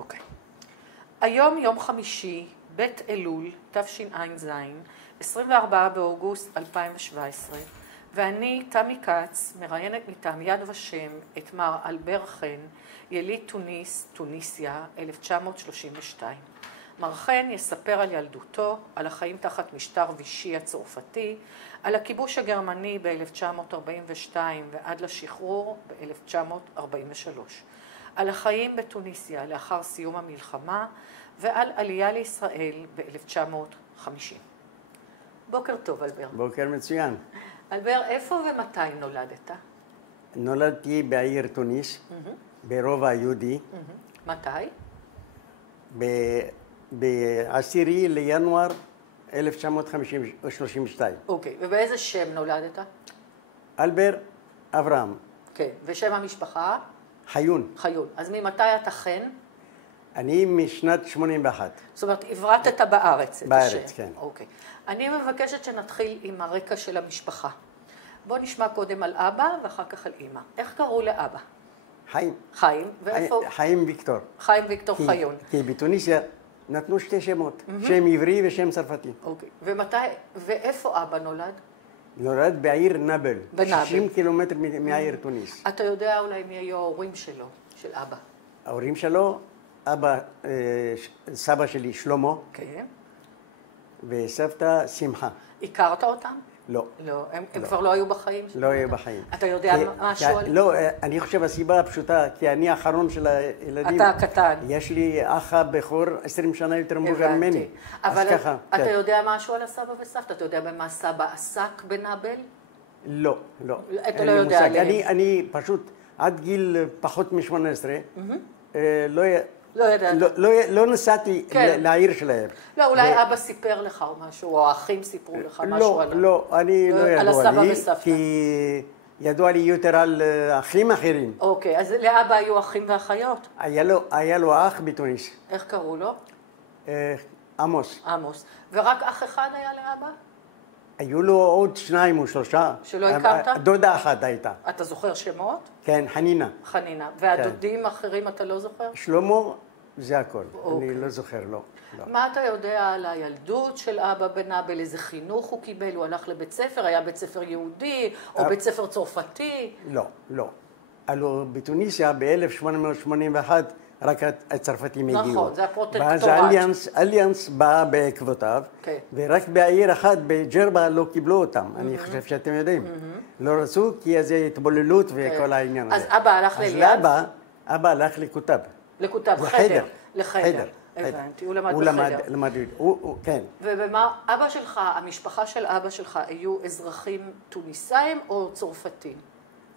אוקיי. היום יום חמישי, ב' אלול, תשע"ז, 24 באוגוסט 2017, ואני, תמי כץ, מראיינת מטעם יד ושם את מר אלבר חן, יליד תוניס, תוניסיה, 1932. מר חן יספר על ילדותו, על החיים תחת משטר וישי הצרפתי, על הכיבוש הגרמני ב-1942 ועד לשחרור ב-1943, על החיים בתוניסיה לאחר סיום המלחמה ועל עלייה לישראל ב-1950. בוקר טוב, אלבר. בוקר מצוין. אלבר, איפה ומתי נולדת? נולדתי בעיר תוניס, ברובע היהודי. מתי? ב-10 לינואר 1932. אוקיי, ובאיזה שם נולדת? אלבר אברהם. כן, ושם המשפחה? חיון. חיון. אז ממתי אתה חן? אני משנת 81. זאת אומרת, עברתת בארץ את השם. בארץ, כן. אוקיי. אני מבקשת שנתחיל עם הרקע של המשפחה. בוא נשמע קודם על אבא ואחר כך על אמא. איך קראו לאבא? חיים. חיים, ואיפה? חיים ויקטור. חיים ויקטור חיון. כי בתוניסיה נתנו שתי שמות, שם עברי ושם צרפתי. אוקיי. ואיפה אבא נולד? נולד בעיר נאבל, בנאבל. 60 קילומטר מהעיר תוניס. אתה יודע אולי מי היו ההורים שלו, של אבא? ההורים שלו, סבא שלי שלמה, כן. וסבתא שמחה. הכרת אותם? לא. לא, הם כבר לא היו בחיים? לא היו בחיים. אתה יודע משהו על... לא, אני חושב הסיבה הפשוטה, כי אני האחרון של הילדים. אתה הקטן. יש לי אח הבכור 20 שנה יותר מבוגר ממני. אבל ככה, אתה כן. יודע משהו על הסבא וסבתא? אתה יודע במה סבא עסק בנאבל? לא, לא. אתה לא יודע עליהם. אני פשוט, עד גיל פחות מ-18, לא נסעתי לעיר שלהם. לא, אולי אבא סיפר לך או משהו, או האחים סיפרו לך משהו עליו. לא, אני לא על ידוע הסבא לי, וסבתא. כי ידוע לי יותר על אחים אחרים. אוקיי, אז לאבא היו אחים ואחיות? היה לו אח בתוניס. איך קראו לו? עמוס. עמוס. ורק אח אחד היה לאבא? היו לו עוד 2 או 3. שלא הכרת? דודה אחת הייתה. אתה זוכר שמות? כן, חנינה. חנינה. והדודים האחרים אתה לא זוכר? שלמה, זה הכל. אני לא זוכר, לא. מה אתה יודע על הילדות של אבא בנאבל? איזה חינוך הוא קיבל? הוא הלך לבית ספר? היה בית ספר יהודי? או בית ספר צרפתי? לא, לא. הלוא בתוניסיה ב-1881 רק הצרפתים הגיעו. נכון, זה הפרוטקטורט. ואז אליאנס בא בעקבותיו, ורק בעיר אחת, בג'רבה, לא קיבלו אותם. אני חושב שאתם יודעים. לא רצו, כי זה התבוללות וכל העניין הזה. אז אבא הלך לליאד? אז אבא הלך לכותב. לכותב, חדר. לחדר. הבנתי, הוא למד בחדר. הוא למד, כן. ובמה, אבא שלך, המשפחה של אבא שלך, היו אזרחים תוניסאים או צרפתים?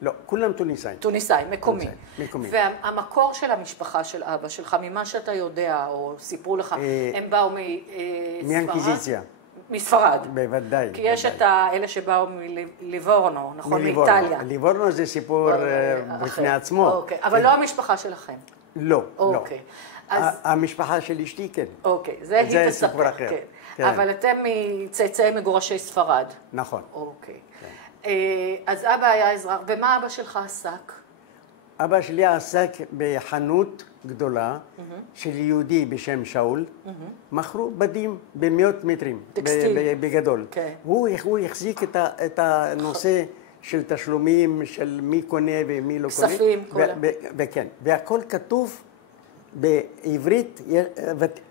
לא, כולם תוניסאים. תוניסאים, מקומי. מקומי. והמקור של המשפחה של אבא שלך, ממה שאתה יודע, או סיפרו לך, הם באו מספרד? מאינקיזיציה. מספרד. בוודאי. כי יש את אלה שבאו מליבורנו, נכון? מאיטליה. ליבורנו זה סיפור בפני עצמו. אוקיי, אבל לא המשפחה שלכם. לא, לא. אוקיי. המשפחה של אשתי, כן. אוקיי, זה היא סיפור תספר, אחר. כן. אבל אתם מצאצאי מגורשי ספרד. נכון. אוקיי. אז אבא היה אזרח, ומה אבא שלך עסק? אבא שלי עסק בחנות גדולה של יהודי בשם שאול. מכרו בדים במאות מטרים. טקסטיל. בגדול. כן. הוא החזיק את הנושא של תשלומים, של מי קונה ומי לא קונה. כספים, כל וכן. והכל כתוב בעברית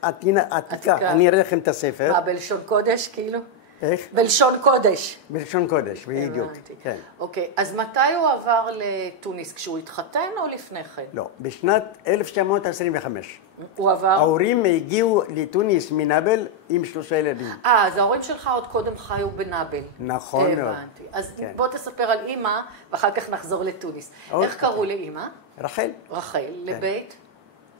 עתיקה. אני אראה לכם את הספר. מה, בלשון קודש כאילו? איך? בלשון קודש. בלשון קודש, בדיוק. כן. אוקיי, אז מתי הוא עבר לתוניס? כשהוא התחתן או לפני כן? לא, בשנת 1925. הוא עבר? ההורים הגיעו לתוניס מנאבל עם 3 ילדים. אז ההורים שלך עוד קודם חיו בנאבל. נכון מאוד. הבנתי. אז בוא תספר על אמא, ואחר כך נחזור לתוניס. איך קראו לאמא? רחל. רחל. לבית?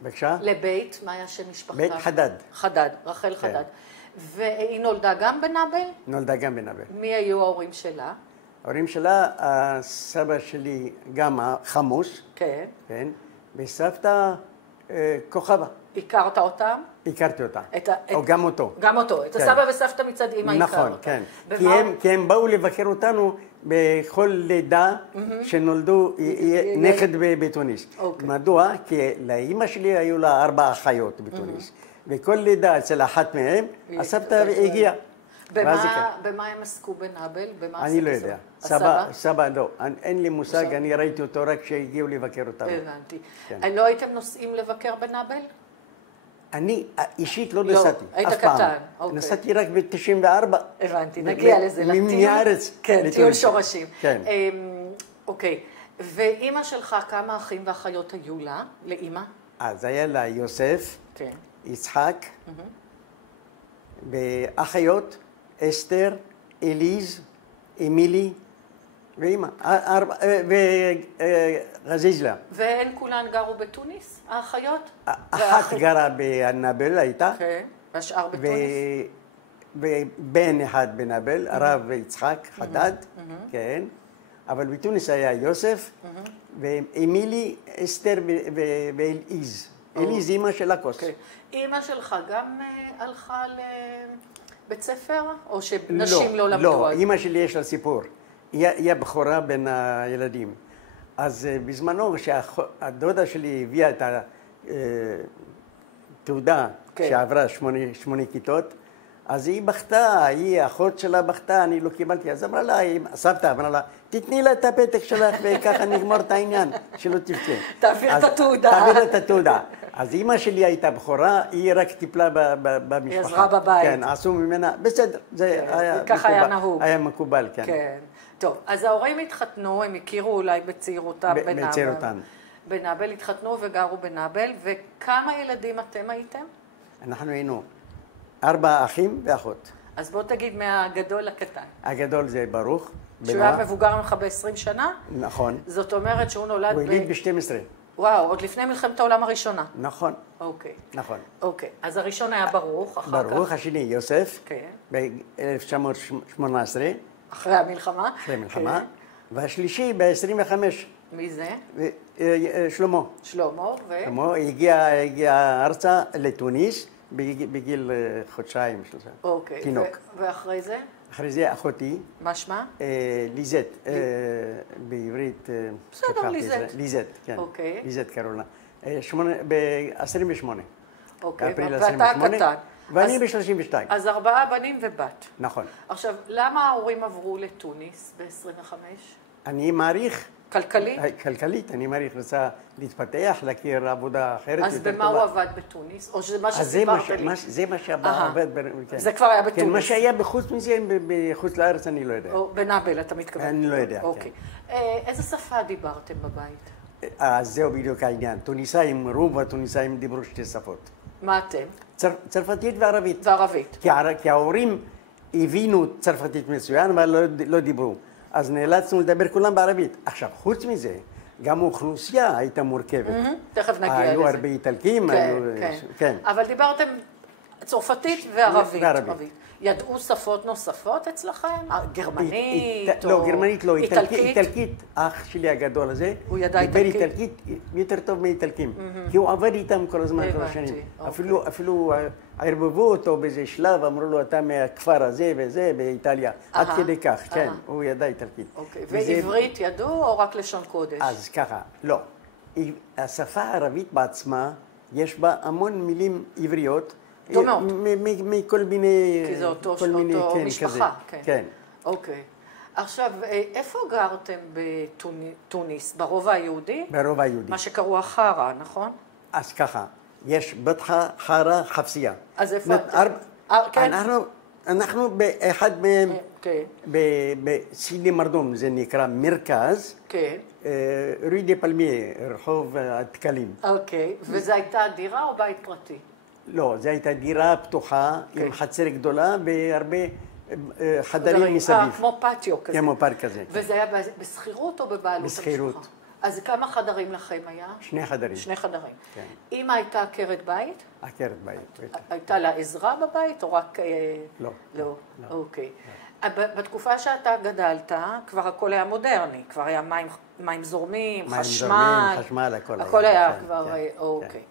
בבקשה? לבית, מה היה שם משפחתה? בית חדד. חדד, רחל חדד. והיא נולדה גם בנאבל? נולדה גם בנאבל. מי היו ההורים שלה? ההורים שלה, הסבא שלי גם חמוס. כן. כן. וסבתא כוכבה. הכרת אותם? הכרתי אותה. או גם אותו. גם אותו. את הסבא וסבתא מצד אמא הכרת. נכון, כן. כי הם באו לבקר אותנו בכל לידה שנולדו נכד בתוניס. מדוע? כי לאמא שלי היו לה 4 אחיות בתוניס. וכל לידה אצל אחת מהם, הסבתא הגיעה. במה הם עסקו בנאבל? אני לא יודע. סבא לא. אין לי מושג, אני ראיתי אותו רק כשהגיעו לבקר אותנו. הבנתי. לא הייתם נוסעים לבקר בנאבל? אני אישית לא נסעתי, היית קטן. נסעתי רק ב-94. הבנתי, נגיע לזה. מהארץ. כן, טיול שורשים. כן. אוקיי. ואימא שלך, כמה אחים ואחיות היו לה, לאימא? אז היה לה יוסף, יצחק, ואחיות, אסתר, אליז, אמילי, ואימא, וגזיזלה. והן כולן גרו בתוניס, האחיות? אחת גרה בנאבל הייתה. כן, והשאר בתוניס? ובן אחד בנאבל, הרב יצחק חדד, כן. אבל בתוניס היה יוסף, ואמילי, אסתר ואליז. אליז אימא של הקוס. אימא שלך גם הלכה לבית ספר, או שנשים לא למדו? לא, אימא שלי יש לה סיפור. היא הבכורה בין הילדים. אז בזמנו, כשהדודה שלי הביאה את התעודה שעברה 8 כיתות, אז היא בכתה, האחות שלה בכתה, אני לא קיבלתי. אז אמרה לה, סבתא אמרה לה, תתני לה את הפתק שלך וככה נגמור את העניין, שלא תבכה. תעביר את התעודה. תעביר את התעודה. אז אמא שלי הייתה בכורה, היא רק טיפלה במשפחה. היא עזרה בבית. כן, עשו ממנה, בסדר, זה היה ככה היה נהוג. היה מקובל, כן. כן. טוב, אז ההורים התחתנו, הם הכירו אולי בצעירותם בנאבל. בצעירותם. בנאבל התחתנו וגרו בנאבל, וכמה ילדים אתם הייתם? אנחנו היינו 4 אחים ואחות. אז בוא תגיד מהגדול לקטן. הגדול זה ברוך. שהוא היה מבוגר ממך ב-20 שנה? נכון. זאת אומרת שהוא נולד הוא יליד ב-12. וואו, עוד לפני מלחמת העולם הראשונה. נכון. אוקיי. נכון. אוקיי, אז הראשון היה ברוך, אחר כך? ברוך, השני יוסף. כן. ב-1918. אחרי המלחמה? אחרי המלחמה. והשלישי ב-25. מי זה? שלמה. שלמה, שלמה הגיע ארצה לתוניס בגיל 1-3 חודשים. אוקיי. תינוק. ואחרי זה? אחרי זה אחותי. מה שמה? ליזט. בעברית. בסדר, ליזט. ליזט, כן. אוקיי. ליזט קראו לה. ב-28. אוקיי, ואתה הקטן. ואני ב-32. אז 4 בנים ובת. נכון. עכשיו, למה ההורים עברו לתוניס ב-25? אני מעריך... כלכלית? כלכלית, אני מעריך רצה להתפתח, להכיר עבודה אחרת. אז במה הוא עבד בתוניס? או שזה מה שסיפרת לי? זה מה שעבד. זה כבר היה בתוניס. כן, מה שהיה בחוץ מזה, בחוץ לארץ, אני לא יודע. בנאבל, אתה מתכוון. אני לא יודע, כן. אוקיי. איזה שפה דיברתם בבית? אז זהו בדיוק העניין. תוניסאים, רוב התוניסאים דיברו 2 שפות. מה אתם? צרפתית וערבית. וערבית. כי ההורים הבינו צרפתית מצוין, אבל לא דיברו. אז נאלצנו לדבר כולם בערבית. עכשיו, חוץ מזה, גם האוכלוסייה הייתה מורכבת. תכף נגיע לזה. היו הרבה איטלקים. כן. אבל דיברתם צרפתית וערבית. ידעו שפות נוספות אצלכם? גרמנית? לא, גרמנית לא. איטלקית? איטלקית, אח שלי הגדול הזה. הוא ידע איטלקית? דיבר איטלקית יותר טוב מאיטלקים. כי הוא עבד איתם כל הזמן, כל השנים. אפילו ערבבו אותו באיזה שלב, אמרו לו, אתה מהכפר הזה וזה באיטליה. עד כדי כך, כן, הוא ידע איטלקית. ועברית ידעו או רק לשון קודש? אז ככה, לא. השפה הערבית בעצמה, יש בה המון מילים עבריות. דומות. מכל מיני... כי זה אותו משפחה. כן. אוקיי. עכשיו, איפה גרתם בתוניס? ברובע היהודי? ברובע היהודי. מה שקראו החרה, נכון? אז ככה, יש בטחה, חרה, חפסייה. אז איפה כן. אנחנו באחד מהם, בסילי מרדום, זה נקרא מרכז. כן. רוי דה פלמיה, רחוב התקלים. אוקיי. וזה הייתה דירה או בית פרטי? לא, זו הייתה דירה פתוחה, עם חצר גדולה והרבה חדרים מסביב. כמו פטיו כזה. כמו פארק כזה. וזה היה בסחירות או בבעלות? בסחירות. אז כמה חדרים לכם היה? 2 חדרים. 2 חדרים. אמא הייתה עקרת בית? עקרת בית. הייתה לה עזרה בבית או רק... לא. לא, אוקיי. בתקופה שאתה גדלת, כבר הכל היה מודרני, כבר היה מים זורמים, חשמל. חשמל, הכל היה. הכל היה כבר, אוקיי.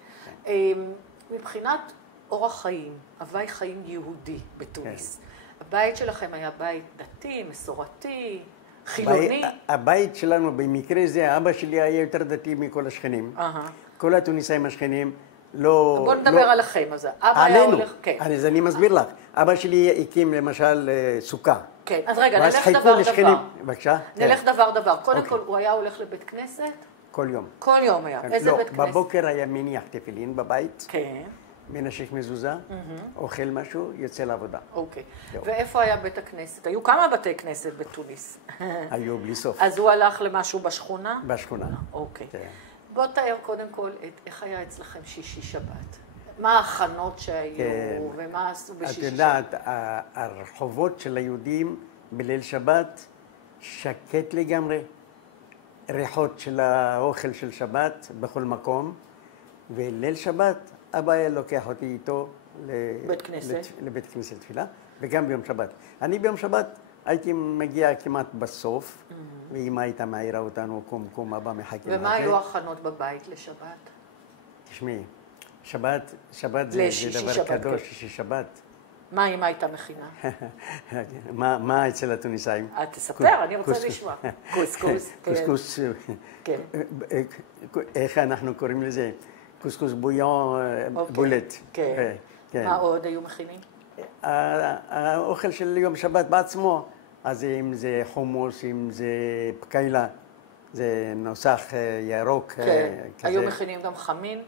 מבחינת אורח חיים, הווי חיים יהודי בתוניס. הבית שלכם היה בית דתי, מסורתי, חילוני? הבית שלנו, במקרה זה, אבא שלי היה יותר דתי מכל השכנים. כל התוניסאים השכנים לא... בוא נדבר עליכם, אז אבא היה הולך... אז אני מסביר לך. אבא שלי הקים למשל סוכה. כן, אז רגע, נלך דבר דבר. בבקשה. נלך דבר דבר. קודם כל, הוא היה הולך לבית כנסת? כל יום. כל יום היה. איזה בית כנסת? לא, בבוקר היה מניח תפילין בבית. כן. מנשק מזוזה, אוכל משהו, יוצא לעבודה. אוקיי. ואיפה היה בית הכנסת? היו כמה בתי כנסת בתוניס? היו בלי סוף. אז הוא הלך למשהו בשכונה? בשכונה. אוקיי. בוא תאר קודם כל איך היה אצלכם שישי שבת. מה ההכנות שהיו ומה עשו בשישי שבת? את יודעת, הרחובות של היהודים בליל שבת שקט לגמרי. ריחות של האוכל של שבת בכל מקום. וליל שבת אבא היה לוקח אותי איתו לבית כנסת תפילה, וגם ביום שבת. אני ביום שבת הייתי מגיע כמעט בסוף, ואמא הייתה מעירה אותנו, קום, אבא מחכה. ומה היו ההכנות בבית לשבת? תשמעי, שבת זה דבר קדוש, שישי שבת. מה אמא הייתה מכינה? מה אצל התוניסאים? תספר, אני רוצה לשמוע. קוסקוס. קוסקוס. איך אנחנו קוראים לזה? קוסקוס בויון בולט. כן. מה עוד היו מכינים? האוכל של יום שבת בעצמו, אז אם זה חומוס, אם זה פקיילה, זה נוסח ירוק. כן. היו מכינים גם חמין?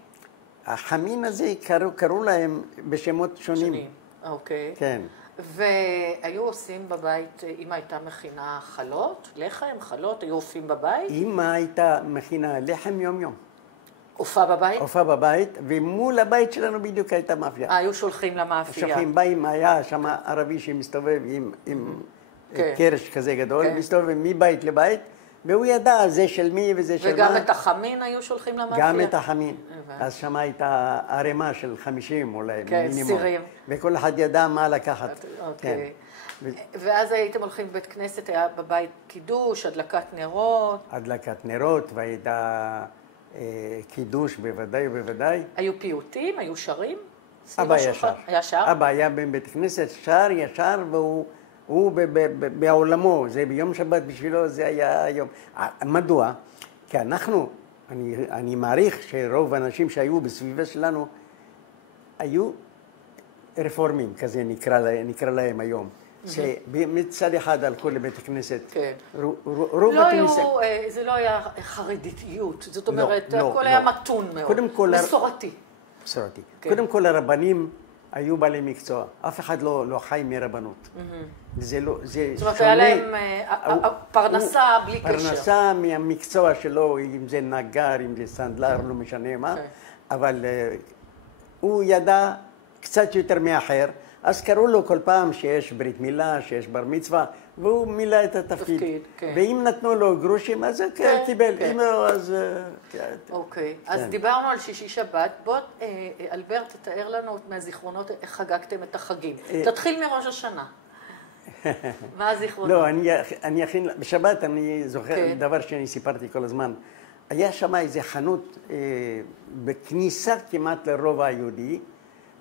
החמין הזה קראו להם בשמות שונים. אוקיי. כן. והיו עושים בבית, אמא הייתה מכינה חלות, לחם, חלות, היו אופים בבית? אמא הייתה מכינה לחם יום. הופעה בבית? הופעה בבית, ומול הבית שלנו בדיוק הייתה מאפייה. היו שולחים למאפייה. שולחים באים, היה שם ערבי שמסתובב עם קרש כזה גדול, מסתובב מבית לבית, והוא ידע זה של מי וזה של מה. וגם את החמין היו שולחים למאפייה? גם את החמין. אז שם הייתה ערימה של 50 אולי, מינימום. כן, סירים. וכל אחד ידע מה לקחת. אוקיי. ואז הייתם הולכים בבית כנסת, היה בבית קידוש, הדלקת נרות? הדלקת נרות, והייתה קידוש בוודאי. היו פיוטים? היו שרים? אבא היה שר. היה שר? אבא היה בבית כנסת, שר ישר, והוא בעולמו. זה ביום שבת בשבילו, זה היה היום. מדוע? כי אני מעריך שרוב האנשים שהיו בסביבה שלנו, היו רפורמים, כזה נקרא להם היום. שמצד אחד הלכו לבית הכנסת. כן. רוב התוניסאים. זה לא היה חרדיות, זאת אומרת, הכל היה מתון מאוד. מסורתי. מסורתי. קודם כל הרבנים היו בעלי מקצוע. אף אחד לא חי מרבנות. זה לא, זה זאת אומרת, היה להם פרנסה בלי קשר. פרנסה מהמקצוע שלו, אם זה נגר, אם זה סנדלר, לא משנה מה. אבל הוא ידע קצת יותר מאחר. אז קראו לו כל פעם שיש ברית מילה, שיש בר מצווה, והוא מילא את התפקיד. ואם נתנו לו גרושים, אז קיבל. אם לא, אז... אוקיי. אז דיברנו על שישי שבת. בוא, אלברט, תתאר לנו מהזיכרונות איך חגגתם את החגים. תתחיל מראש השנה. מה הזיכרונות? לא, אני אכין... בשבת אני זוכר דבר שאני סיפרתי כל הזמן. היה שם איזו חנות בכניסה כמעט לרובע היהודי,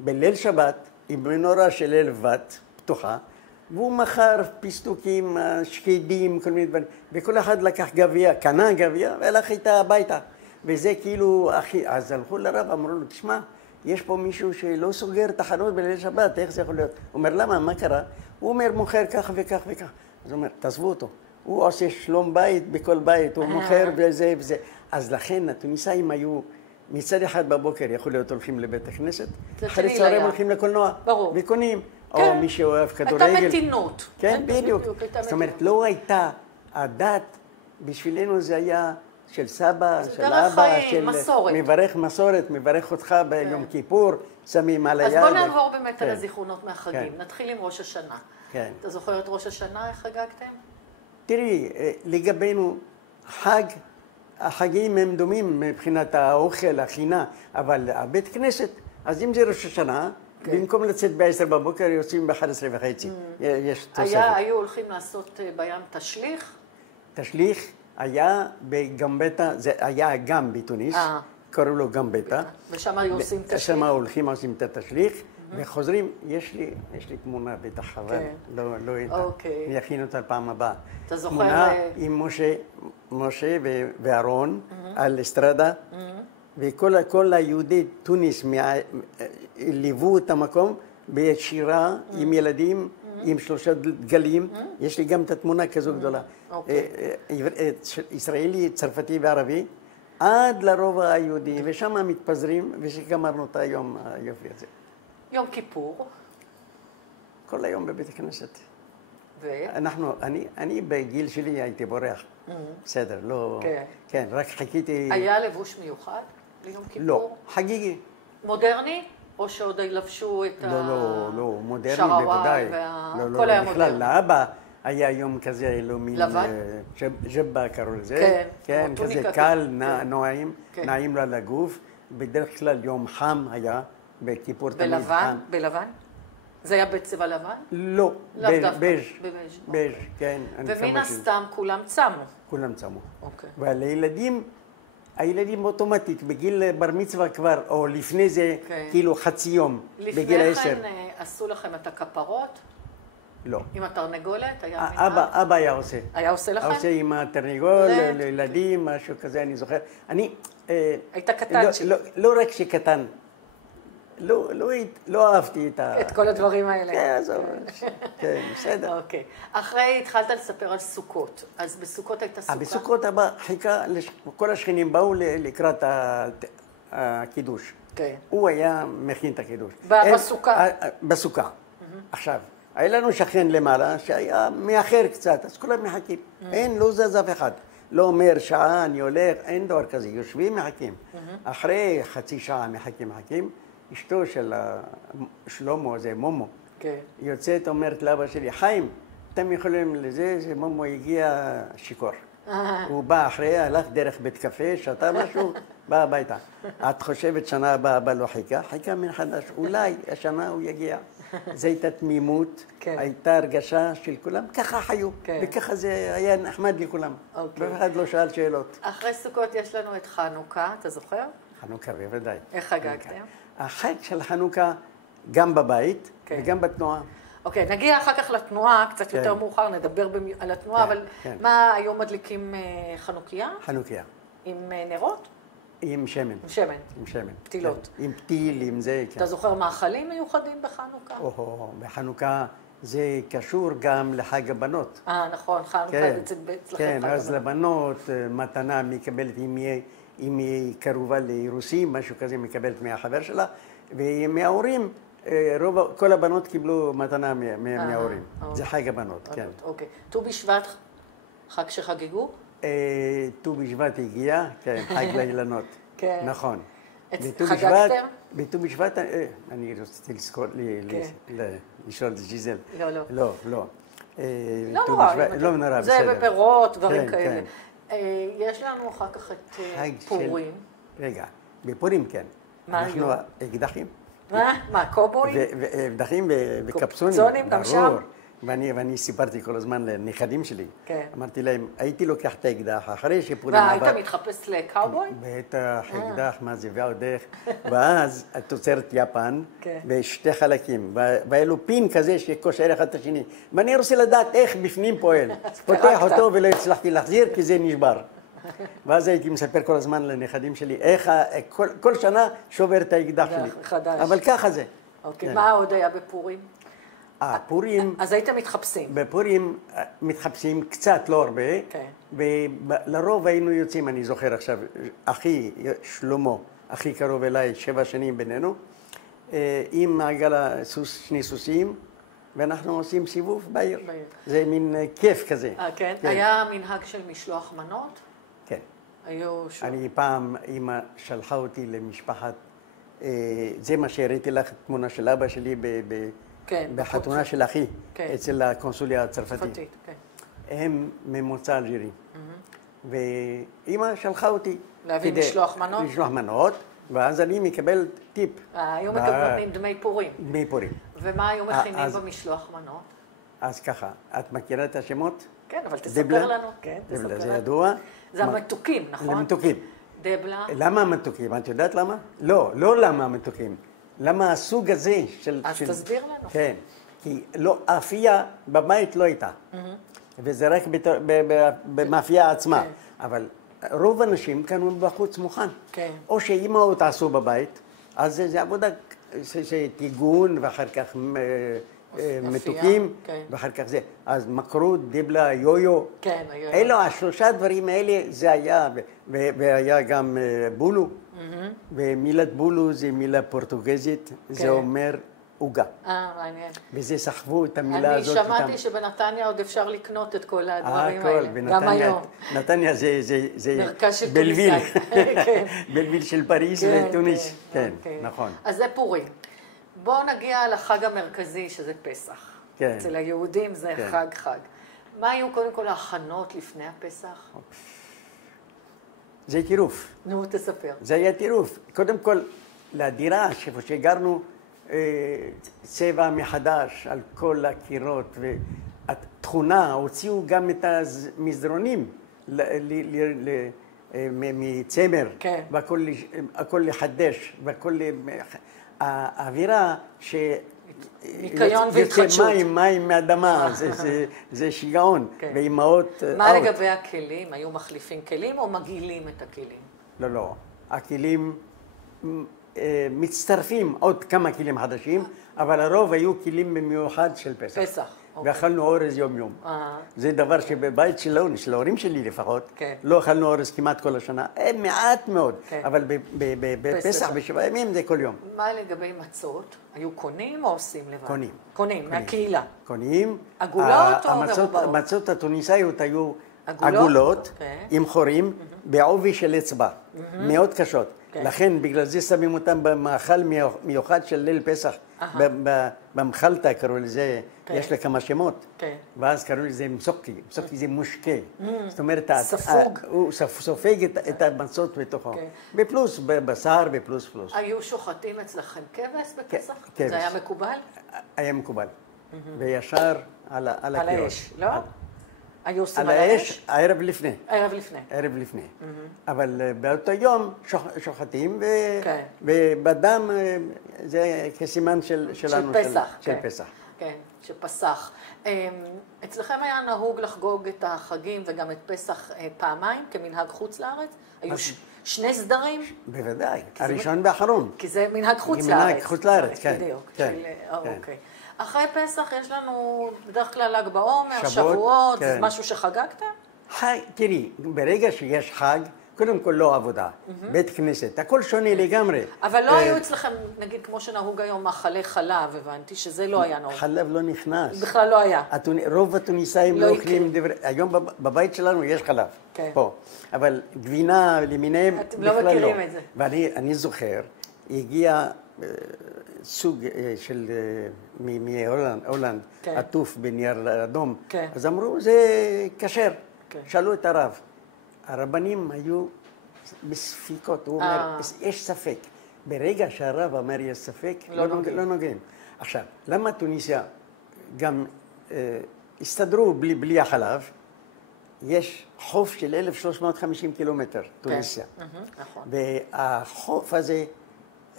בליל שבת, עם מנורה של 1000 ואט פתוחה, והוא מכר פיסטוקים, שקדים, כל מיני דברים, וכל אחד לקח גביע, קנה גביע, והלך איתה הביתה. וזה כאילו, אז הלכו לרב, אמרו לו, תשמע, יש פה מישהו שלא סוגר את החנות בליל שבת, איך זה יכול להיות? הוא אומר, למה, מה קרה? הוא אומר, מוכר כך וכך וכך. אז הוא אומר, תעזבו אותו. הוא עושה שלום בית בכל בית, הוא מוכר וזה וזה. אז לכן התוניסאים היו... מצד אחד בבוקר יכול להיות הולכים לבית הכנסת, אחרי צהריים הולכים לקולנוע, וקונים, או מי שאוהב כדורגל. הייתה מתינות. כן, בדיוק. זאת אומרת, לא הייתה הדת, בשבילנו זה היה של סבא, של אבא, של מברך מסורת, מברך אותך ביום כיפור, שמים על היד. אז בוא נעבור באמת על הזיכרונות מהחגים. נתחיל עם ראש השנה. אתה זוכר את ראש השנה, איך חגגתם? תראי, לגבינו חג, החגים הם דומים מבחינת האוכל, החינה, אבל הבית כנסת, אז אם זה ראש השנה, במקום לצאת ב10 בבוקר, יוצאים ב11:30. יש תוספת. היו הולכים לעשות בים תשליך? תשליך היה בגמבטה, זה היה גם בתוניס, קוראים לו גמבטה. ושם היו עושים תשליך? שם הולכים עושים את התשליך, וחוזרים, יש לי תמונה בטח, חבל, לא איתה. אני אכין אותה פעם הבאה. אתה זוכר? תמונה עם משה ואהרון על אסטרדה, וכל היהודי טוניס ליוו את המקום בשירה עם ילדים, עם 3 דגלים. יש לי גם את התמונה כזו גדולה. ישראלי, צרפתי וערבי, עד לרובע היהודי, ושם מתפזרים, ושגמרנו את היום היופי הזה. יום כיפור. כל היום בבית הכנסת. ו? אני בגיל שלי הייתי בורח. בסדר, לא... כן, רק חיכיתי... היה לבוש מיוחד ליום כיפור? לא, חגיגי. מודרני? או שעוד לבשו את לא, מודרני בוודאי. כל היה מודרני. בכלל, לאבא היה יום כזה, לא מין... לבן? ג'בה קראו לזה. כן, כזה קל, נעים לו לגוף. בדרך כלל יום חם היה, בכיפור תמיד חם. בלבן? זה היה בצבע לבן? לא, בז', כן. ומן הסתם כולם צמו? כולם צמו. ועל הילדים אוטומטית, בגיל בר מצווה כבר, או לפני זה, כאילו חצי יום, בגיל 10. לפני כן עשו לכם את הכפרות? לא. עם התרנגולת? אבא היה עושה. היה עושה לכם? עושה עם התרנגול, לילדים, משהו כזה, אני זוכר. היית קטן שלי. לא רק שקטן. לא אהבתי את כל הדברים האלה. כן, בסדר. אוקיי. אחרי התחלת לספר על סוכות, אז בסוכות הייתה סוכה? בסוכות אבא חיכה, כל השכנים באו לקראת הקידוש. הוא היה מכין את הקידוש. בסוכה? בסוכה. עכשיו, היה לנו שכן למעלה שהיה מאחר קצת, אז כולם מחכים. אין, לא זז אף אחד. לא אומר שעה, אני הולך, אין דבר כזה. יושבים, מחכים. אחרי חצי שעה מחכים. אשתו של שלמה, זה מומו, יוצאת, אומרת לאבא שלי, חיים, אתם יכולים לזה שמומו הגיע שיכור. הוא בא אחרי, הלך דרך בית קפה, שתה משהו, בא הביתה. את חושבת שנה הבאה אבא לא חיכה מן חדש, אולי השנה הוא יגיע. זו הייתה תמימות, הייתה הרגשה של כולם, ככה חיו, וככה זה היה נחמד לכולם. ואף אחד לא שאל שאלות. אחרי סוכות יש לנו את חנוכה, אתה זוכר? חנוכה, בוודאי. איך חגגתם? החג של חנוכה גם בבית וגם בתנועה. אוקיי, נגיע אחר כך לתנועה, קצת יותר מאוחר, נדבר על התנועה, אבל מה, היום מדליקים חנוכיה? חנוכיה. עם נרות? עם שמן. עם שמן. עם שמן. פתילות. עם פתיל, עם זה. אתה זוכר מאכלים מיוחדים בחנוכה? בחנוכה זה קשור גם לחג הבנות. נכון, חנוכה אצלכם חג הבנות. כן, אז לבנות מתנה מקבלת, אם היא קרובה לאירוסים, משהו כזה מקבלת מהחבר שלה, ומההורים, כל הבנות קיבלו מתנה מההורים. זה חג הבנות, כן. אוקיי. ט"ו בשבט, חג שחגגו? ט"ו בשבט הגיע, כן, חג לאילנות. כן. נכון. חגגתם? בט"ו בשבט, אני רציתי לשאול את ג'יזל. לא. לא נורא. לא נורא, בסדר. זה בפירות, דברים כאלה. יש לנו אחר כך את פורים. רגע, בפורים כן. מה היו? אנחנו אקדחים. מה, קובויים? ואקדחים וקפצונים. קפצונים, גם שם? ואני סיפרתי כל הזמן לנכדים שלי. כן. אמרתי להם, הייתי לוקח את האקדח אחרי שפורים עבר. והיית מתחפש לקאובוי? בטח, אקדח, מה זה, ועוד איך. ואז התוצרת יפן, בשתי חלקים. והיה לו פין כזה שקושר אחד את השני. ואני רוצה לדעת איך בפנים פועל. פותח אותו ולא הצלחתי להחזיר כי זה נשבר. ואז הייתי מספר כל הזמן לנכדים שלי, איך כל שנה שובר את האקדח שלי. חדש. אבל ככה זה. אוקיי, מה עוד היה בפורים? פורים... אז הייתם מתחפשים. בפורים מתחפשים קצת, לא הרבה. כן. ולרוב היינו יוצאים, אני זוכר עכשיו, אחי שלמה, הכי קרוב אליי, 7 שנים בינינו, עם מעגל שני סוסים, ואנחנו עושים סיבוב בעיר. זה מין כיף כזה. כן? היה מנהג של משלוח מנות? כן. היו... אני פעם, אמא שלחה אותי למשפחת, זה מה שהראיתי לך, תמונה של אבא שלי בחתונה של אחי, אצל הקונסוליה הצרפתית. הם ממוצא אלג'ירי. ואמא שלחה אותי. להביא משלוח מנות? משלוח מנות, ואז אני מקבל טיפ. היו מקבלים דמי פורים. דמי פורים. ומה היו מכינים במשלוח מנות? אז ככה, את מכירה את השמות? כן, אבל תספר לנו. זה ידוע. זה המתוקים, נכון? זה מתוקים. דבלה? למה המתוקים? את יודעת למה? לא למה המתוקים. למה הסוג הזה של... אז תסביר לנו. כן, כי האפייה בבית לא הייתה. וזה רק במאפייה עצמה. אבל רוב האנשים קנו בחוץ מוכן. או שאימהות עשו בבית, אז זה עבודה, זה טיגון ואחר כך מתוקים, ואחר כך זה. אז מקרות, דבלה, יויו. כן, היו. אלו, השלושה דברים האלה זה היה, והיה גם בולו. ומילת בולו זה מילה פורטוגזית, זה אומר עוגה. מעניין. וזה סחבו את המילה הזאת. אני שמעתי שבנתניה עוד אפשר לקנות את כל הדברים האלה, גם היום. נתניה זה מרכז של בלוויל, תוניסאי. בלוויל של פריז ותוניס, כן, נכון. אז זה פורים. בואו נגיע לחג המרכזי שזה פסח. אצל היהודים זה חג. מה היו קודם כל ההכנות לפני הפסח? זה טירוף. נו, תספר. זה היה טירוף. קודם כל, לדירה שגרנו, צבע מחדש על כל הקירות, והתכונה, הוציאו גם את המסדרונים מצמר, והכל לחדש, והכל... האווירה ש... ניקיון והתחדשות. מים מאדמה, זה שיגעון, ואימהות... מה לגבי הכלים? היו מחליפים כלים או מגעילים את הכלים? לא. הכלים מצטרפים עוד כמה כלים חדשים, אבל הרוב היו כלים במיוחד של פסח. ואכלנו אורז יום. זה דבר שבבית שלנו, של ההורים שלי לפחות, לא אכלנו אורז כמעט כל השנה, מעט מאוד, אבל בפסח, בשבעה ימים זה כל יום. מה לגבי מצות? היו קונים או עושים לבד? קונים. קונים, מהקהילה. קונים. עגולות או מרובעות? המצות התוניסאיות היו עגולות עם חורים בעובי של אצבע, מאוד קשות. לכן, בגלל זה שמים אותם במאכל מיוחד של ליל פסח. במחלטה קראו לזה, יש לה כמה שמות. ואז קראו לזה מסוקי. מסוקי זה מושקה. זאת אומרת, הוא סופג את המצות בתוכו. בפלוס בשר ופלוס פלוס. היו שוחטים אצלכם כבש בפסח? כבש. זה היה מקובל? היה מקובל. וישר על הקירות. על האש, לא? היו עושים על האש ערב לפני. ערב לפני. אבל באותו יום שוחטים, ובדם זה כסימן שלנו. של פסח. כן, שפסח. אצלכם היה נהוג לחגוג את החגים וגם את פסח פעמיים כמנהג חוץ לארץ? היו שני סדרים? בוודאי, הראשון והאחרון. כי זה מנהג חוץ לארץ. מנהג חוץ לארץ, כן. בדיוק. אוקיי. אחרי פסח יש לנו בדרך כלל ל"ג בעומר, שבועות, זה משהו שחגגתם? תראי, ברגע שיש חג, קודם כל לא עבודה, בית כנסת, הכל שונה לגמרי. אבל לא היו אצלכם, נגיד כמו שנהוג היום, מאכלי חלב, הבנתי שזה לא היה נהוג. חלב לא נכנס. בכלל לא היה. רוב התוניסאים לא אוכלים דברי, היום בבית שלנו יש חלב, פה. אבל גבינה למיניהם בכלל לא. אתם לא מכירים את זה. ואני זוכר, הגיע סוג של, מהולנד, עטוף בנייר אדום, אז אמרו, זה כשר. שאלו את הרב. הרבנים היו בספיקות, הוא אומר, יש ספק. ברגע שהרב אומר יש ספק, לא נוגעים. עכשיו, למה תוניסיה גם הסתדרו בלי החלב? יש חוף של 1,350 קילומטר, תוניסיה. והחוף הזה,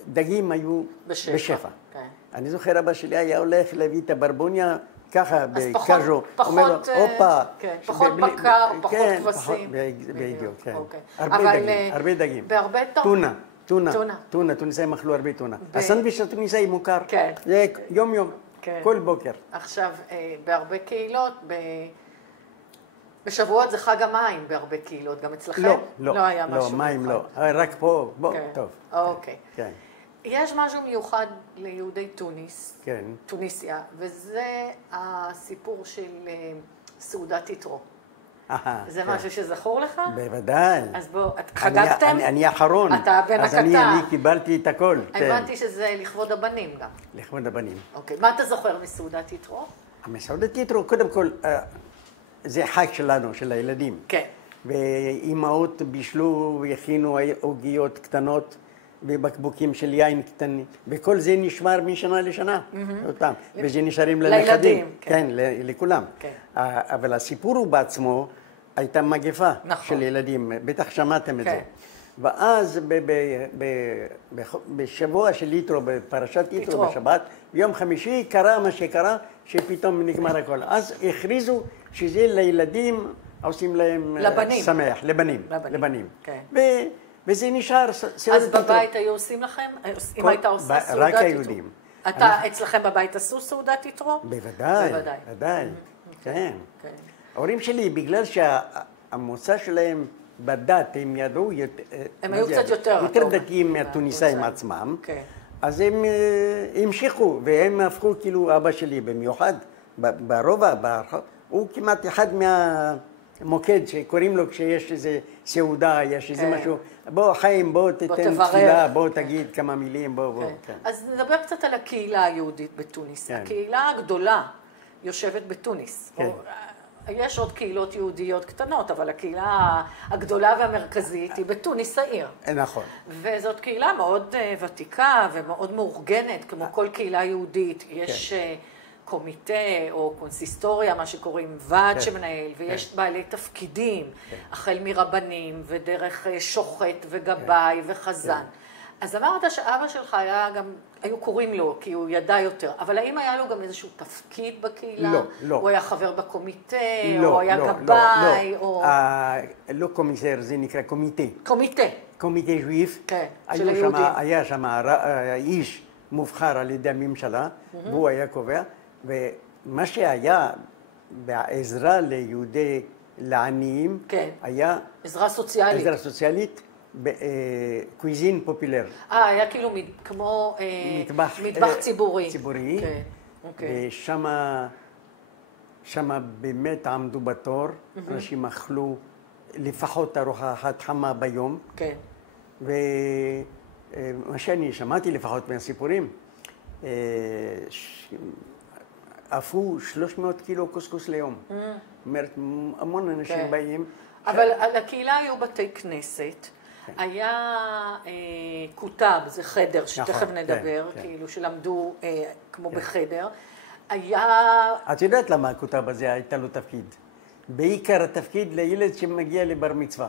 דגים היו בשפע. אני זוכר, אבא שלי היה הולך להביא את הברבוניה, ככה בקז'ו, אומר לו, הופה. פחות בקר, פחות כבשים. בדיוק, כן. הרבה דגים. טונה, תוניסאים אכלו הרבה טונה. הסנדוויץ' התוניסאי מוכר, זה יום, כל בוקר. עכשיו, בהרבה קהילות, בשבועות זה חג המים בהרבה קהילות, גם אצלכם? לא היה משהו מיוחד. לא, מים לא, רק פה, טוב. אוקיי. יש משהו מיוחד ליהודי תוניס, תוניסיה, וזה הסיפור של סעודת יתרו. זה משהו שזכור לך? בוודאי. אז בוא, חגגתם? אני האחרון. אתה הבן הקטן. אז אני קיבלתי את הכל. הבנתי שזה לכבוד הבנים גם. לכבוד הבנים. אוקיי, מה אתה זוכר מסעודת יתרו? מסעודת יתרו, קודם כל, זה חג שלנו, של הילדים. כן. ואימהות בישלו והכינו עוגיות קטנות. בבקבוקים של יין קטנים, וכל זה נשמר משנה לשנה, אותם, וזה נשארים לנכדים, כן, לכולם. אבל הסיפור הוא בעצמו, הייתה מגפה של ילדים, בטח שמעתם את זה. ואז בשבוע של יתרו, בפרשת יתרו בשבת, ביום חמישי קרה מה שקרה, שפתאום נגמר הכל. אז הכריזו שזה לילדים, עושים להם שמח, לבנים. וזה נשאר סעודת יתרו. אז בבית היו עושים לכם? אם היית עושה סעודת יתרו? רק היהודים. אצלכם בבית עשו סעודת יתרו? בוודאי, כן. ההורים שלי, בגלל שהמוצא שלהם בדת, הם ידעו, הם היו קצת יותר דתיים מהטוניסאים עצמם, אז הם המשיכו, והם הפכו כאילו אבא שלי במיוחד, ברובע, הוא כמעט אחד מהמוקד שקוראים לו כשיש איזה סעודה, יש איזה משהו, בוא חיים, בוא תתן תפילה, בוא תגיד כמה מילים, בוא. אז נדבר קצת על הקהילה היהודית בתוניס. הקהילה הגדולה יושבת בתוניס. יש עוד קהילות יהודיות קטנות, אבל הקהילה הגדולה והמרכזית היא בתוניס העיר. נכון. וזאת קהילה מאוד ותיקה ומאוד מאורגנת, כמו כל קהילה יהודית. יש קומיטה או קונסיסטוריה, מה שקוראים ועד שמנהל, ויש בעלי תפקידים, החל מרבנים ודרך שוחט וגבאי וחזן. אז אמרת שאבא שלך היה גם, היו קוראים לו, כי הוא ידע יותר, אבל האם היה לו גם איזשהו תפקיד בקהילה? לא. הוא היה חבר בקומיטה, או היה גבאי, או... לא קומיסר, זה נקרא קומיטה. קומיטה ז'ויף. כן, של היהודים. היה שם איש מובחר על ידי הממשלה, והוא היה קובע, ומה שהיה בעזרה ליהודי, לעניים, היה... עזרה סוציאלית. עזרה סוציאלית. בקוויזין פופולר. היה כאילו כמו מטבח ציבורי. ציבורי. ושם באמת עמדו בתור, אנשים אכלו לפחות ארוחה אחת חמה ביום. כן. ומה שאני שמעתי לפחות מהסיפורים, עפו 300 קילו קוסקוס ליום. זאת אומרת, המון אנשים באים. אבל לקהילה היו בתי כנסת. היה כותב, זה חדר, שתכף נדבר, כאילו שלמדו כמו בחדר. היה... את יודעת למה הכותב הזה הייתה לו תפקיד? בעיקר התפקיד לילד שמגיע לבר מצווה.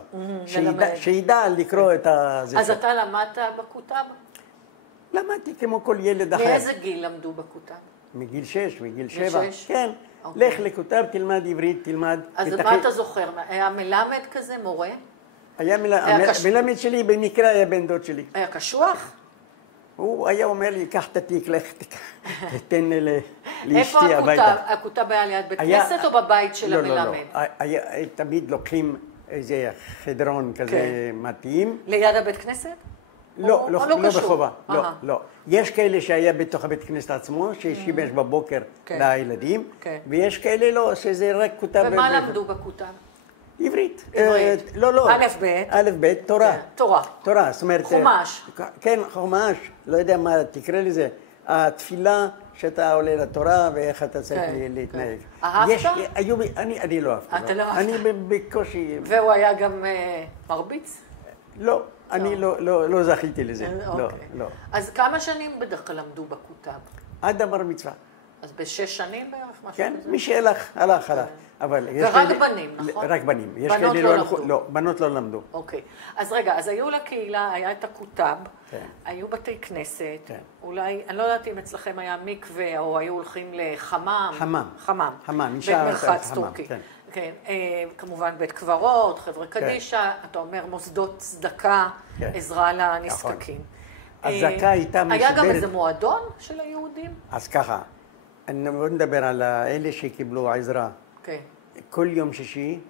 שידע לקרוא את זה. אז אתה למדת בכותב? למדתי כמו כל ילד אחר. מאיזה גיל למדו בכותב? מגיל 6, מגיל 7. כן. לך לכותב, תלמד עברית, תלמד... אז מה אתה זוכר? היה מלמד כזה, מורה? היה מלמד שלי, במקרה היה בן דוד שלי. היה קשוח? הוא היה אומר לי, קח את התיק, לך תתן לאשתי הביתה. איפה הכותב היה ליד בית כנסת או בבית של המלמד? לא. תמיד לוקחים איזה חדרון כזה מתאים. ליד הבית כנסת? לא, לא בחובה. לא. יש כאלה שהיה בתוך הבית כנסת עצמו, ששימש בבוקר לילדים, ויש כאלה לא, שזה רק כותב... ומה למדו בכותב? עברית. לא. א' ב'. א' ב', תורה. תורה. זאת אומרת... חומש. כן, חומש. לא יודע מה, תקרא לזה. התפילה שאתה עולה לתורה ואיך אתה צריך להתנהג. אהבת? אני לא אהבתי. אתה לא אהבת? אני בקושי... והוא היה גם מרביץ? לא, אני לא זכיתי לזה. לא. אז כמה שנים בדרך כלל למדו בכותב? עד הבר מצווה. אז ב6 שנים בערך? כן, מי שהלך, הלך. ורק בנים, נכון? רק בנים. בנות לא למדו. לא, בנות לא למדו. אוקיי. אז רגע, אז היו לקהילה, היה את הכותב, היו בתי כנסת, אולי, אני לא יודעת אם אצלכם היה מקווה, או היו הולכים לחמם. חמם. בית מרחץ טורקי. כן, כמובן בית קברות, חבר'ה קדישה, אתה אומר מוסדות צדקה, עזרה לנזקקים. הצדקה הייתה מסודרת. היה גם איזה מועדון של היהודים? אז ככה, בוא נדבר על אלה שקיבלו עזרה. כל יום שישי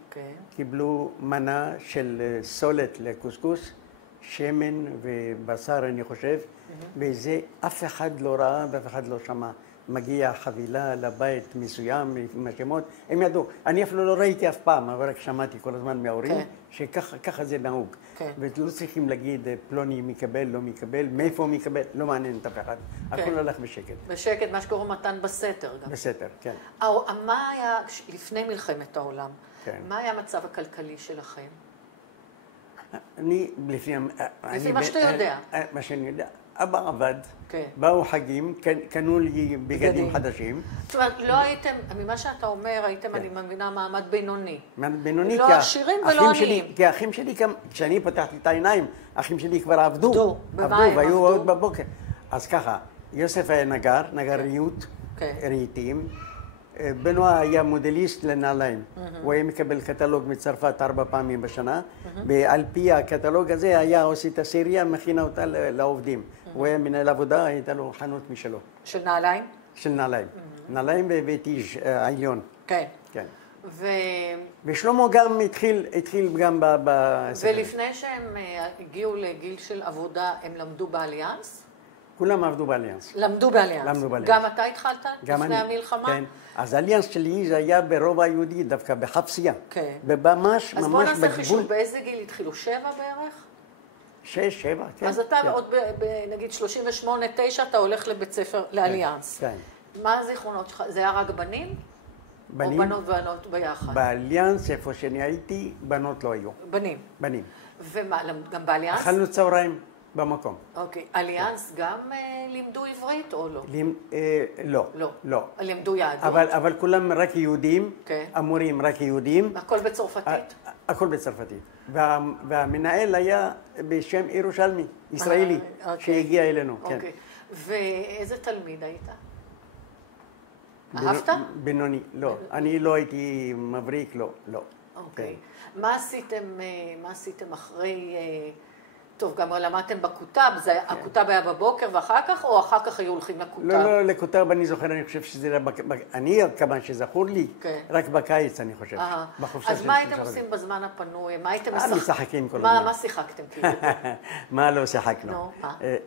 קיבלו מנה של סולת לקוסקוס, שמן ובשר אני חושב, וזה אף אחד לא ראה ואף אחד לא שמע. מגיע חבילה לבית מסוים עם השמות, הם ידעו. אני אפילו לא ראיתי אף פעם, אבל רק שמעתי כל הזמן מההורים, שככה זה נהוג. ולא צריכים להגיד פלוני מקבל, לא מקבל, מאיפה הוא מקבל, לא מעניין את אף אחד. הכל הלך בשקט. בשקט, מה שקוראים מתן בסתר גם. בסתר, כן. מה היה, לפני מלחמת העולם, מה היה המצב הכלכלי שלכם? לפי מה שאתה יודע. מה שאני יודע. אבא עבד, כן. באו חגים, קנו לי בגדים חדשים. זאת אומרת, לא הייתם, ממה שאתה אומר, הייתם, אני מבינה, מעמד בינוני. בינוני, לא עשירים ולא עניים. כי האחים שלי, כשאני פתחתי את העיניים, האחים שלי כבר עבדו. במה הם והיו עבדו? עוד בבוקר. אז ככה, יוסף היה נגר ריהוט, רהיטים. בנו היה מודליסט לנעליים. הוא היה מקבל קטלוג מצרפת 4 פעמים בשנה, ועל פי הקטלוג הזה היה עושה את הסירייה, מכינה אותה לעובדים. הוא היה מנהל עבודה, הייתה לו חנות משלו. של נעליים? של נעליים. נעליים וטיג' העליון. כן. כן. ושלמה גם התחיל גם ולפני שהם הגיעו לגיל של עבודה, הם למדו באליאנס? כולם עבדו באליאנס. למדו באליאנס. גם אתה התחלת לפני המלחמה? כן. אז האליאנס שלי זה היה ברובע היהודי, דווקא בחפסייה. כן. ממש אז בוא נעשה חישוב, באיזה גיל התחילו? 7 בערך? 6, 7, כן. אז אתה עוד נגיד 38, 9, אתה הולך לבית ספר, לאליאנס. כן. מה הזיכרונות שלך? זה היה רק בנים? בנים. או בנות ובנות ביחד? באליאנס, איפה שאני הייתי, בנות לא היו. בנים. בנים. ומה, גם באליאנס? אכלנו צהריים במקום. אוקיי. אליאנס גם לימדו עברית או לא? לא. לא. לימדו יהדות? אבל כולם רק יהודים, המורים רק יהודים. הכל בצרפתית? הכל בצרפתית. והמנהל היה בשם ירושלמי, ישראלי, שהגיע אלינו. אוקיי. ואיזה תלמיד היית? אהבת? בינוני, לא. אני לא הייתי מבריק, לא. אוקיי. מה עשיתם אחרי... טוב, גם למדתם בכותב, הכותב היה בבוקר ואחר כך, או אחר כך היו הולכים לכותב? לא, לכותב אני זוכר, אני חושב שזה היה, אני כמה שזכור לי, רק בקיץ אני חושב. אז מה הייתם עושים בזמן הפנוי? מה הייתם משחקים? משחקים כל הזמן. מה שיחקתם כאילו? מה לא שיחקנו?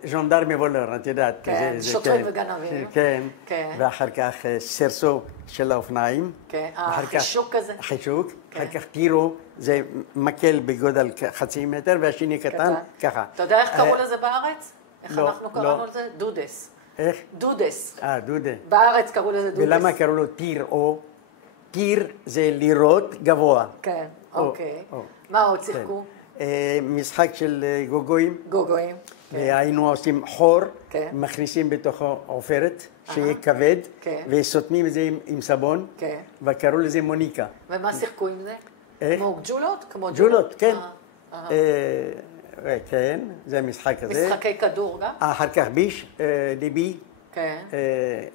ז'נדרמי וולר, את יודעת. כן, שוטרים וגנבים. כן, ואחר כך סרסו של האופניים. כן, חישוק כזה. חישוק, אחר כך טירו. זה מקל בגודל 0.5 מטר, והשני קטן, ככה. אתה יודע איך קראו לזה בארץ? איך אנחנו קראנו לזה? דודס. איך? דודס. דודה. בארץ קראו לזה דודס. ולמה קראו לו טיר או? טיר זה לירות גבוה. כן, אוקיי. מה עוד שיחקו? משחק של גוגויים. גוגויים. והיינו עושים חור, מכניסים בתוכו עופרת, שיהיה כבד, וסותמים את זה עם סבון, וקראו לזה מוניקה. ומה שיחקו עם זה? כמו ג'ולות? כמו ג'ולות, כן. כן, זה המשחק הזה. משחקי כדור גם? אחר כך ביש, דיבי,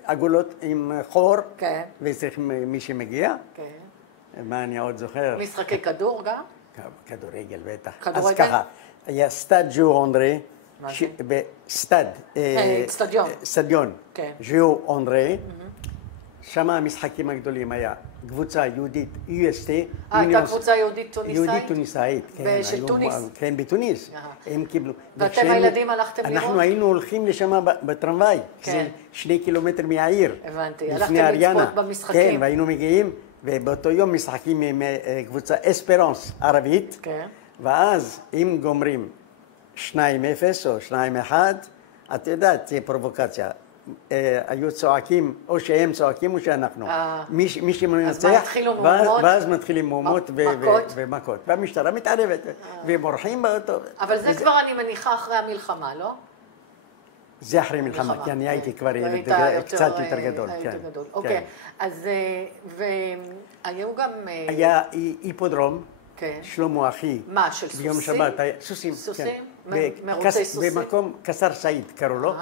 עגולות עם חור, וצריך מי שמגיע. מה אני עוד זוכר? משחקי כדור גם? כדורגל, בטח. כדורגל? אז ככה, היה סטאד ז'ו אנדרה, סטאד, סטדיון, ז'ו אנדרה, שם המשחקים הגדולים היה קבוצה יהודית, UST. הייתה קבוצה יהודית טוניסאית? יהודית טוניסאית, כן. של טוניס? כן, בתוניס. הם קיבלו. ואתם הילדים הלכתם לראות? אנחנו היינו הולכים לשם בטרמוואי. זה 2 קילומטר מהעיר. הבנתי, הלכתם לצפות במשחקים. כן, והיינו מגיעים, ובאותו יום משחקים עם קבוצה אספרנס ערבית. כן. ואז אם גומרים 2-0 או 2-1, את יודעת, זה פרובוקציה. היו צועקים, או שהם צועקים או שאנחנו. מי שמנצח, ואז מתחילים מהומות ומכות. והמשטרה מתערבת, ובורחים באותו. אבל זה כבר אני מניחה אחרי המלחמה, לא? זה אחרי מלחמה, כי אני הייתי כבר קצת יותר גדול. אוקיי, אז והיו גם... היה היפודרום, שלמה אחי. מה, של סוסים? ביום שבת, סוסים. סוסים? מרוצי סוסים? במקום קסר סעיד, קראו לו.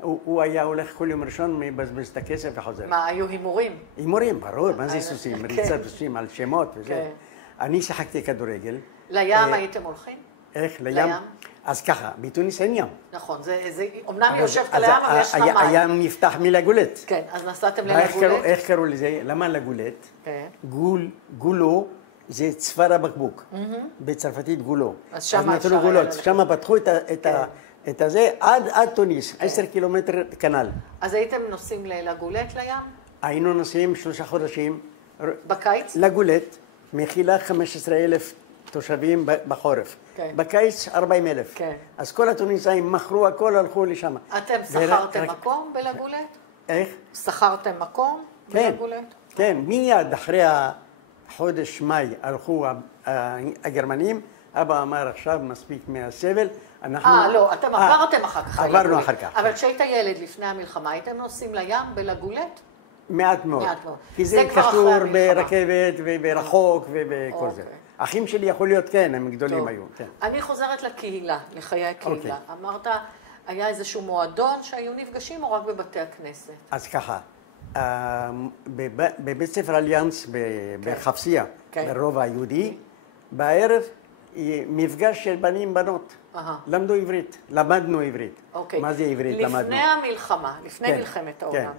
הוא היה הולך כל יום ראשון, מבזבז את הכסף וחוזר. מה, היו הימורים? הימורים, ברור, מה זה סוסים? ריצת סוסים על שמות וזה. אני שיחקתי כדורגל. לים הייתם הולכים? איך, לים? אז ככה, בתוניס אין ים. נכון, זה אומנם יושבת על הים, אבל יש לך מים. הים נפתח מלגולט. כן, אז נסעתם ללגולט. איך קראו לזה? למה לגולט? גולו זה צוואר הבקבוק. בצרפתית גולו. אז שם נתנו גולות, שם פתחו את הזה עד טוניס, 10 קילומטר כנל. אז הייתם נוסעים לגולט לים? היינו נוסעים 3 חודשים. בקיץ? לגולט, מכילה 15,000 תושבים בחורף. בקיץ 40,000. אז כל הטוניסאים מכרו הכל, הלכו לשם. אתם שכרתם מקום בלגולט? איך? שכרתם מקום בלגולט? כן, מיד אחרי החודש מאי הלכו הגרמנים, אבא אמר עכשיו מספיק מהסבל, לא, אתם עברתם אחר כך. עברנו אחר כך. אבל כשהיית ילד לפני המלחמה, הייתם נוסעים לים בלגולט? מעט מאוד. כי זה קשור ברכבת וברחוק וכל זה. אחים שלי יכול להיות כן, הם גדולים היו. אני חוזרת לקהילה, לחיי הקהילה. אמרת, היה איזשהו מועדון שהיו נפגשים או רק בבתי הכנסת? אז ככה, בבית ספר אליאנס בחפסיה, ברובע היהודי, בערב מפגש של בנים בנות. למדו עברית, למדנו עברית. מה זה עברית? למדנו. לפני המלחמה, לפני מלחמת העולם,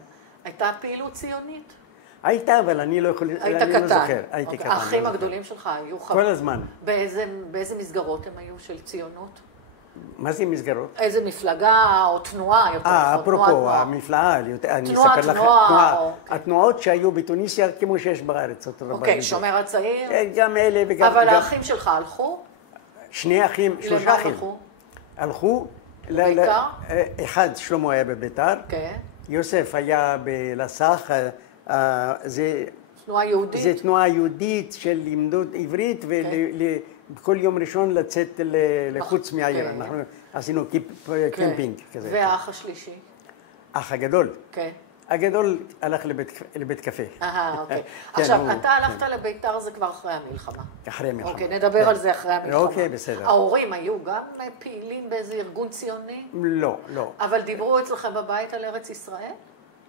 הייתה פעילות ציונית? הייתה, אבל אני לא יכול, היית אני קטן. לא זוכר. הייתי קטן. האחים הגדולים שלך היו כל הזמן. באיזה מסגרות הם היו של ציונות? מה זה מסגרות? איזה מפלגה או תנועה יותר נכון? אפרופו, המפלגה, אני אספר לך, התנועות שהיו בתוניסיה כמו שיש בארץ. אוקיי, שומר הצעיר? גם אלה וגם... אבל האחים שלך הלכו? שני אחים, שלושה אחים. הלכו? בעיקר? אחד, שלמה היה בביתר. יוסף היה בלסח. זה תנועה יהודית? זה תנועה יהודית של לימדות עברית ובכל יום ראשון לצאת לחוץ מהעיר. אנחנו עשינו קמפינג כזה. והאח השלישי? האח הגדול. כן. הגדול הלך לבית קפה. אוקיי. עכשיו, אתה הלכת לביתר זה כבר אחרי המלחמה. אחרי המלחמה. אוקיי, נדבר על זה אחרי המלחמה. אוקיי, בסדר. ההורים היו גם פעילים באיזה ארגון ציוני? לא, לא. אבל דיברו אצלכם בבית על ארץ ישראל?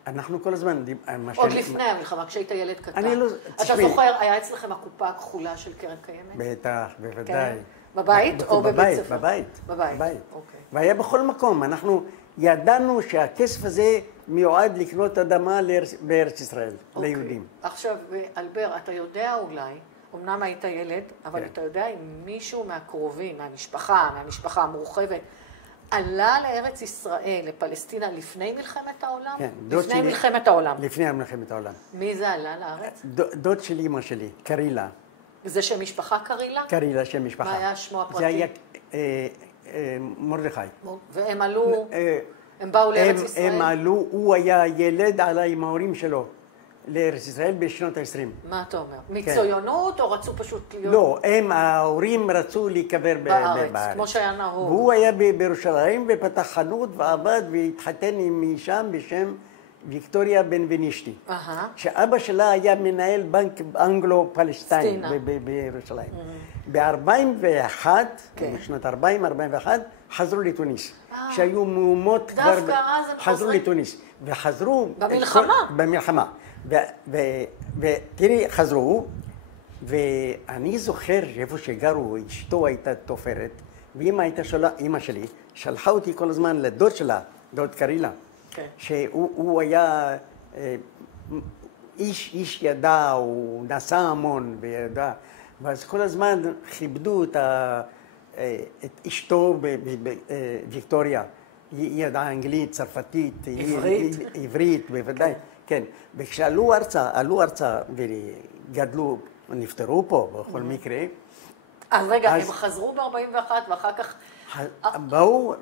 אנחנו כל הזמן... עוד לפני המלחמה, כשהיית ילד קטן. אני לא... אתה זוכר, היה אצלכם הקופה הכחולה של קרן קיימת? בטח, בוודאי. בבית או בבית ספר? בבית. בבית. והיה בכל מקום. אנחנו ידענו שהכסף הזה מיועד לקנות אדמה בארץ ישראל, ליהודים. עכשיו, אלבר, אתה יודע אולי, אמנם היית ילד, אבל אתה יודע אם מישהו מהקרובים, מהמשפחה המורחבת, עלה לארץ ישראל, לפלסטינה, לפני מלחמת העולם? כן. לפני מלחמת העולם. לפני מלחמת העולם. מי זה עלה לארץ? דוד של אמא שלי, קרילה. זה שם משפחה קרילה? קרילה, שם משפחה. מה היה שמו הפרטי? זה היה מרדכי. והם עלו, הם באו לארץ ישראל? הם עלו, הוא היה ילד, עלה עם ההורים שלו לארץ ישראל בשנות ה-20. מה אתה אומר? מציונות או רצו פשוט להיות? לא, ההורים רצו להיקבר בארץ. כמו שהיה נהוג. והוא היה בירושלים ופתח חנות ועבד והתחתן עם אישה בשם ויקטוריה בנבנישתי. שאבא שלה היה מנהל בנק אנגלו-פלסטיין בירושלים. ב-41, בשנות 40-41, חזרו לתוניס. שהיו מהומות כבר... דווקא אז הם חזרו לתוניס. וחזרו... במלחמה? במלחמה. ותראי, חזרו, ואני זוכר איפה שגרו, אשתו הייתה תופרת, ואמא שלי שלחה אותי כל הזמן לדוד שלה, דוד קרילה. שהוא היה איש ידע, הוא נסע המון וידע, ואז כל הזמן כיבדו את אשתו בוויקטוריה. היא ידעה אנגלית, צרפתית, עברית, בוודאי, כן. וכשעלו ארצה וגדלו, נפטרו פה בכל מקרה. אז רגע, הם חזרו ב-41 ואחר כך... באו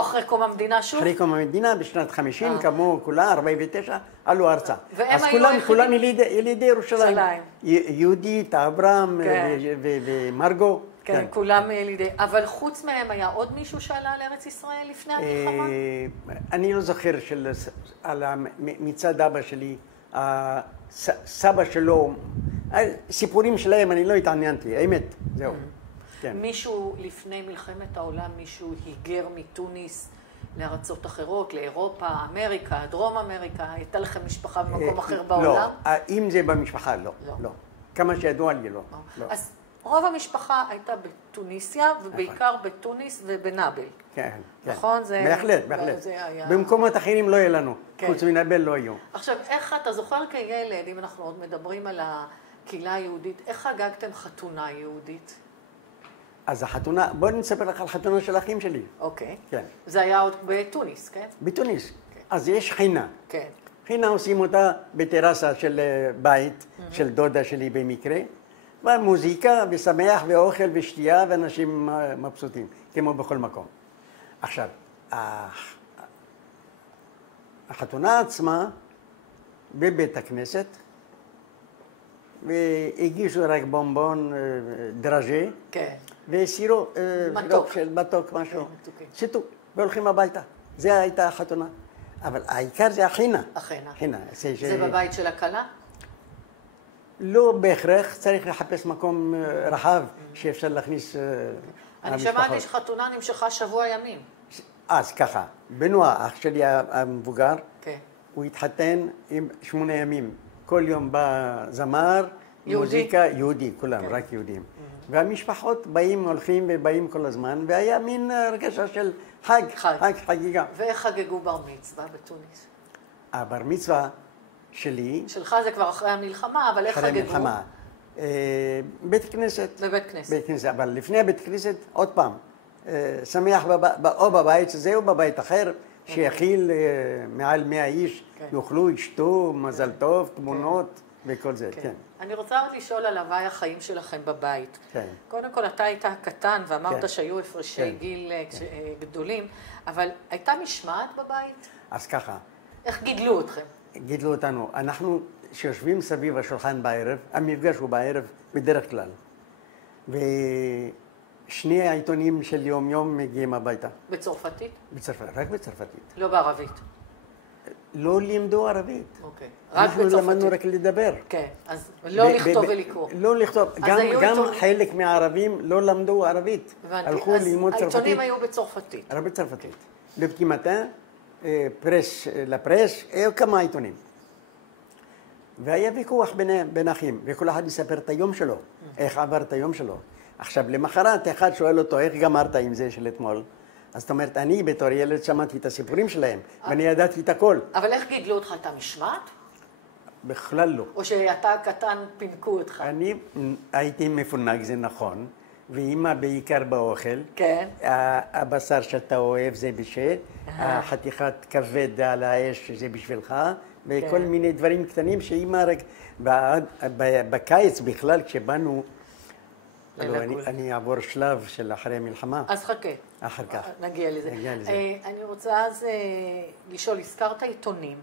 אחרי קום המדינה שוב? אחרי קום המדינה בשנת 50, כמו כולה, 49, עלו ארצה. והם אז כולם ילידי ירושלים. יהודית, אברהם ומרגו. כן, כולם ילידי. אבל חוץ מהם היה עוד מישהו שעלה לארץ ישראל לפני המלחמה? אני לא זוכר מצד אבא שלי, סבא שלו, סיפורים שלהם אני לא התעניינתי, האמת, זהו. מישהו לפני מלחמת העולם, מישהו היגר מתוניס לארצות אחרות, לאירופה, אמריקה, דרום אמריקה, הייתה לכם משפחה במקום אחר בעולם? לא, אם זה במשפחה, לא. כמה שידוע לי, לא. אז רוב המשפחה הייתה בתוניסיה, ובעיקר בתוניס ובנאבל. כן. נכון? בהחלט. במקומות אחרים לא יהיה לנו, חוץ מנאבל לא היו. עכשיו, איך אתה זוכר כילד, אם אנחנו עוד מדברים על הקהילה היהודית, איך חגגתם חתונה יהודית? אז החתונה, בואי נספר לך על חתונה של האחים שלי. אוקיי. כן. זה היה עוד בתוניס, כן? בתוניס. אז יש חינה. כן. חינה עושים אותה בטרסה של בית, של דודה שלי במקרה. ומוזיקה ושמח ואוכל ושתייה ואנשים מבסוטים, כמו בכל מקום. עכשיו, החתונה עצמה בבית הכנסת, והגישו רק בומבון דרז'ה. כן. וסירו, מתוק. של מתוק, משהו. מתוקים. שתו, והולכים הביתה. זה הייתה החתונה. אבל העיקר זה החינה. החינה. חינה. זה בבית של הכלה? לא בהכרח, צריך לחפש מקום רחב שאפשר להכניס אני שמעתי שחתונה נמשכה שבוע ימים. אז ככה, בנוע, אח שלי המבוגר, כן. הוא התחתן עם 8 ימים. כל יום בא זמר, מוזיקה, יהודי, כולם, רק יהודים. והמשפחות באים, הולכים ובאים כל הזמן, והיה מין הרגשה של חג, חגיגה. ואיך חגגו בר מצווה בתוניס? הבר מצווה שלי... שלך זה כבר אחרי המלחמה, אבל איך חגגו? אחרי המלחמה. בית כנסת. בבית כנסת. בית כנסת, אבל לפני בית כנסת, עוד פעם, שמח או בבית הזה או בבית אחר, שיכיל מעל 100 איש, יאכלו, ישתו, מזל טוב, תמונות וכל זה, כן. אני רוצה עוד לשאול על הוואי החיים שלכם בבית. כן. קודם כל, אתה היית קטן ואמרת שהיו הפרשי גיל גדולים, אבל הייתה משמעת בבית? אז ככה. איך גידלו אתכם? גידלו אותנו. אנחנו שיושבים סביב השולחן בערב, המפגש הוא בערב בדרך כלל. ושני העיתונים של יום מגיעים הביתה. בצרפתית? בצרפתית, רק בצרפתית. לא בערבית? לא לימדו ערבית. אוקיי. רק בצרפתית. אנחנו למדנו רק לדבר. כן, אז לא לכתוב ולקרוא. לא לכתוב. גם חלק מהערבים לא למדו ערבית. הלכו ללמוד צרפתית. העיתונים היו בצרפתית. ערבית צרפתית. לפקימתה, פרס, לפרס, כמה עיתונים. והיה ויכוח בין אחים, וכל אחד יספר את היום שלו, איך עבר את היום שלו. עכשיו, למחרת, אחד שואל אותו, איך גמרת עם זה של אתמול? אז זאת אומרת, אני בתור ילד שמעתי את הסיפורים שלהם, ואני ידעתי את הכל. אבל איך גידלו אותך? אתה משמעת? בכלל לא. או שאתה קטן פינקו אותך? אני הייתי מפונק, זה נכון, ואמא בעיקר באוכל. כן. הבשר שאתה אוהב זה בשל, החתיכת כבד על האש זה בשבילך, וכל מיני דברים קטנים שאמא רק... בקיץ בכלל, כשבאנו... אני אעבור שלב של אחרי המלחמה. אז חכה. אחר כך. נגיע לזה. אני רוצה אז לשאול, הזכרת עיתונים.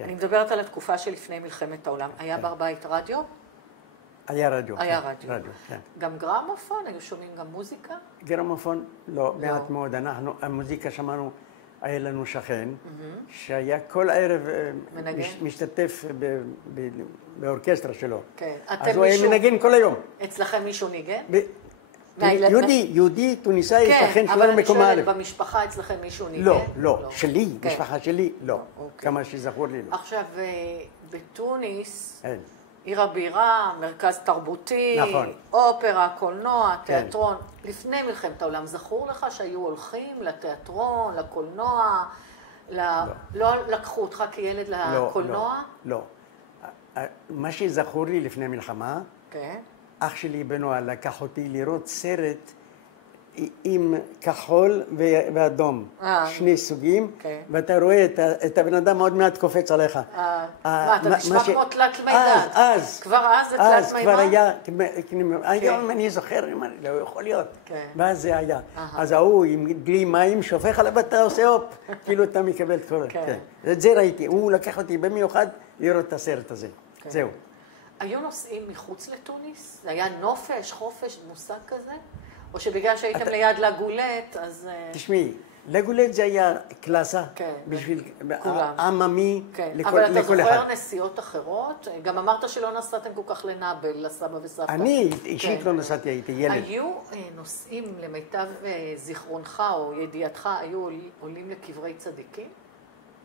אני מדברת על התקופה שלפני מלחמת העולם. היה בבית רדיו? היה רדיו. היה רדיו. כן. גם גרמופון? היו שומעים גם מוזיקה? גרמופון? לא, מעט מאוד. אנחנו, המוזיקה שמענו, היה לנו שכן, שהיה כל ערב משתתף באורקסטרה שלו. כן. אז הוא היה מנגן כל היום. אצלכם מישהו ניגן? יהודי, טוניסאי, שכן שלו מקום א'. כן, אבל אני שואלת, במשפחה אצלכם מישהו ניגן? לא, שלי, משפחה שלי, לא. כמה שזכור לי, לא. עכשיו, בתוניס, עיר הבירה, מרכז תרבותי, אופרה, קולנוע, תיאטרון. לפני מלחמת העולם, זכור לך שהיו הולכים לתיאטרון, לקולנוע, לא לקחו אותך כילד לקולנוע? לא. מה שזכור לי לפני מלחמה, כן. אח שלי בנוע לקח אותי לראות סרט עם כחול ואדום, שני סוגים, ואתה רואה את הבן אדם עוד מעט קופץ עליך. מה, אתה נשמע כמו תלת מידע? כבר אז זה תלת מידע? כבר היה, היום אני זוכר, לא יכול להיות, ואז זה היה. אז ההוא עם דלי מים שופך עליו ואתה עושה הופ, כאילו אתה מקבל את כל זה. את זה ראיתי, הוא לקח אותי במיוחד לראות את הסרט הזה, זהו. היו נוסעים מחוץ לתוניס? זה היה נופש, חופש, מושג כזה? או שבגלל שהייתם ליד לגולט, אז... תשמעי, לגולט זה היה קלאסה בשביל עממי לכל אחד. אבל אתה זוכר נסיעות אחרות? גם אמרת שלא נסעתם כל כך לנאבל, לסבא וסבתא. אני אישית לא נסעתי, הייתי ילד. היו נוסעים, למיטב זיכרונך או ידיעתך, היו עולים לקברי צדיקים?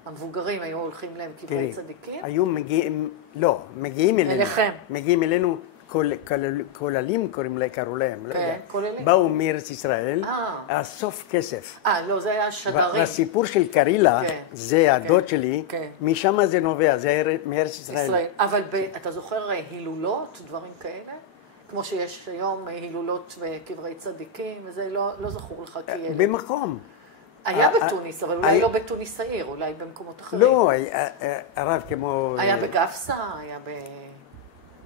המבוגרים היו הולכים להם קברי צדיקים? היו מגיעים, לא, מגיעים אלינו. אליכם. מגיעים אלינו. כוללים קראו להם, לא יודע. כוללים. באו מארץ ישראל, אסוף כסף. לא, זה היה שדרים. הסיפור של קרילה, זה הדוד שלי, משם זה נובע, זה מארץ ישראל. אבל אתה זוכר הילולות, דברים כאלה? כמו שיש היום הילולות וקברי צדיקים, וזה לא זכור לך כילד. במקום. היה בתוניס, אבל אולי לא בתוניס העיר, אולי במקומות אחרים. לא, הרב כמו... היה בגפסה, היה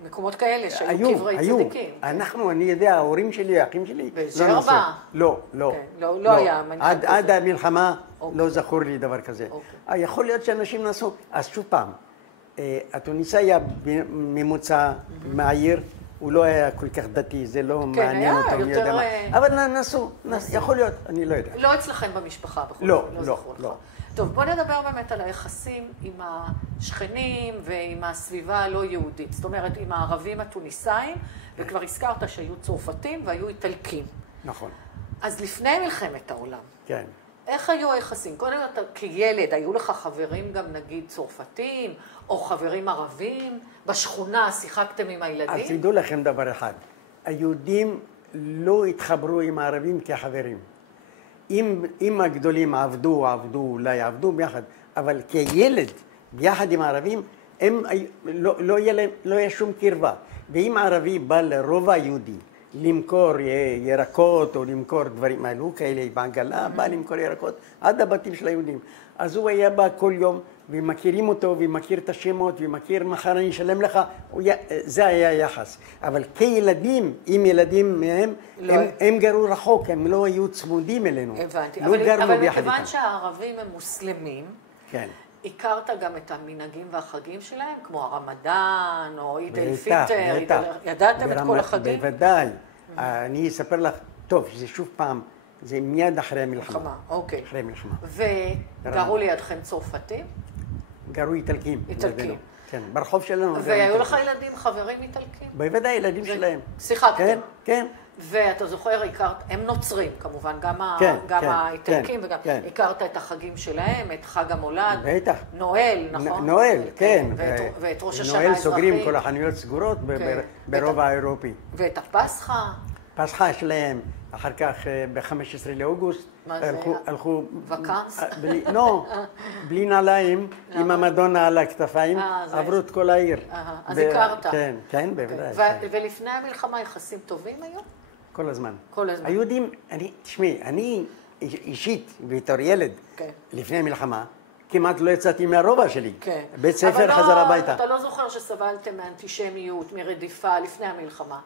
במקומות כאלה שהיו קברי צדיקים. אני יודע, ההורים שלי, האחים שלי, בז'רבה? לא. לא היה מנהג כזה. עד המלחמה לא זכור לי דבר כזה. יכול להיות שאנשים נסעו, אז שוב פעם, התוניסאי היה ממוצע מהעיר, הוא לא היה כל כך דתי, זה לא מעניין אותו, מי יודע מה. אבל נסו, יכול להיות, אני לא יודע. לא אצלכם במשפחה בכל זאת? לא, לא. טוב, בוא נדבר באמת על היחסים עם השכנים ועם הסביבה הלא יהודית. זאת אומרת, עם הערבים התוניסאים, וכבר הזכרת שהיו צרפתים והיו איטלקים. נכון. אז לפני מלחמת העולם. כן. איך היו היחסים? קודם אתה כילד, היו לך חברים גם נגיד צרפתים, או חברים ערבים? בשכונה שיחקתם עם הילדים? אז תדעו לכם דבר אחד, היהודים לא התחברו עם הערבים כחברים. אם הגדולים עבדו, אולי עבדו ביחד, אבל כילד, ביחד עם הערבים, לא היה שום קרבה. ואם ערבי בא לרובע היהודי, למכור ירקות או למכור דברים האלו, כאלה בעגלה, בא למכור ירקות עד הבתים של היהודים. אז הוא היה בא כל יום, ומכירים אותו, ומכיר את השמות, ומכיר מחר אני אשלם לך, זה היה היחס. אבל כילדים, עם ילדים מהם, הם גרו רחוק, הם לא היו צמודים אלינו. הבנתי, לא גרנו אבל ביחד מכיוון איתם. שהערבים הם מוסלמים, כן. הכרת גם את המנהגים והחגים שלהם, כמו הרמדאן או עיד אל-פיטר, ידעתם את כל החגים? בוודאי. אני אספר לך, טוב, זה שוב פעם, זה מיד אחרי המלחמה. אוקיי. אחרי המלחמה. וגרו לידכם צרפתים? גרו איטלקים. איטלקים. כן, ברחוב שלנו. והיו לך ילדים, חברים איטלקים? בוודאי, ילדים שלהם. שיחקתם? כן, כן. ואתה זוכר, הם נוצרים כמובן, גם האיטלקים, וגם הכרת את החגים שלהם, את חג המולד. בטח. נואל, נכון? נואל, כן. ואת ראש השנה האזרחי. נואל סוגרים, כל החנויות סגורות ברובע האירופי. ואת הפסחא. פסחא שלהם, אחר כך ב-15 לאוגוסט. מה זה? הלכו... וקאנס? לא, בלי נעליים, עם המדונה על הכתפיים, עברו את כל העיר. אז הכרת. כן, כן, בוודאי. ולפני המלחמה יחסים טובים היו? כל הזמן. כל הזמן. היהודים, תשמעי, אני אישית, בתור ילד, לפני המלחמה, כמעט לא יצאתי מהרובע שלי. כן. בית ספר חזר הביתה. אתה לא זוכר שסבלתם מאנטישמיות, מרדיפה, לפני המלחמה?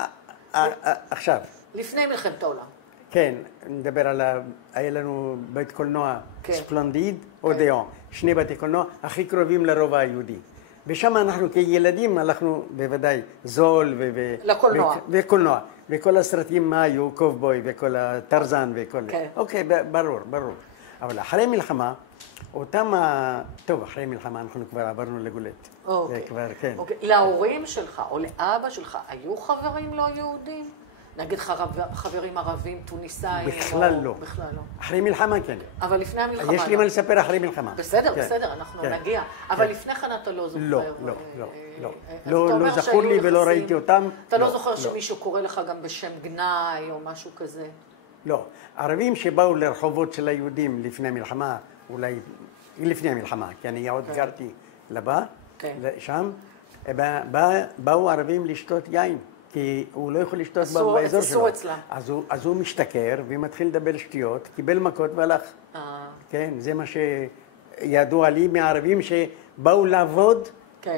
עכשיו. לפני מלחמת העולם. כן, נדבר על היה לנו בית קולנוע ספלנדיד, אודיאון, שני בתי קולנוע הכי קרובים לרובע היהודי. ושם אנחנו כילדים הלכנו בוודאי זול לקולנוע. וקולנוע. וכל הסרטים מה היו, קובבוי וכל הטרזן וכל... אוקיי, ברור. אבל אחרי מלחמה, טוב, אחרי מלחמה אנחנו כבר עברנו לגולת. אוקיי. להורים שלך או לאבא שלך היו חברים לא יהודים? נגיד חברים ערבים, טוניסאים? בכלל לא. אחרי מלחמה כן. אבל לפני המלחמה... יש לי מה לספר אחרי מלחמה. בסדר, אנחנו נגיע. אבל לפני כן אתה לא זוכר. לא זכור לי ולא ראיתי אותם. אתה לא זוכר שמישהו קורא לך גם בשם גנאי או משהו כזה? לא. ערבים שבאו לרחובות של היהודים לפני המלחמה, אולי לפני המלחמה, כי אני עוד גרתי לבא, שם, באו ערבים לשתות יין. כי הוא לא יכול לשתות באזור שלו. אז הוא משתכר ומתחיל לדבר שטויות, קיבל מכות והלך. כן, זה מה שידוע לי מהערבים שבאו לעבוד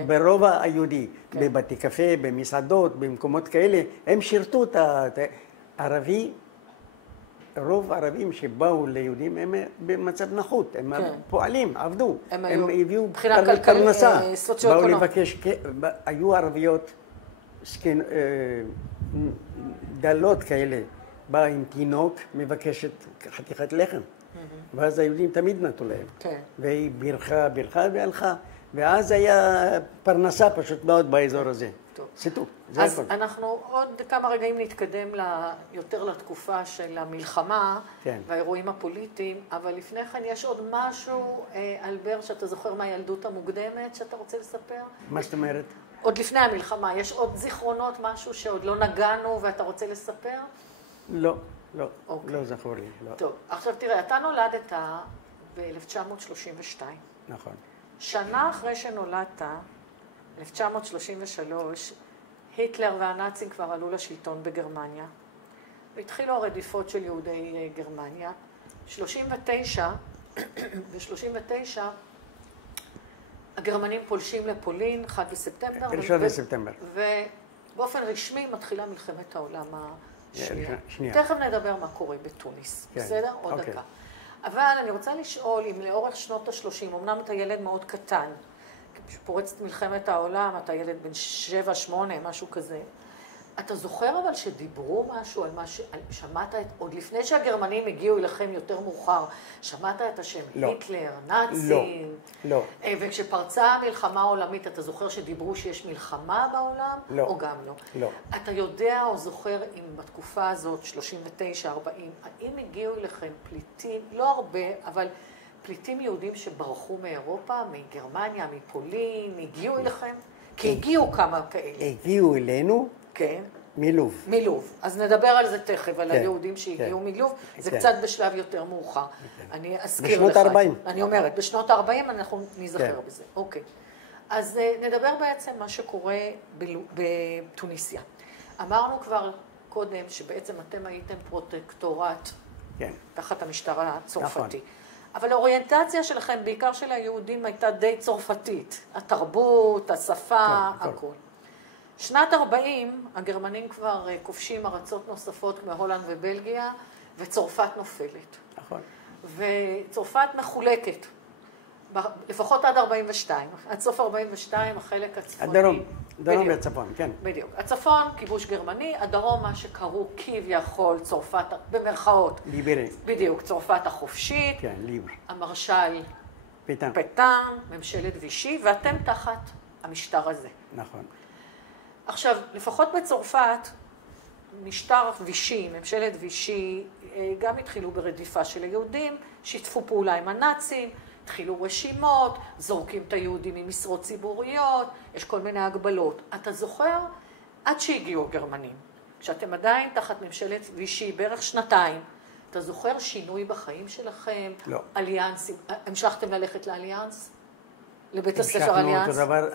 ברובע היהודי. בבתי קפה, במסעדות, במקומות כאלה, הם שירתו את הערבי. רוב הערבים שבאו ליהודים הם במצב נחות, הם פועלים, עבדו. הם הביאו פרנסה. באו לבקש, היו ערביות דלות כאלה, באה עם תינוק, מבקשת חתיכת לחם. ואז היהודים תמיד נתנו להם. והיא בירכה והלכה. ואז היה פרנסה פשוט מאוד באזור הזה. סיטו, זה אז הכל. אנחנו עוד כמה רגעים נתקדם יותר לתקופה של המלחמה והאירועים הפוליטיים, אבל לפני כן יש עוד משהו, אלבר, שאתה זוכר מהילדות המוקדמת שאתה רוצה לספר? מה זאת אומרת? עוד לפני המלחמה, יש עוד זיכרונות, משהו שעוד לא נגענו ואתה רוצה לספר? לא זכור לי. טוב, עכשיו תראה, אתה נולדת ב-1932. נכון. שנה אחרי שנולדת, 1933, היטלר והנאצים כבר עלו לשלטון בגרמניה, והתחילו הרדיפות של יהודי גרמניה. 39, הגרמנים פולשים לפולין, 1 בספטמבר. 1 בספטמבר. ובאופן רשמי מתחילה מלחמת העולם השנייה. תכף נדבר מה קורה בתוניס, בסדר? עוד דקה. אבל אני רוצה לשאול אם לאורך שנות ה-30, אמנם אתה ילד מאוד קטן, כשפורצת מלחמת העולם, אתה ילד בן 7-8, משהו כזה, אתה זוכר אבל שדיברו משהו על מה שמעת, עוד לפני שהגרמנים הגיעו אליכם יותר מאוחר, שמעת את השם היטלר, נאצים? לא. וכשפרצה המלחמה העולמית, אתה זוכר שדיברו שיש מלחמה בעולם? לא. או גם לא? לא. אתה יודע או זוכר אם בתקופה הזאת, 39-40, האם הגיעו אליכם פליטים, לא הרבה, אבל פליטים יהודים שברחו מאירופה, מגרמניה, מפולין, הגיעו אליכם? כי הגיעו כמה כאלה. הגיעו אלינו? כן. מלוב. מלוב. אז נדבר על זה תכף, על היהודים שהגיעו מלוב. זה קצת בשלב יותר מאוחר. אני אזכיר לך. בשנות ה-40. אני אומרת, בשנות ה-40 אנחנו נזכר בזה. אוקיי. אז נדבר בעצם מה שקורה בתוניסיה. אמרנו כבר קודם שבעצם אתם הייתם פרוטקטורט תחת המשטר הצרפתי. אבל האוריינטציה שלכם, בעיקר של היהודים, הייתה די צרפתית. התרבות, השפה, הכל. שנת 40, הגרמנים כבר כובשים ארצות נוספות כמו הולנד ובלגיה, וצרפת נופלת. נכון. וצרפת מחולקת, לפחות עד 42. עד סוף 42, החלק הצפוני. הדרום והצפון, כן. בדיוק. הצפון, כיבוש גרמני, הדרום, מה שקראו כביכול צרפת, במרכאות. ליברי. בדיוק, צרפת החופשית. כן, ליבר. המרשל פטן, ממשלת וישי, ואתם תחת המשטר הזה. נכון. עכשיו, לפחות בצרפת, משטר וישי, ממשלת וישי, גם התחילו ברדיפה של היהודים, שיתפו פעולה עם הנאצים, התחילו רשימות, זורקים את היהודים ממשרות ציבוריות, יש כל מיני הגבלות. אתה זוכר? עד שהגיעו הגרמנים, כשאתם עדיין תחת ממשלת וישי, בערך שנתיים, אתה זוכר שינוי בחיים שלכם? לא. אליאנסים, המשכתם ללכת לאליאנס? לבית הספר אליאנס? המשכנו אותו דבר,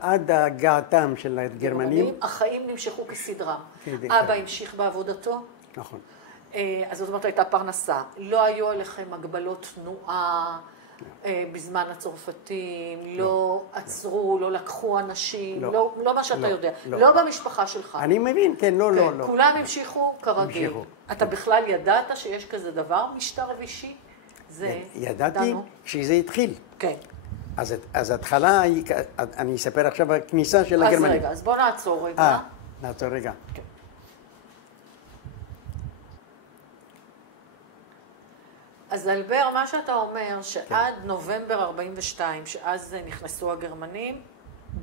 עד הגעתם של הגרמנים. החיים נמשכו כסדרם. אבא המשיך בעבודתו. נכון. אז זאת אומרת, הייתה פרנסה. לא היו עליכם הגבלות תנועה בזמן הצרפתים, לא עצרו, לא לקחו אנשים, לא מה שאתה יודע. לא במשפחה שלך. אני מבין, כן, לא. כולם המשיכו כרגיל. אתה בכלל ידעת שיש כזה דבר, משטר וישי? ידעתי כשזה התחיל. כן. אז התחלה, אני אספר עכשיו הכניסה של הגרמנים. אז רגע, אז בוא נעצור רגע. נעצור רגע. כן. אז אלבר, מה שאתה אומר, שעד נובמבר 42, שאז נכנסו הגרמנים,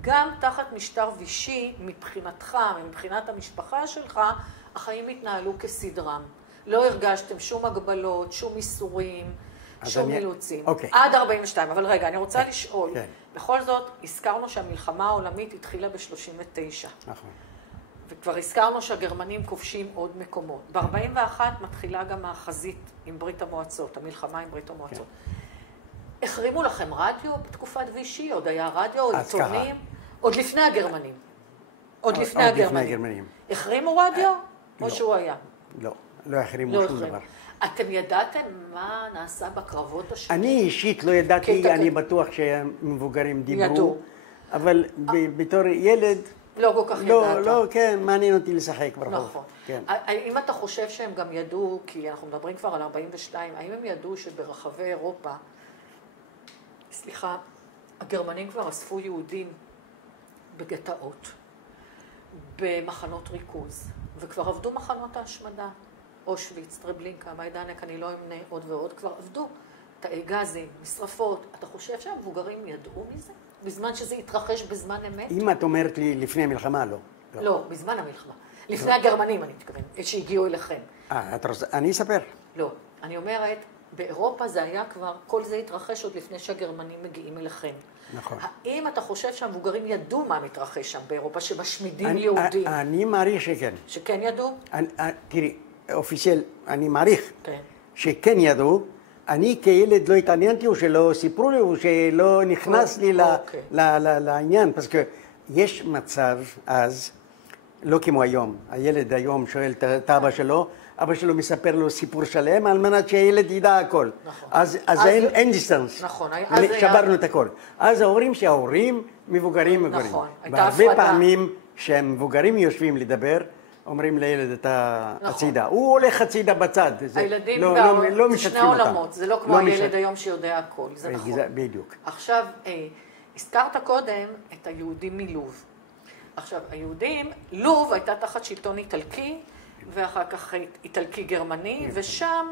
גם תחת משטר וישי, מבחינתך, מבחינת המשפחה שלך, החיים התנהלו כסדרם. לא הרגשתם שום הגבלות, שום איסורים, שום אילוצים. עד 42, אבל רגע, אני רוצה לשאול. בכל זאת, הזכרנו שהמלחמה העולמית התחילה ב-39. נכון. וכבר הזכרנו שהגרמנים כובשים עוד מקומות. ב-41 מתחילה גם החזית עם ברית המועצות, המלחמה עם ברית המועצות. החרימו לכם רדיו בתקופת וישי? עוד היה רדיו, או עיתונים? עוד לפני הגרמנים. עוד לפני הגרמנים. החרימו רדיו? או שהוא היה? לא החרימו שום דבר. אתם ידעתם מה נעשה בקרבות השונים? אני אישית לא ידעתי, אני בטוח שהמבוגרים דיברו, אבל בתור ילד... לא כל כך ידעת. לא, כן, מעניין אותי לשחק ברחוב. נכון. אם אתה חושב שהם גם ידעו, כי אנחנו מדברים כבר על 42, האם הם ידעו שברחבי אירופה, סליחה, הגרמנים כבר אספו יהודים בגטאות, במחנות ריכוז, וכבר עבדו מחנות ההשמדה, אושוויץ, טרבלינקה, מיידנק, אני לא אמנה עוד ועוד, כבר עבדו, תאי גזים, משרפות. אתה חושב שהמבוגרים ידעו מזה? בזמן שזה התרחש בזמן אמת? אם את אומרת לי לפני המלחמה, לא. לא, בזמן המלחמה. לפני הגרמנים, אני מתכוון, שהגיעו אליכם. אני אספר. לא, אני אומרת, באירופה זה היה כבר, כל זה התרחש עוד לפני שהגרמנים מגיעים אליכם. נכון. האם אתה חושב שהמבוגרים ידעו מה מתרחש שם באירופה, שמשמידים יהודים? אני מעריך שכן. שכן ידעו? תראי, אופיציאל, אני מעריך שכן ידעו. אני כילד לא התעניינתי, או שלא סיפרו לי, או שלא נכנס לי לעניין. פסקי, יש מצב אז, לא כמו היום, הילד היום שואל את אבא שלו, אבא שלו מספר לו סיפור שלם, על מנת שהילד ידע הכל. אז אין דיסטנס. נכון. שברנו את הכל. אז ההורים מבוגרים. נכון. והרבה פעמים שהמבוגרים יושבים לדבר, אומרים לילד את הצידה. הוא הולך הצידה בצד. הילדים לא משתפים בשני עולמות. זה לא כמו הילד היום שיודע הכל. זה נכון. בדיוק. עכשיו, הזכרת קודם את היהודים מלוב. עכשיו, היהודים, לוב הייתה תחת שלטון איטלקי, ואחר כך איטלקי גרמני, ושם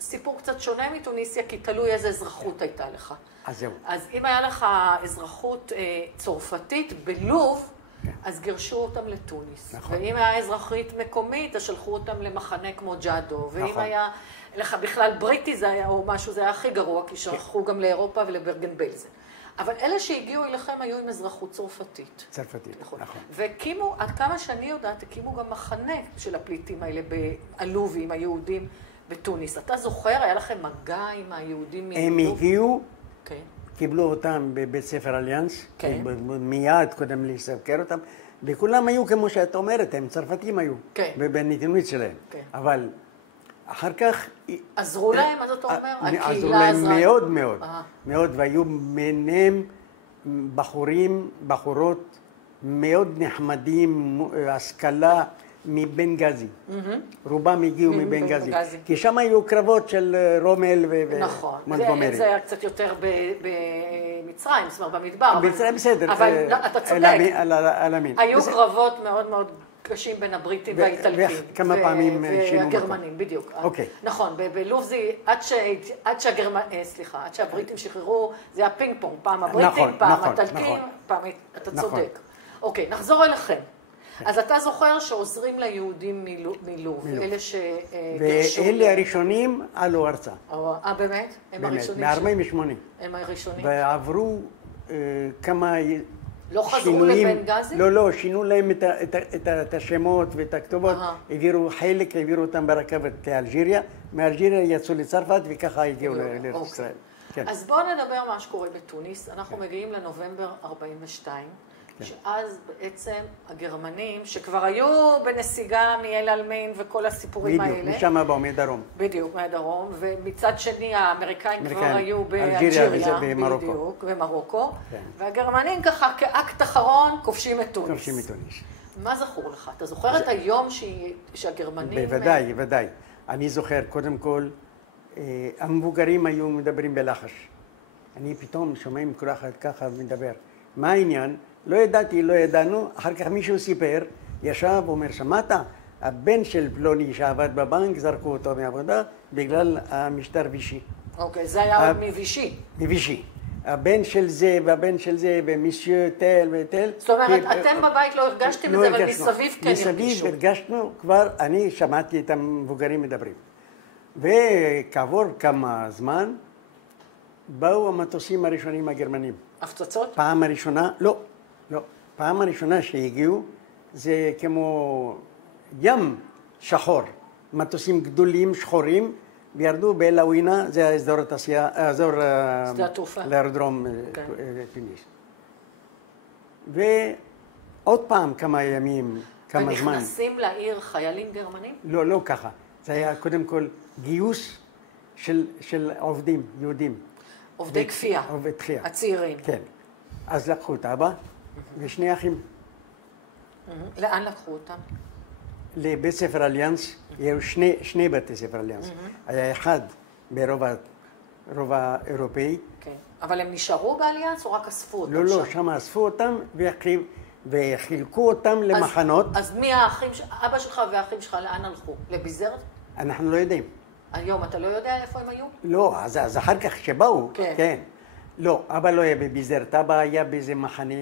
סיפור קצת שונה מתוניסיה, כי תלוי איזה אזרחות הייתה לך. אז זהו. אז אם היה לך אזרחות צרפתית בלוב, אז גירשו אותם לתוניס. נכון. ואם היה אזרחית מקומית, אז שלחו אותם למחנה כמו ג'אדו. ואם נכון. היה לך בכלל בריטי זה היה, או משהו, זה היה הכי גרוע, כי שלחו גם לאירופה ולברגן בלזן. אבל אלה שהגיעו אליכם היו עם אזרחות צרפתית. צרפתית, נכון. והקימו, עד כמה שאני יודעת, הקימו גם מחנה של הפליטים האלה, הלובים, היהודים בתוניס. אתה זוכר, היה לכם מגע עם היהודים מלוב? הם הגיעו, כן. קיבלו אותם בבית ספר אליאנס, כן. מיד קודם לסקר אותם, וכולם היו כמו שאת אומרת, הם צרפתים היו, כן. בנתינות שלהם. כן. אבל אחר כך... עזרו להם, אז אתה אומר? עזרו להם מאוד מאוד, מאוד, והיו ביניהם בחורות מאוד נחמדים, השכלה מבנגזי. רובם הגיעו מבנגזי. כי שם היו קרבות של רומל ומונטגומרי. נכון, זה היה קצת יותר במצרים, זאת אומרת במדבר. במצרים בסדר. אבל אתה צודק. על המין. היו קרבות מאוד מאוד קשים בין הבריטים והאיטלקים. וכמה פעמים שינו מקום. והגרמנים, בדיוק. אוקיי. נכון, בלוב זה עד שהבריטים שחררו, זה היה פינג פונג, פעם הבריטים, פעם האיטלקים, פעם... אתה צודק. אוקיי, נחזור אליכם. אז אתה זוכר שעוזרים ליהודים מלוב, אלה שגרשו... ואלה הראשונים עלו ארצה. באמת? הם הראשונים? מ-48. הם הראשונים? ועברו כמה... לא חזרו לבנגזי? לא, שינו להם את השמות ואת הכתובות. חלק העבירו אותם ברכבת לאלג'יריה, מאלג'יריה יצאו לצרפת וככה הגיעו לארץ ישראל. אז בואו נדבר מה שקורה בתוניס. אנחנו מגיעים לנובמבר 42. שאז בעצם הגרמנים, שכבר היו בנסיגה מאל אלמיין וכל הסיפורים האלה. בדיוק, משם באו, מדרום. בדיוק, מהדרום, ומצד שני האמריקאים כבר היו באלג'יריה, בדיוק, במרוקו, והגרמנים ככה כאקט אחרון כובשים את תוניס. כובשים את תוניס. מה זכור לך? אתה זוכר את היום שהגרמנים... בוודאי. אני זוכר, קודם כל, המבוגרים היו מדברים בלחש. אני פתאום שומעים כל אחד ככה מדבר. מה העניין? לא ידעתי, לא ידענו, אחר כך מישהו סיפר, ישב ואומר, שמעת? הבן של פלוני שעבד בבנק, זרקו אותו מעבודה בגלל המשטר וישי. אוקיי, זה היה עוד מווישי. מווישי. הבן של זה והבן של זה ומיסיו טל וטל. זאת אומרת, אתם בבית לא הרגשתם את זה, אבל מסביב כן הרגישו. מסביב הרגשנו, כבר אני שמעתי את המבוגרים מדברים. וכעבור כמה זמן, באו המטוסים הראשונים הגרמנים. הפצצות? פעם הראשונה, לא. פעם הראשונה שהגיעו, זה כמו ים שחור. מטוסים גדולים, שחורים, וירדו באלאווינה, זה האזור התעשייה, האזור... שדה התעופה. לארדרום תוניס. ועוד פעם כמה ימים, כמה זמן. ונכנסים לעיר חיילים גרמנים? לא ככה. זה היה קודם כל גיוס של עובדים, יהודים. עובדי כפייה. עובדי כפייה. הצעירים. כן. אז לקחו את אבא ושני אחים. לאן לקחו אותם? לבית ספר אליאנס, היו שני בתי ספר אליאנס. היה אחד ברובע אירופאי. כן. אבל הם נשארו באליאנס או רק אספו אותם שם? לא, שם אספו אותם וחילקו אותם למחנות. אז מי האחים, אבא שלך והאחים שלך לאן הלכו? לביזרת? אנחנו לא יודעים. היום אתה לא יודע איפה הם היו? לא, אז אחר כך שבאו, כן. לא, אבא לא היה בביזרת, אבא היה באיזה מחנה,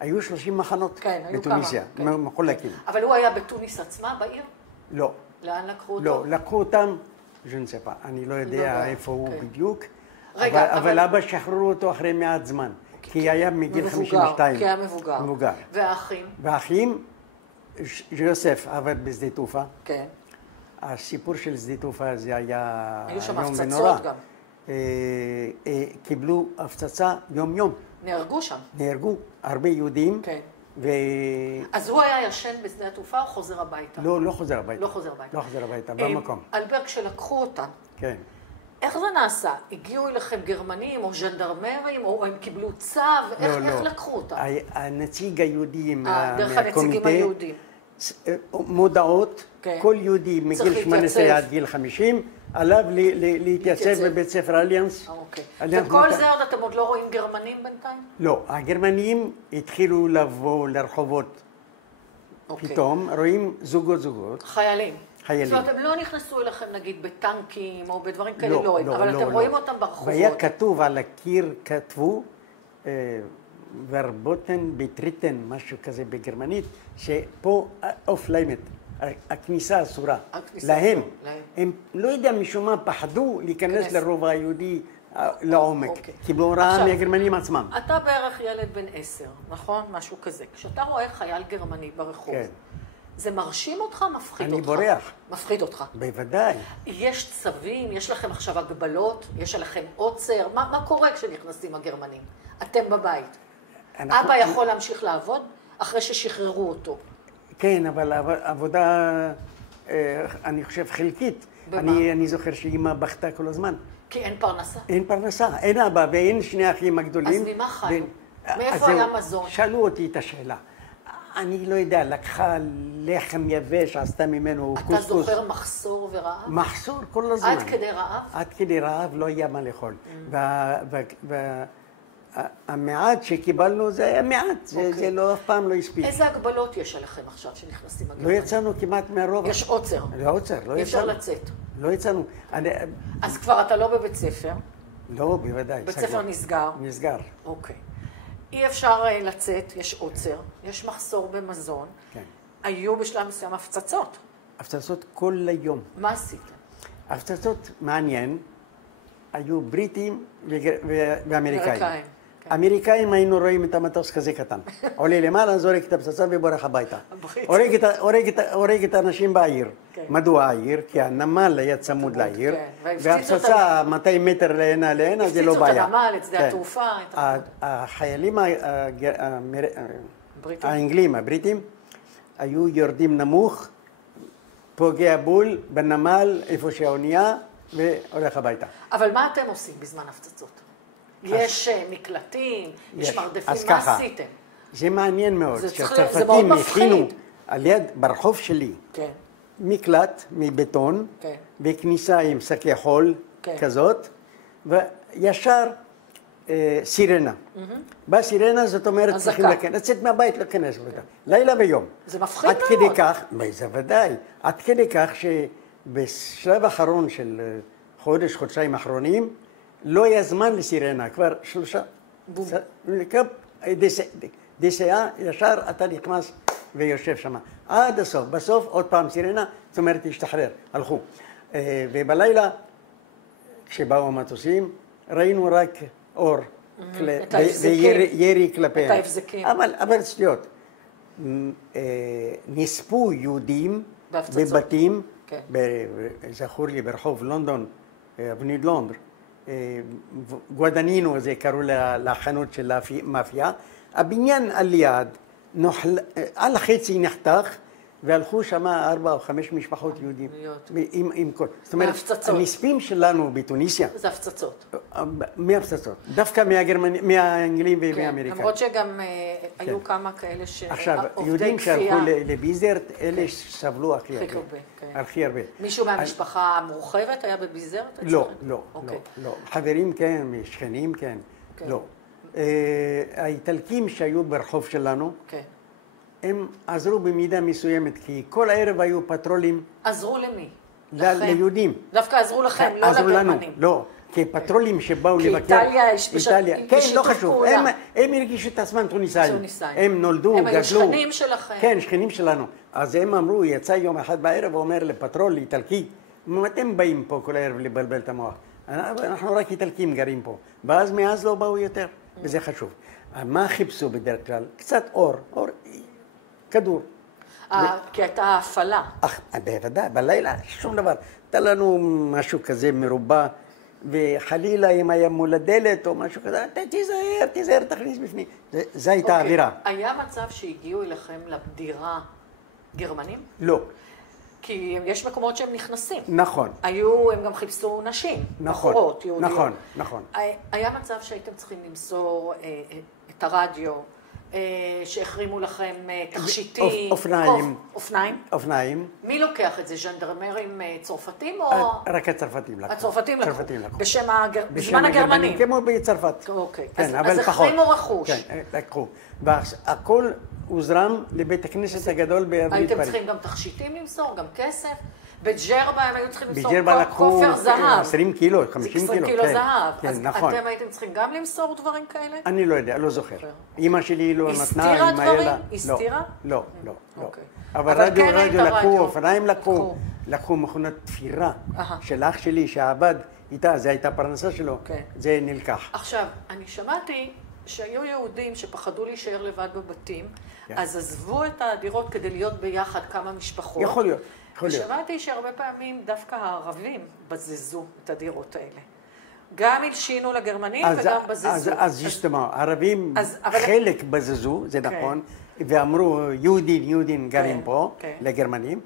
היו 30 מחנות בתוניסיה, מחולקים. אבל הוא היה בתוניס עצמה, בעיר? לא. לאן לקחו אותו? לא, לקחו אותם, אני לא יודע איפה הוא בדיוק, אבל אבא שחררו אותו אחרי מעט זמן, כי היה מגיל 52. כי היה מבוגר. והאחים? והאחים, יוסף עבד בשדה תעופה. כן. הסיפור של שדה תעופה זה היה היו שם יום ונורא. הפצצות גם. קיבלו הפצצה יום. נהרגו שם. נהרגו הרבה יהודים. כן. אז הוא היה ישן בשדה התעופה או חוזר הביתה? לא חוזר הביתה. לא חוזר הביתה. לא חוזר הביתה, במקום. אלברט, כשלקחו אותם, כן. איך זה נעשה? הגיעו אליכם גרמנים או ז'נדרמרים, או הם קיבלו צו? איך לקחו אותם? הנציג היהודי דרך הנציגים היהודים. מודעות, כל יהודי מגיל 18 עד גיל 50, עליו להתייצב בבית ספר אליאנס. וכל זה עוד אתם עוד לא רואים גרמנים בינתיים? לא, הגרמנים התחילו לבוא לרחובות פתאום רואים זוגות. חיילים. חיילים. זאת אומרת, הם לא נכנסו אליכם, נגיד, בטנקים או בדברים כאלה, לא, אבל אתם רואים אותם ברחובות. והיה כתוב על הקיר, כתבו, ורבוטן בטריטן, משהו כזה בגרמנית, שפה אוף ליימט, הכניסה אסורה. להם. הם לא יודע משום מה פחדו להיכנס לרובע היהודי לעומק, קיבלו הוראה מהגרמנים עצמם. אתה בערך ילד בן 10, נכון? משהו כזה. כשאתה רואה חייל גרמני ברחוב, זה מרשים אותך, מפחיד אותך? אני בורח. מפחיד אותך. בוודאי. יש צווים, יש לכם עכשיו הגבלות, יש עליכם עוצר, מה קורה כשנכנסים הגרמנים? אתם בבית. אבא יכול להמשיך לעבוד אחרי ששחררו אותו. כן, אבל עבודה, אני חושב, חלקית. אני זוכר שאמא בכתה כל הזמן. כי אין פרנסה. אין פרנסה, אין אבא ואין שני אחים הגדולים. אז ממה חיו? מאיפה היה מזון? שאלו אותי את השאלה. אני לא יודע, לקחה לחם יבש, עשתה ממנו קוסקוס. אתה זוכר מחסור ורעב? מחסור כל הזמן. עד כדי רעב? עד כדי רעב, לא היה מה לאכול. והמעט שקיבלנו זה היה מעט, זה לא אף פעם לא הספיק. איזה הגבלות יש עליכם עכשיו שנכנסים הגרמנים? לא יצאנו כמעט מהרובע. יש עוצר. לא עוצר, לא יצאנו. אי אפשר לצאת. לא יצאנו. אז כבר אתה לא בבית ספר? לא, בוודאי. בית ספר נסגר? נסגר. אוקיי. אי אפשר לצאת, יש עוצר, יש מחסור במזון. כן. היו בשלב מסוים הפצצות. הפצצות כל היום. מה עשיתם? הפצצות מעניין, היו בריטים ואמריקאים. אמריקאים. היינו רואים את המטוס כזה קטן. עולה למעלה, זורק את הפצצה ובורח הביתה. הורג את האנשים בעיר. מדוע העיר? כי הנמל היה צמוד לעיר, והפצצה 200 מטר לענה, זה לא בעיה. הפציצו את הנמל, את שדה התעופה. החיילים האנגלים, הבריטים, היו יורדים נמוך, פוגע בול בנמל, איפה שהאונייה, והולך הביתה. אבל מה אתם עושים בזמן הפצצות? יש מקלטים, יש מרדפים, מה עשיתם? זה מעניין מאוד, שהצרפתים הכינו על יד, ברחוב שלי, מקלט מבטון, וכניסה עם שקי חול כזאת, וישר סירנה. בסירנה זאת אומרת צריכים לצאת מהבית להיכנס. לילה ויום. זה מפחיד מאוד. עד כדי כך, זה ודאי, עד כדי כך שבשלב האחרון של חודשיים האחרונים, לא היה זמן לסירנה, כבר 3. דסיה, ישר אתה נכנס ויושב שם. עד הסוף. בסוף עוד פעם סירנה, זאת אומרת להשתחרר, הלכו. ובלילה, כשבאו המטוסים, ראינו רק אור. וירי כלפיהם. את ההבזקים. אבל שטויות. נספו יהודים בבתים, זכור לי ברחוב לונדון, אבניד לונדר, גואדנינו זה קראו לחנות של המאפיה, הבניין על יד, על החצי נחתך, והלכו שם 4 או 5 משפחות יהודים. עם כל. זאת אומרת, הנספים שלנו בתוניסיה. זה הפצצות. מהפצצות. דווקא מהאנגלים והאמריקאים. למרות שגם היו כמה כאלה עכשיו, יהודים שהלכו לביזרט, אלה סבלו הכי הרבה. מישהו מהמשפחה המורחבת היה בביזרט? לא. חברים כן, שכנים כן. לא. האיטלקים שהיו ברחוב שלנו, הם עזרו במידה מסוימת, כי כל הערב היו פטרולים. עזרו למי? ליהודים. דווקא עזרו לכם, לא לגרמנים. לא, כי פטרולים שבאו לבקר. כי איטליה, כן, לא חשוב. הם הרגישו את עצמם תוניסאים. הם נולדו, גדלו. הם היו שכנים שלכם. כן, שכנים שלנו. אז הם אמרו, יצא יום אחד בערב ואומר לפטרול איטלקי, אתם באים פה כל הערב לבלבל את המוח. אנחנו רק איטלקים גרים פה. ואז מאז לא באו יותר, וזה חשוב. מה חיפשו בדרך כלל? קצת אור. כדור. כי הייתה הפעלה. בוודאי, בלילה שום דבר. הייתה לנו משהו כזה מרובע, וחלילה אם היה מול הדלת או משהו כזה, תיזהר, תכניס בפנים. זו הייתה האווירה. היה מצב שהגיעו אליכם לדירה גרמנים? לא. כי יש מקומות שהם נכנסים. נכון. הם גם חיפשו נשים, בחורות, יהודיות. נכון. היה מצב שהייתם צריכים למסור את הרדיו, שהחרימו לכם תכשיטים. אופניים. מי לוקח את זה? ז'נדרמרים צרפתים או? רק הצרפתים לקחו. הצרפתים לקחו. בזמן הגרמנים. כמו בצרפת. אוקיי. כן, אז החרימו רכוש. כן, לקחו. והכל הוזרם לבית הכנסת הגדול באבנית פריז. הייתם צריכים גם תכשיטים למסור, גם כסף? בג'רבה הם היו צריכים למסור בג'רבה לקחו כופר זהב. 20 קילו, 50 קילו. 20 קילו זהב. כן, אז נכון. אתם הייתם צריכים גם למסור דברים כאלה? אני לא יודע, לא זוכר. אמא שלי לא נתנה. הסתירה דברים? הסתירה? לא, לא, לא. אוקיי. אבל רדיו לקחו, אופניים לקחו מכונת תפירה של אח שלי שעבד איתה, זו הייתה פרנסה שלו, זה נלקח. עכשיו, אני שמעתי שהיו יהודים שפחדו להישאר לבד בבתים, אז עזבו את הדירות כדי להיות ביחד כמה משפחות. יכול להיות, יכול להיות. ושמעתי שהרבה פעמים דווקא הערבים בזזו את הדירות האלה. גם הלשינו לגרמנים וגם בזזו. אז ישתמע, הערבים חלק בזזו, זה נכון, ואמרו יהודים גרים פה, לגרמנים,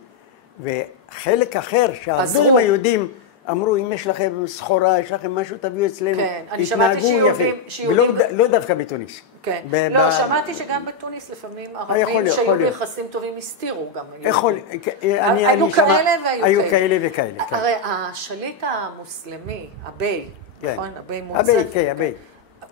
וחלק אחר שעזרו עם היהודים, אמרו, אם יש לכם סחורה, יש לכם משהו, תביאו אצלנו. כן, אני שמעתי שיהודים... ולא דווקא בתוניס. כן, לא, שמעתי שגם בתוניס לפעמים ערבים שהיו ביחסים טובים הסתירו גם. היו כאלה והיו היו כאלה וכאלה. הרי השליט המוסלמי, הביי, נכון? הביי מוצא. הביי.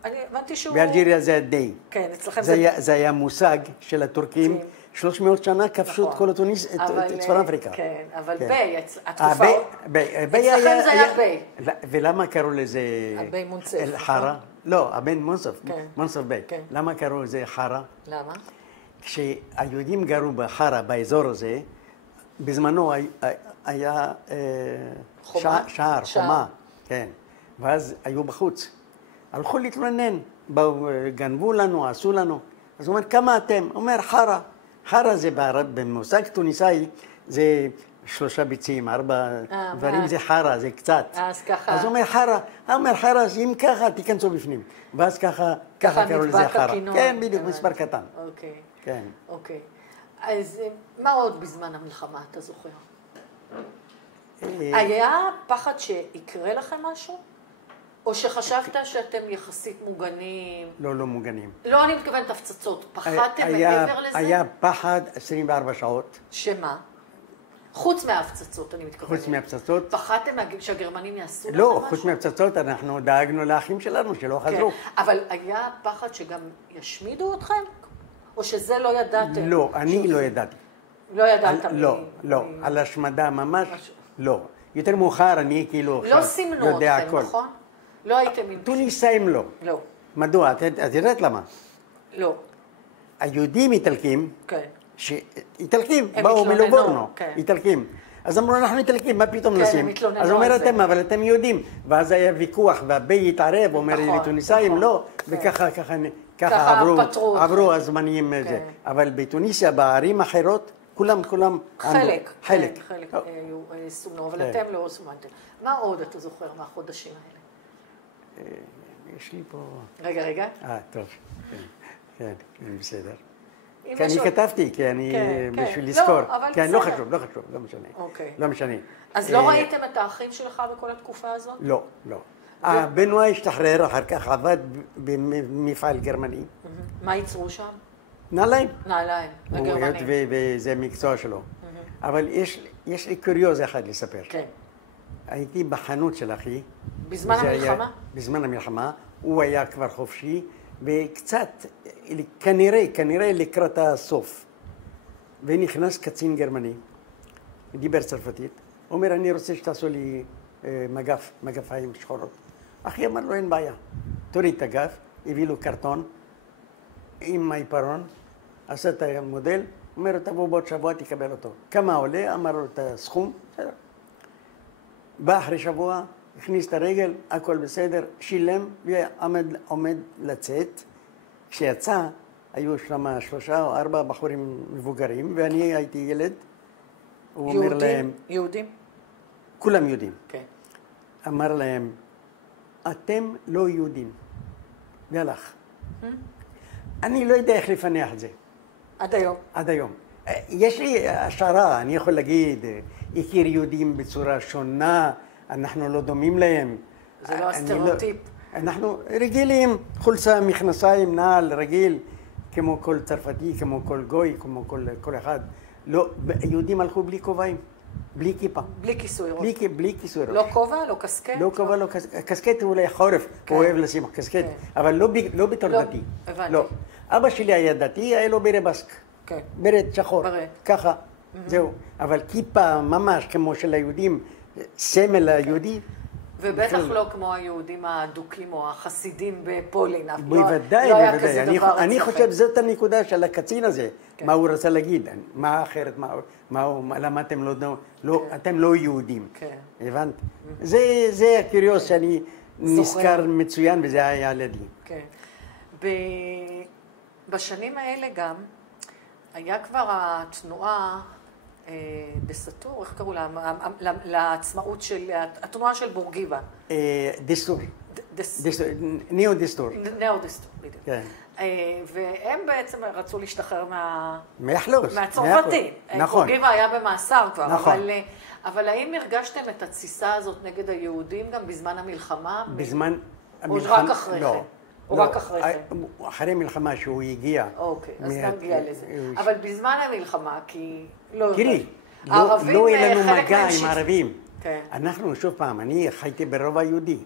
אני הבנתי שהוא... באלג'יריה זה הדיי. כן, אצלכם זה... זה היה מושג של הטורקים. 300 שנה כבשו את כל התוניס, את צפון אפריקה. כן, אבל ביי, התקופה... אצלכם זה היה ביי. ולמה קראו לזה... הביי מונסף. חרה? לא, הבן מונסף ביי. למה קראו לזה חרה? למה? כשהיהודים גרו בחרה, באזור הזה, בזמנו היה שער, חומה. כן. ואז היו בחוץ. הלכו להתלונן, גנבו לנו, עשו לנו. אז הוא אומר, כמה אתם? הוא אומר, חרה. חרה זה במושג טוניסאי, זה 3 ביצים, 4 דברים, זה חרה, זה קצת. אז ככה. אז הוא אומר, חרה. הוא אומר, חרה, אם ככה, תיכנסו בפנים. ואז ככה קראו לזה חרה. כן, בדיוק, מספר קטן. אוקיי. כן. אוקיי. אז מה עוד בזמן המלחמה, אתה זוכר? היה פחד שיקרה לכם משהו? או שחשבת שאתם יחסית מוגנים? לא, לא מוגנים. לא, אני מתכוונת הפצצות. פחדתם מעבר לזה? היה פחד 24 שעות. שמה? חוץ מההפצצות, אני מתכוונת. חוץ מהפצצות. פחדתם שהגרמנים יעשו לכם לא, משהו? חוץ מהפצצות אנחנו דאגנו לאחים שלנו שלא חזרו. אבל היה פחד שגם ישמידו אתכם? או שזה לא ידעתם? לא, אני לא ידעתי. לא ידעת? לא, לא. על השמדה ממש, לא. יותר מאוחר אני כאילו... לא סימנו אתכם, נכון? לא הייתם עם... טוניסאים לא. לא. מדוע? את יודעת למה? לא. היהודים איטלקים, כן. איטלקים, באו מלובורנו, איטלקים. אז אמרו, אנחנו איטלקים, מה פתאום נשים? אז הוא אומר, אבל אתם יהודים. ואז היה ויכוח, והביי התערב, אומר לי, טוניסאים, לא, וככה עברו הזמנים. אבל בתוניסיה, בערים אחרות, כולם... חלק היו סומנו, אבל אתם לא סומנתם. מה עוד אתה זוכר מהחודשים האלה? יש לי פה... רגע. טוב. כן, בסדר. כי אני כתבתי, כי אני בשביל לזכור. כן, לא חשוב, לא משנה. לא משנה. אז לא ראיתם את האחים שלך בכל התקופה הזאת? לא, לא. בנועה השתחרר, אחר כך עבד במפעל גרמני. מה ייצרו שם? נעליים. נעליים, לגרמנים. וזה מקצוע שלו. אבל יש לי קוריוז אחד לספר. כן. הייתי בחנות של אחי. בזמן המלחמה? בזמן המלחמה. הוא היה כבר חופשי, וקצת, כנראה לקראת הסוף. ונכנס קצין גרמני, דיבר צרפתית, אומר, אני רוצה שתעשו לי מגפיים שחורות. אחי אמר לו, אין בעיה. תוריד את הגף, הביא לו קרטון עם העיפרון, עשה את המודל, אומר, תבוא בעוד שבוע, תקבל אותו. כמה עולה? אמר לו את הסכום, בסדר. בא אחרי שבוע, הכניס את הרגל, הכל בסדר, שילם ועומד לצאת. כשיצא, היו שם 3 או 4 בחורים מבוגרים, ואני הייתי ילד. הוא אומר להם... יהודים? כולם יהודים. כן. אמר להם, אתם לא יהודים. והלך. אני לא יודע איך לפנח את זה. עד היום? עד היום. יש לי השערה, אני יכול להגיד, הכיר יהודים בצורה שונה, אנחנו לא דומים להם. זה לא הסטריאוטיפ. אנחנו רגילים, חולצה, מכנסיים, נעל, רגיל, כמו כל צרפתי, כמו כל גוי, כמו כל אחד. לא, יהודים הלכו בלי כובעים, בלי כיפה. בלי כיסוי ראש. בלי כיסוי ראש. לא כובע, לא קסקט? לא כובע, לא קסקט. קסקט הוא אולי חורף, הוא אוהב לשים קסקט, אבל לא בתור דתי. הבנתי. לא. אבא שלי היה דתי, היה לו ברד בסק. כן. ברד שחור. ברד. ככה, זהו. אבל כיפה ממש כמו של היהודים, סמל היהודי. ובטח לא כמו היהודים האדוקים או החסידים בפולין. בוודאי, לא היה בוודאי. כזה דבר אצלכם. אני חושב שזאת הנקודה של הקצין הזה, מה הוא רצה להגיד, מה אחרת, למה אתם לא יהודים. הבנת? זה הקוריוז שאני נזכר מצוין וזה היה לידי. כן. בשנים האלה גם היה כבר התנועה בסטור, איך קראו לה? לעצמאות של, התנועה של בורגיבה. דיסטור. ניאו-דיסטור. ניאו-דיסטור, בדיוק. כן. והם בעצם רצו להשתחרר מהצרפתים. נכון. בורגיבה היה במאסר כבר. נכון. אבל האם הרגשתם את התסיסה הזאת נגד היהודים גם בזמן המלחמה? בזמן המלחמה? או רק אחרי כן? או רק אחרי כן? אחרי מלחמה שהוא הגיע. אוקיי, אז נגיע לזה. אבל בזמן המלחמה, כי תראי, לא היה לנו מגע עם הערבים. אנחנו, שוב פעם, אני חייתי ברובע יהודי.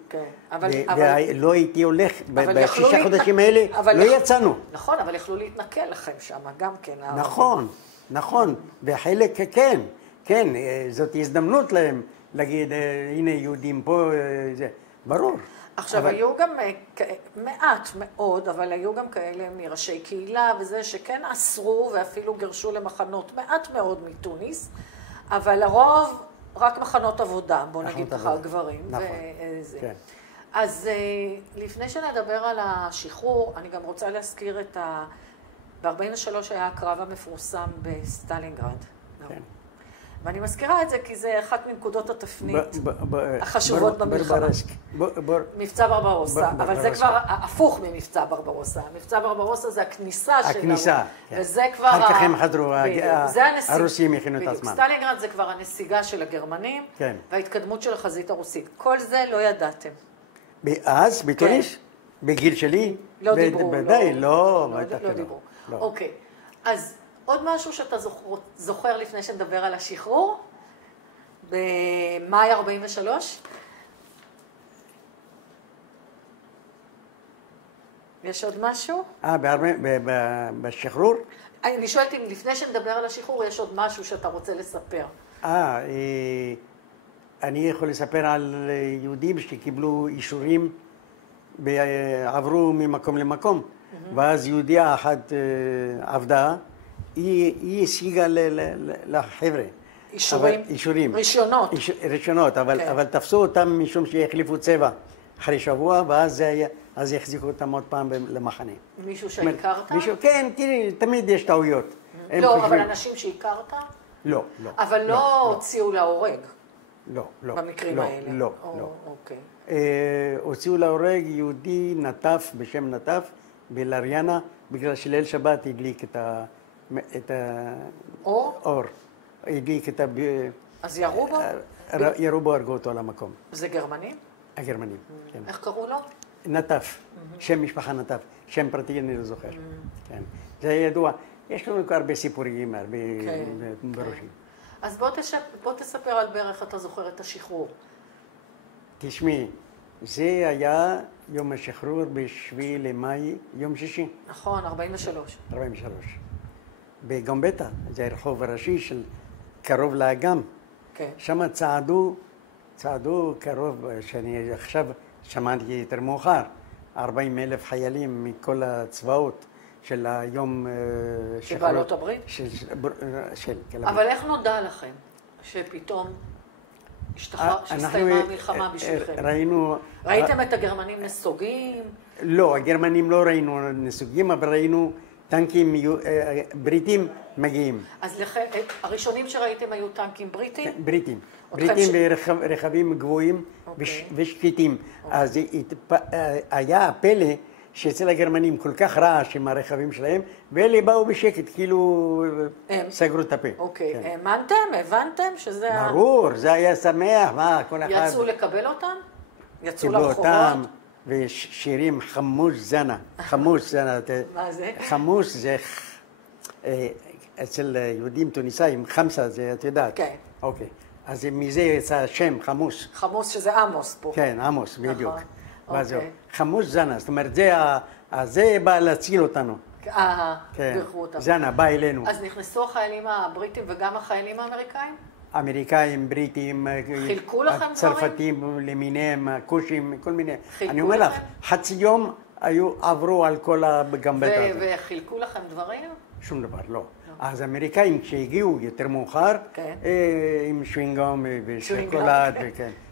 ולא הייתי הולך, בשישה חודשים האלה לא יצאנו. נכון, אבל יכלו להתנכל לכם שם, גם כן. נכון, נכון, וחלק כן, כן, זאת הזדמנות להם להגיד, הנה יהודים פה, ברור. עכשיו, היו גם מעט מאוד, אבל היו גם כאלה מראשי קהילה וזה שכן אסרו ואפילו גרשו למחנות מעט מאוד מתוניס, אבל לרוב רק מחנות עבודה, בוא נגיד ככה, גברים. נכון, כן. אז לפני שנדבר על השחרור, אני גם רוצה להזכיר את ב-43 היה הקרב המפורסם בסטלינגרד. כן. ואני מזכירה את זה כי זה אחת מנקודות התפנית החשובות במלחמה. מבצע ברברוסה, אבל זה כבר הפוך ממבצע ברברוסה. מבצע ברברוסה זה הכניסה שלנו. הכניסה, כן. וזה כבר... אחר כך הם חזרו, הרוסים הכינו את עצמם. סטלינגרד זה כבר הנסיגה של הגרמנים, וההתקדמות של החזית הרוסית. כל זה לא ידעתם. אז, בתוניס? בגיל שלי? לא דיברו. בוודאי, לא. לא דיברו. אוקיי, אז... עוד משהו שאתה זוכר לפני שנדבר על השחרור? במאי 43? יש עוד משהו? בשחרור? אני שואלת אם לפני שנדבר על השחרור יש עוד משהו שאתה רוצה לספר. אני יכול לספר על יהודים שקיבלו אישורים ועברו ממקום למקום, ואז יהודיה אחת עבדה, היא השיגה לחבר'ה. אישורים? רישיונות, אבל תפסו אותם משום שהחליפו צבע אחרי שבוע, ואז יחזיקו אותם עוד פעם למחנה. מישהו שהכרת? כן, תראי, תמיד יש טעויות. לא, אבל אנשים שהכרת? לא. אבל לא הוציאו להורג? לא. במקרים האלה? לא. הוציאו להורג יהודי נטף בשם נטף בלריאנה, בגלל שליל שבת הדליק את האור. הדליק את אז ירו בו? ירו בו, הרגו אותו על המקום. זה גרמנים? הגרמנים, כן. איך קראו לו? נטף, שם משפחה נטף, שם פרטי אני לא זוכר. כן. זה ידוע. יש לנו הרבה סיפורים, הרבה בראשים. אז בוא תספר על בערך, אתה זוכר את השחרור. תשמעי, זה היה יום השחרור ב7 למאי, יום שישי. נכון, 43. בגמבטה, זה הרחוב הראשי של קרוב לאגם. כן. שם צעדו קרוב, שאני עכשיו שמעתי יותר מאוחר, 40,000 חיילים מכל הצבאות של היום של בעלות הברית? אבל איך נודע לכם שפתאום שהסתיימה המלחמה בשבילכם? ראיתם את הגרמנים נסוגים? לא, הגרמנים לא ראינו נסוגים, אבל ראינו טנקים בריטים מגיעים. אז הראשונים שראיתם היו טנקים בריטים? בריטים ורכבים גבוהים ושקטים. אז היה הפלא שאצל הגרמנים כל כך רעש עם הרכבים שלהם, ואלה באו בשקט, כאילו סגרו את הפה. אוקיי, האמנתם? הבנתם שזה... ברור, זה היה שמח, מה, כל אחד... יצאו לקבל אותם? יצאו לרחובות? קיבלו אותם, לרחובות? ושירים חמוש זנה. חמוש זנה. מה זה? חמוש זה... אצל יהודים טוניסאים, חמסה זה, את יודעת. כן. אוקיי. אז מזה יצא השם, חמוש. חמוש שזה עמוס פה. כן, עמוס, בדיוק. חמוש זנה, זאת אומרת, זה בא להציל אותנו. בירכו אותם. זנה, בא אלינו. אז נכנסו החיילים הבריטים וגם החיילים האמריקאים? אמריקאים, בריטים, חילקו לכם דברים? צרפתים למיניהם, כושים, כל מיני. חילקו אני אומר לך, לכם? חצי יום עברו על כל הגמבט הזה. וחילקו לכם דברים? שום דבר, לא. אז האמריקאים כשהגיעו יותר מאוחר, עם שווינגום ושוקולד,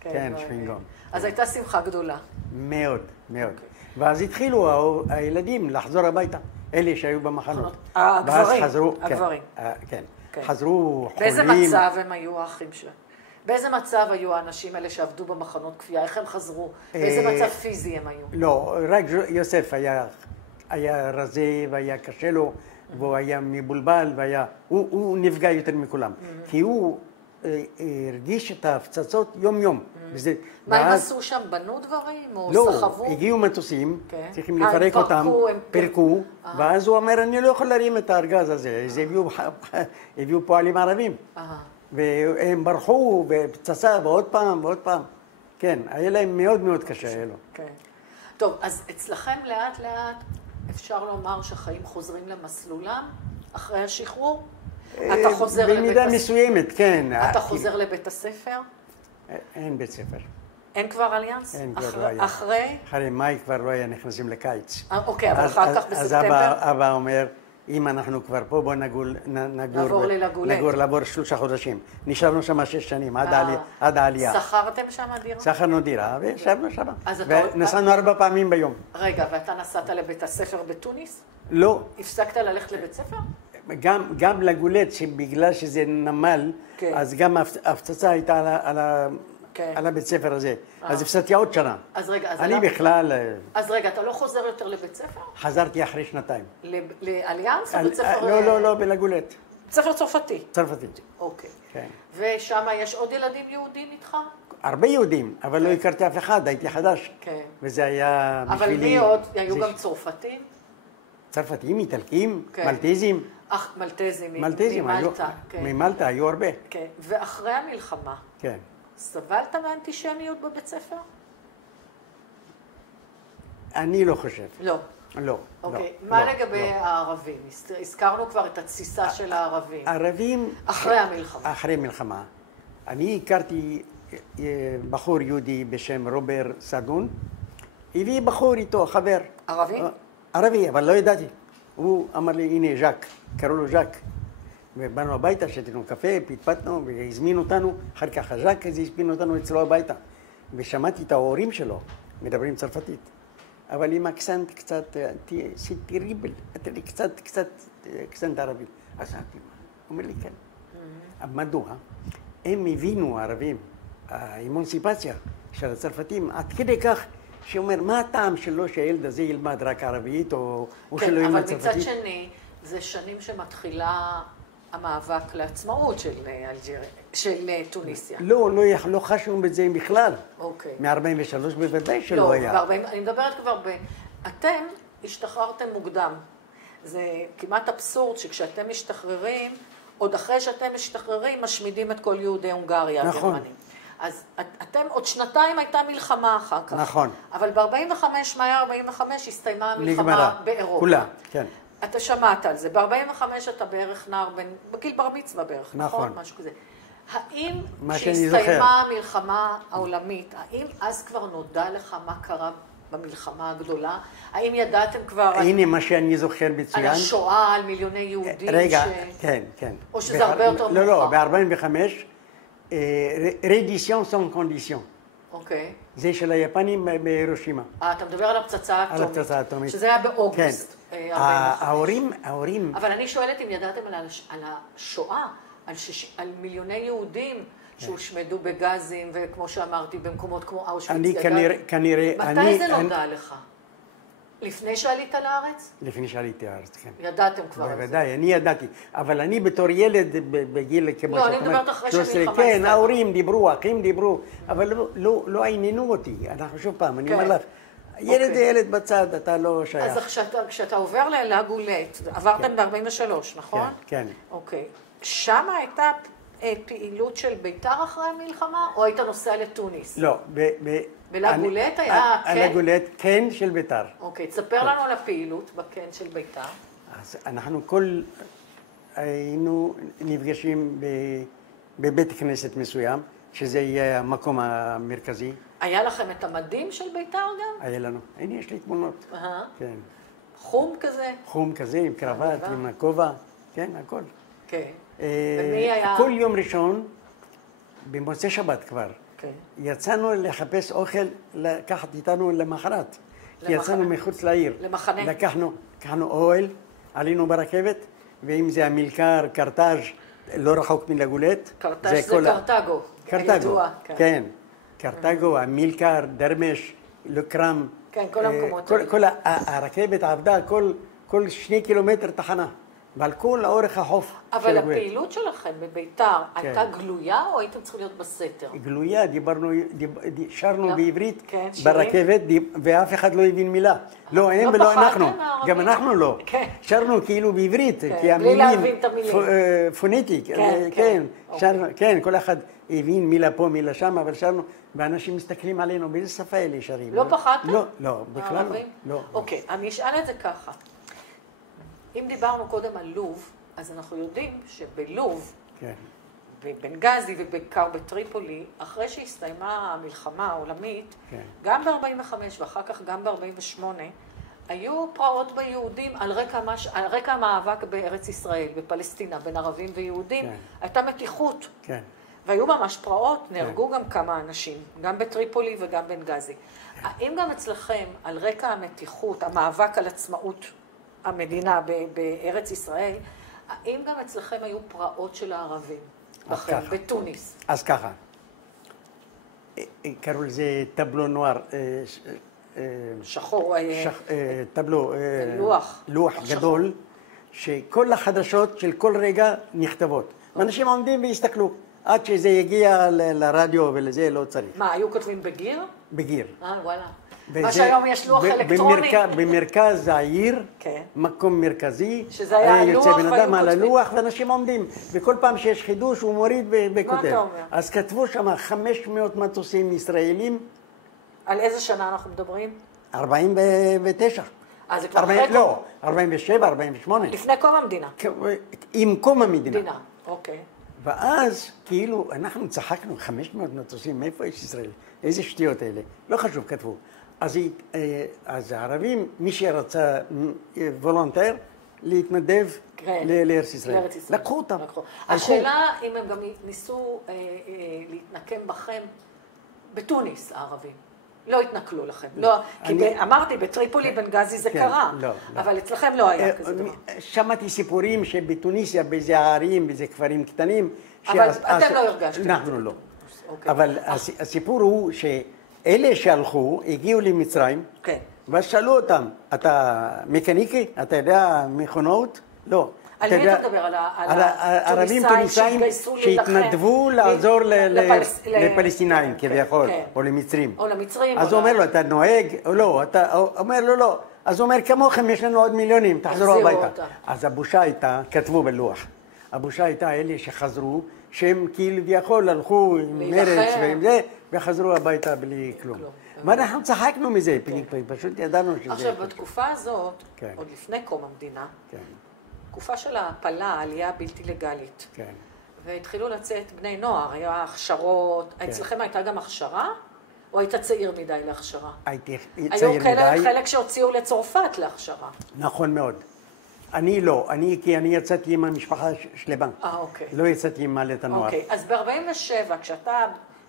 כן, שווינגום. אז הייתה שמחה גדולה. מאוד, מאוד. ואז התחילו הילדים לחזור הביתה, אלה שהיו במחנות. הגברים. כן, חזרו חולים. באיזה מצב הם היו האחים שלהם? באיזה מצב היו האנשים האלה שעבדו במחנות כפייה? איך הם חזרו? באיזה מצב פיזי הם היו? לא, רק יוסף היה רזה והיה קשה לו, והוא היה מבולבל, הוא נפגע יותר מכולם. כי הוא הרגיש את ההפצצות יום-יום. מה הם עשו שם? בנו דברים או סחבו? לא, הגיעו מטוסים, צריכים לפרק אותם, פרקו, ואז הוא אומר, אני לא יכול להרים את הארגז הזה, אז הביאו פועלים ערבים. והם ברחו, ופצצה, ועוד פעם, ועוד פעם. כן, היה להם מאוד מאוד קשה, היה לו. טוב, אז אצלכם לאט לאט אפשר לומר שהחיים חוזרים למסלולם אחרי השחרור? אתה חוזר לבית הספר? במידה מסוימת, כן. אתה חוזר לבית הספר? אין בית ספר. אין כבר אליאנס? אין כבר לא היה. אחרי? אחרי מאי כבר לא היה נכנסים לקיץ. אוקיי, אבל אחר כך בספטמבר? אז אבא אומר, אם אנחנו כבר פה, בואו לעבור 3 חודשים. נשארנו שם 6 שנים, עד העלייה. שכרתם שם דירה? שכרנו דירה, וישבנו שם. ונסענו 4 פעמים ביום. רגע, ואתה נסעת לבית הספר בתוניס? לא. הפסקת ללכת לבית ספר? גם לגולט, שבגלל שזה נמל, אז גם ההפצצה הייתה על הבית ספר הזה. אז הפסדתי עוד שנה. אז רגע, אני בכלל... אז רגע, אתה לא חוזר יותר לבית ספר? חזרתי אחרי 2. לאליאנס או בית ספר? לא, בלגולט. בית ספר צרפתי? צרפתי. אוקיי. כן. ושם יש עוד ילדים יהודים איתך? הרבה יהודים, אבל לא הכרתי אף אחד, הייתי חדש. כן. וזה היה בשבילי... אבל מי עוד? היו גם צרפתים? צרפתים, איטלקים, מלטזים. מלטזים, ממלטה. ממלטה, היו הרבה. כן, ואחרי המלחמה, כן. סבלת מאנטישמיות בבית ספר? אני לא חושב. לא. לא. אוקיי, מה לגבי הערבים? הזכרנו כבר את התסיסה של הערבים. ערבים... אחרי המלחמה. אחרי המלחמה. אני הכרתי בחור יהודי בשם רובר סדון, הביא בחור איתו, חבר. ערבי? ערבי, אבל לא ידעתי. הוא אמר לי, הנה ז'ק, קראו לו ז'ק. ובאנו הביתה, שתינו קפה, פטפטנו והזמין אותנו, אחר כך הז'ק הזה הזמין אותנו אצלו הביתה. ושמעתי את ההורים שלו, מדברים צרפתית. אבל עם אקסנט קצת, טריבל, קצת ערבי. אז אמרתי, הוא אומר לי, כן. מדוע? הם הבינו, הערבים, האמנסיפציה של הצרפתים, עד כדי כך שאומר, מה הטעם שלו שהילד הזה ילמד רק ערבית או שלא ילמד צרפתית? אבל מצד שני, זה שנים שמתחילה המאבק לעצמאות של טוניסיה. לא חשנו בזה בכלל. אוקיי. מ-43 בוודאי שלא היה. לא, אני מדברת כבר אתם השתחררתם מוקדם. זה כמעט אבסורד שכשאתם משתחררים, עוד אחרי שאתם משתחררים, משמידים את כל יהודי הונגריה. נכון. אז אתם, עוד 2 הייתה מלחמה אחר כך. נכון. אבל ב-45, מאי 45, הסתיימה המלחמה באירופה. כולה, כן. אתה שמעת על זה. ב-45 אתה בערך נער, בגיל בר מצווה בערך, נכון? משהו כזה. האם כשהסתיימה המלחמה העולמית, האם אז כבר נודע לך מה קרה במלחמה הגדולה? האם ידעתם כבר... הנה מה שאני זוכר מצוין. על השואה, על מיליוני יהודים? רגע, כן, כן. או שזה הרבה יותר מאוחר? לא, ב-45, רדיסיון סון קונדיסיון. אוקיי. זה של היפנים בהירושימה. אתה מדבר על הפצצה האטומית. על הפצצה האטומית. שזה היה באוגוסט. כן. ההורים... אבל אני שואלת אם ידעתם על השואה, על מיליוני יהודים שהושמדו בגזים, וכמו שאמרתי, במקומות כמו אושוויץ. אני כנראה... מתי זה נודע לך? לפני שעלית לארץ? לפני שעליתי לארץ, כן. ידעתם כבר על זה? בוודאי, אני ידעתי. אבל אני בתור ילד בגיל כמו לא, אני מדברת אחרי שמלחמה. כן, ההורים דיברו, אחים דיברו, אבל לא עניינו אותי. אנחנו שוב פעם, אני אומר לך, ילד בצד, אתה לא שייך. אז כשאתה עובר לגולט, עברתם ב-43, נכון? כן. אוקיי. שם הייתה פעילות של בית"ר אחרי המלחמה, או היית נוסע לתוניס? לא, בלגולט היה כן? לגולט, כן של בית"ר. אוקיי, תספר לנו על הפעילות בקן של בית"ר. אז אנחנו היינו נפגשים בבית כנסת מסוים, שזה יהיה המקום המרכזי. היה לכם את המדים של בית"ר גם? היה לנו. הנה, יש לי תמונות. כן. חום כזה? חום כזה, עם קרבט, עם הכובע. כן, הכל. כן. ומי היה? כל יום ראשון, במוצאי שבת כבר, יצאנו לחפש אוכל, לקחת איתנו למחרת. כי יצאנו מחוץ לעיר. למחנה? לקחנו אוהל, עלינו ברכבת, ואם זה המלכר, קרטאז', לא רחוק מלגולט. קרטאז' זה קרטגו. קרטגו, כן. קרטגו, המלכר, דרמש, לוקרם. כן, כל המקומות. הרכבת עבדה כל 2 קילומטר תחנה. ועל כל אורך החוף. אבל הפעילות שלכם בבית"ר הייתה גלויה או הייתם צריכים להיות בסתר? גלויה, שרנו בעברית ברכבת ואף אחד לא הבין מילה. לא הם ולא אנחנו, גם אנחנו לא. שרנו כאילו בעברית, כי המילים פונטי, כן, כל אחד הבין מילה פה, מילה שם, אבל שרנו, ואנשים מסתכלים עלינו, באיזה שפה אלה שרים? לא פחדתם? לא, בכלל לא. אוקיי, אני אשאל את זה ככה. אם דיברנו קודם על לוב, אז אנחנו יודעים שבלוב, בבנגזי ובעיקר בטריפולי, אחרי שהסתיימה המלחמה העולמית, גם ב-45 ואחר כך גם ב-48, היו פרעות ביהודים על רקע המאבק בארץ ישראל, בפלסטינה, בין ערבים ויהודים, הייתה מתיחות. והיו ממש פרעות, נהרגו גם כמה אנשים, גם בטריפולי וגם בנגזי. האם גם אצלכם, על רקע המתיחות, המאבק על עצמאות המדינה בארץ ישראל, האם גם אצלכם היו פרעות של הערבים? בתוניס. אז ככה. קראו לזה טבלו נוער. שחור. טבלו. לוח. לוח גדול, שכל החדשות של כל רגע נכתבות. ואנשים עומדים והסתכלו. עד שזה יגיע לרדיו ולזה לא צריך. מה, היו כותבים בגיר? בגיר. וואלה. מה שהיום יש לוח אלקטרוני. במרכז העיר, מקום מרכזי, שזה היה הלוח יוצא בן אדם על הלוח ואנשים עומדים. וכל פעם שיש חידוש הוא מוריד וכותב. מה אתה אומר? אז כתבו שם 500 מטוסים ישראלים. על איזה שנה אנחנו מדברים? 49. אז זה כבר אחרי קום? לא, 47, 48. לפני קום המדינה. עם קום המדינה. אוקיי. ואז כאילו אנחנו צחקנו 500 מטוסים, מאיפה יש ישראל? איזה שטויות האלה? לא חשוב, כתבו. אז הערבים, מי שרצה וולונטר, להתנדב לארץ ישראל. לקחו אותם. השאלה אם הם גם ניסו להתנקם בכם בתוניס, הערבים. לא התנכלו לכם. כי אמרתי, בטריפולי, בנגזי זה קרה. אבל אצלכם לא היה כזה דבר. שמעתי סיפורים שבתוניסיה, באיזה הערים, באיזה כפרים קטנים. אבל אתם לא הרגשתם. אנחנו לא. אבל הסיפור הוא שאלה שהלכו, הגיעו למצרים, ואז שאלו אותם, אתה מקניקי? אתה יודע מכונות? לא. על מי אתה מדבר? על ערבים תוניסאים שהתנדבו לעזור לפלסטינאים כביכול, או למצרים. או למצרים. אז הוא אומר לו, אתה נוהג? או לא. הוא אומר לו, לא. אז הוא אומר, כמוכם יש לנו עוד מיליונים, תחזרו הביתה. אז הבושה הייתה, כתבו בלוח, הבושה הייתה אלה שחזרו, שהם כביכול הלכו עם מרץ ועם זה, וחזרו הביתה בלי כלום. ואנחנו צחקנו מזה, פשוט ידענו שזה... עכשיו, בתקופה הזאת, עוד לפני קום המדינה, תקופה של ההפלה, העלייה הבלתי לגלית. כן. והתחילו לצאת בני נוער, היה הכשרות. אצלכם הייתה גם הכשרה? או היית צעיר מדי להכשרה? הייתי צעיר מדי. היו חלק שהוציאו לצרפת להכשרה. נכון מאוד. אני לא, כי אני יצאתי עם המשפחה שלמה. אוקיי. לא יצאתי עם מעלת הנוער. אוקיי, אז ב-47, כשאתה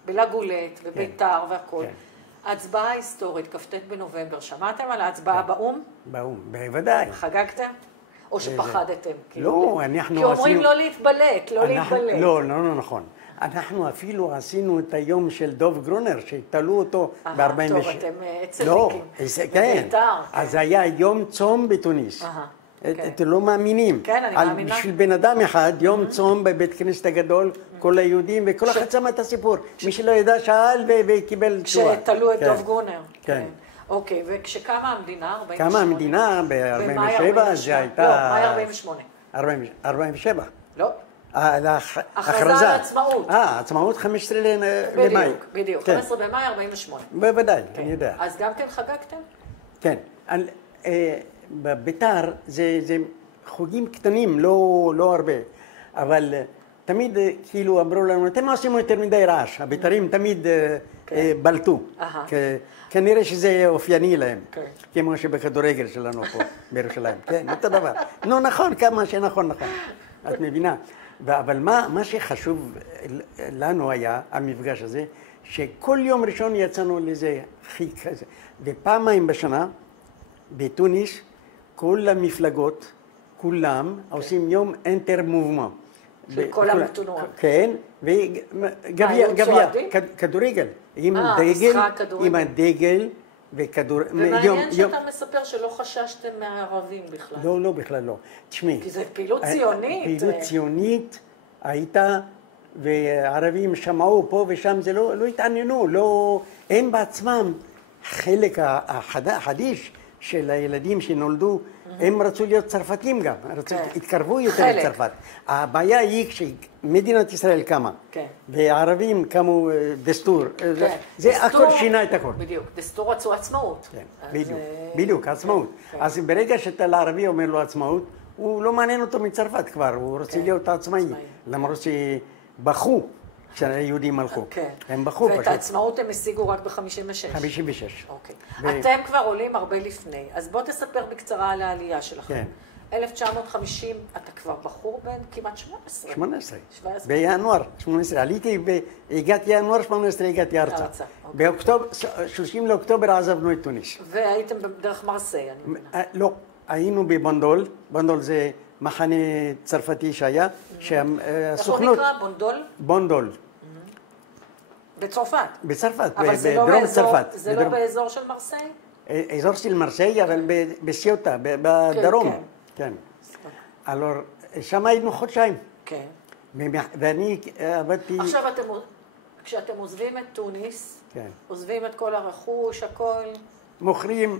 בלגולט ובביתר והכל, ההצבעה ההיסטורית, כ"ט בנובמבר, שמעתם על ההצבעה באום? באום, בוודאי. חגגתם? או שפחדתם? לא, אנחנו עשינו... כי אומרים לא להתבלט, לא להתבלט. לא נכון. אנחנו אפילו עשינו את היום של דוב גרונר, שתלו אותו ב-47. טוב, אתם צדיקים. כן. אז היה יום צום בתוניס. אתם לא מאמינים. כן, אני מאמינה. בשביל בן אדם אחד, יום צום בבית כנסת הגדול, כל היהודים, וכל אחד שמע את הסיפור. מי שלא ידע שאל וקיבל תשובה. כשתלו את דוב גרונר. כן. אוקיי, וכשקמה המדינה, 48? קמה המדינה ב-47, זה הייתה... לא, מאי 48. 47. לא. הכרזה על עצמאות. עצמאות 15 למאי. בדיוק, 15 במאי 48. בוודאי, אני יודע. אז גם כן חגגתם? כן. בביתר זה חוגים קטנים, לא הרבה. אבל תמיד כאילו אמרו לנו, אתם עושים יותר מדי רעש. הבית"רים תמיד בלטו. כנראה שזה אופייני להם. כמו שבכדורגל שלנו פה בירושלים. כן, אותו דבר. נו, נכון, כמה שנכון, נכון. את מבינה? אבל מה שחשוב לנו היה, המפגש הזה, שכל יום ראשון יצאנו לזה חיק כזה. ופעמיים בשנה, בתוניס, כל המפלגות, כולם עושים יום אינטר מובמה. של כל המתונוע. כן, וגביע, כדורגל. עם הדגל וכדור... ומעניין שאתה מספר שלא חששתם מהערבים בכלל. לא, בכלל לא. תשמעי. כי זו פעילות ציונית. פעילות ציונית הייתה, והערבים שמעו פה ושם, זה לא התעניינו, הם בעצמם, חלק החדיש של הילדים שנולדו, הם רצו להיות צרפתים גם, התקרבו יותר לצרפת. הבעיה היא כשמדינת ישראל קמה, והערבים קמו דסטור, זה הכל שינה את הכל. בדיוק, דסטור רצו עצמאות. בדיוק, עצמאות. אז ברגע שאתה לערבי אומר לו עצמאות, הוא לא מעניין אותו מצרפת כבר, הוא רוצה להיות עצמאי, למרות שבחו כשהיהודים הלכו. הם בחו פשוט. ואת העצמאות הם השיגו רק ב-56. 56. אוקיי. אתם כבר עולים הרבה לפני, אז בוא תספר בקצרה על העלייה שלכם. כן. 1950, אתה כבר בחור בן כמעט 18. 18. בינואר 18. הגעתי ינואר 18, הגעתי ארצה. באוקטובר, 30 לאוקטובר עזבנו את תוניס. והייתם דרך מרסיי, אני מבינה. לא, היינו בבונדול. בונדול זה מחנה צרפתי שהיה, שהסוכנות... איך הוא נקרא? בונדול? בונדול. בצרפת? בצרפת, בדרום צרפת. זה לא באזור של מרסיי? אזור של מרסיי, אבל בסיוטה, בדרום. כן. אלור, שם היינו חודשיים. כן. ואני עבדתי... עכשיו, כשאתם עוזבים את תוניס, עוזבים את כל הרכוש, הכל... מוכרים,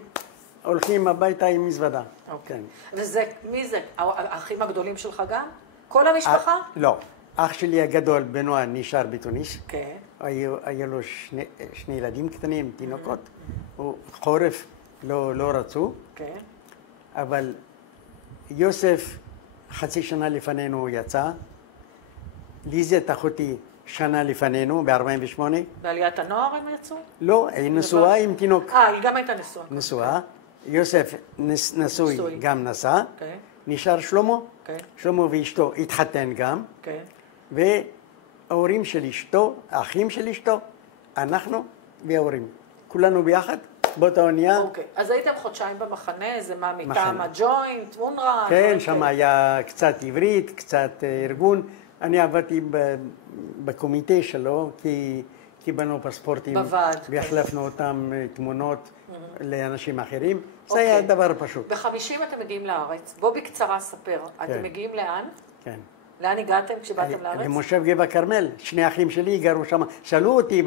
הולכים הביתה עם מזוודה. אוקיי. וזה, מי זה? האחים הגדולים שלך גם? כל המשפחה? לא. אח שלי הגדול, בנוע, נשאר בתוניס. כן. היה לו שני ילדים קטנים, תינוקות. חורף לא רצו. כן. אבל יוסף חצי שנה לפנינו יצא. ליזת אחותי שנה לפנינו, ב-48. בעליית הנוער הם יצאו? לא, היא נשואה עם תינוק. היא גם הייתה נשואה. נשואה. יוסף נשוי, גם נסע. נשאר שלמה. שלמה ואשתו התחתן גם. וההורים של אשתו, האחים של אשתו, אנחנו וההורים. כולנו ביחד. באותה אונייה. אוקיי, אז הייתם חודשיים במחנה, זה מה מטעם הג'וינט, מונרה? כן, שם היה קצת עברית, קצת ארגון. אני עבדתי בקומיטה שלו, כי קיבלנו פספורטים. בוועד. והחלפנו אותם תמונות לאנשים אחרים. זה היה דבר פשוט. ב-50 אתם מגיעים לארץ. בוא בקצרה ספר. אתם מגיעים לאן? כן. לאן הגעתם כשבאתם לארץ? למושב גבע כרמל. שני אחים שלי גרו שם. שאלו אותי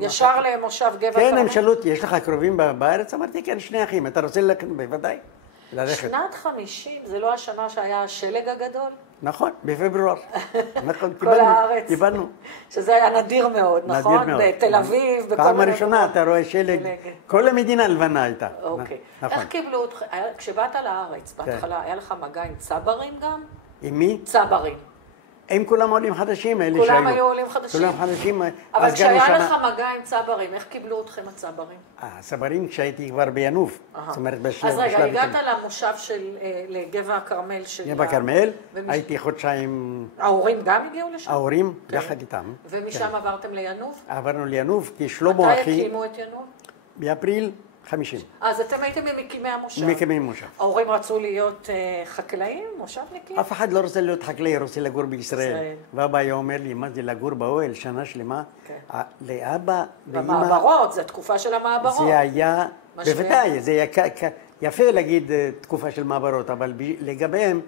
ישר למושב גבע כרמל? כן, הם שאלו אותי, יש לך קרובים בארץ? אמרתי, כן, שני אחים. אתה רוצה ללכת? בוודאי. שנת 50, זה לא השנה שהיה השלג הגדול? נכון, בפברואר. נכון, כל הארץ. קיבלנו. שזה היה נדיר מאוד, נכון? בתל אביב, בכל פעם הראשונה אתה רואה שלג. כל המדינה לבנה הייתה. אוקיי. איך קיבלו אותך? כשבאת לארץ, בהתחלה, היה לך מגע עם צברים גם? עם מי? צברים. הם כולם עולים חדשים, אלה שהיו. כולם היו עולים חדשים? כולם חדשים. אבל כשהיה לך מגע עם צברים, איך קיבלו אתכם הצברים? הצברים כשהייתי כבר בינוב. זאת אומרת, בשלב... אז רגע, הגעת למושב של לגבע הכרמל של... גבע הכרמל, הייתי חודשיים... ההורים גם הגיעו לשם? ההורים, יחד איתם. ומשם עברתם לינוב? עברנו לינוב, כי שלמה אחי... מתי הקימו את ינוב? באפריל 50. אז אתם הייתם ממקימי המושב. ממקימי המושב. ההורים רצו להיות חקלאים, מושבניקים? אף אחד לא רוצה להיות חקלאי, רוצה לגור בישראל. ואבא היה אומר לי, מה זה לגור באוהל שנה שלמה? לאבא ואמא... במעברות, זו תקופה של המעברות. זה היה, בוודאי, זה היה יפה להגיד תקופה של מעברות, אבל לגביהם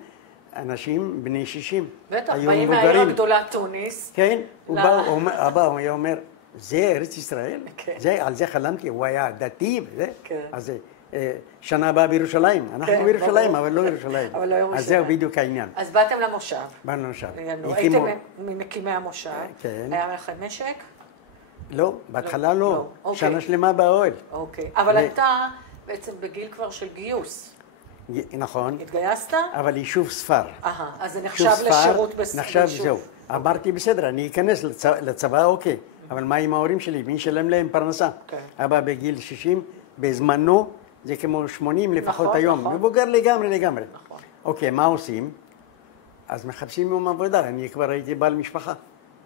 אנשים בני 60. בטח, באים מהעיר הגדולה תוניס. כן, אבא היה אומר, זה ארץ ישראל, על זה חלמתי, הוא היה דתי וזה, אז שנה הבאה בירושלים, אנחנו בירושלים, אבל לא בירושלים. אז זהו בדיוק העניין. אז באתם למושב. באנו למושב. הייתם ממקימי המושב, היה לכם משק? לא, בהתחלה לא, שנה שלמה באוהל. אוקיי, אבל אתה בעצם בגיל כבר של גיוס. נכון. התגייסת? אבל יישוב ספר. אז זה נחשב לשירות ביישוב. נחשב, זהו. אמרתי, בסדר, אני אכנס לצבא, אוקיי. אבל מה עם ההורים שלי? מי ישלם להם פרנסה? אבא בגיל 60, בזמנו, זה כמו 80 לפחות היום. מבוגר לגמרי. אוקיי, מה עושים? אז מחפשים יום עבודה. אני כבר הייתי בעל משפחה.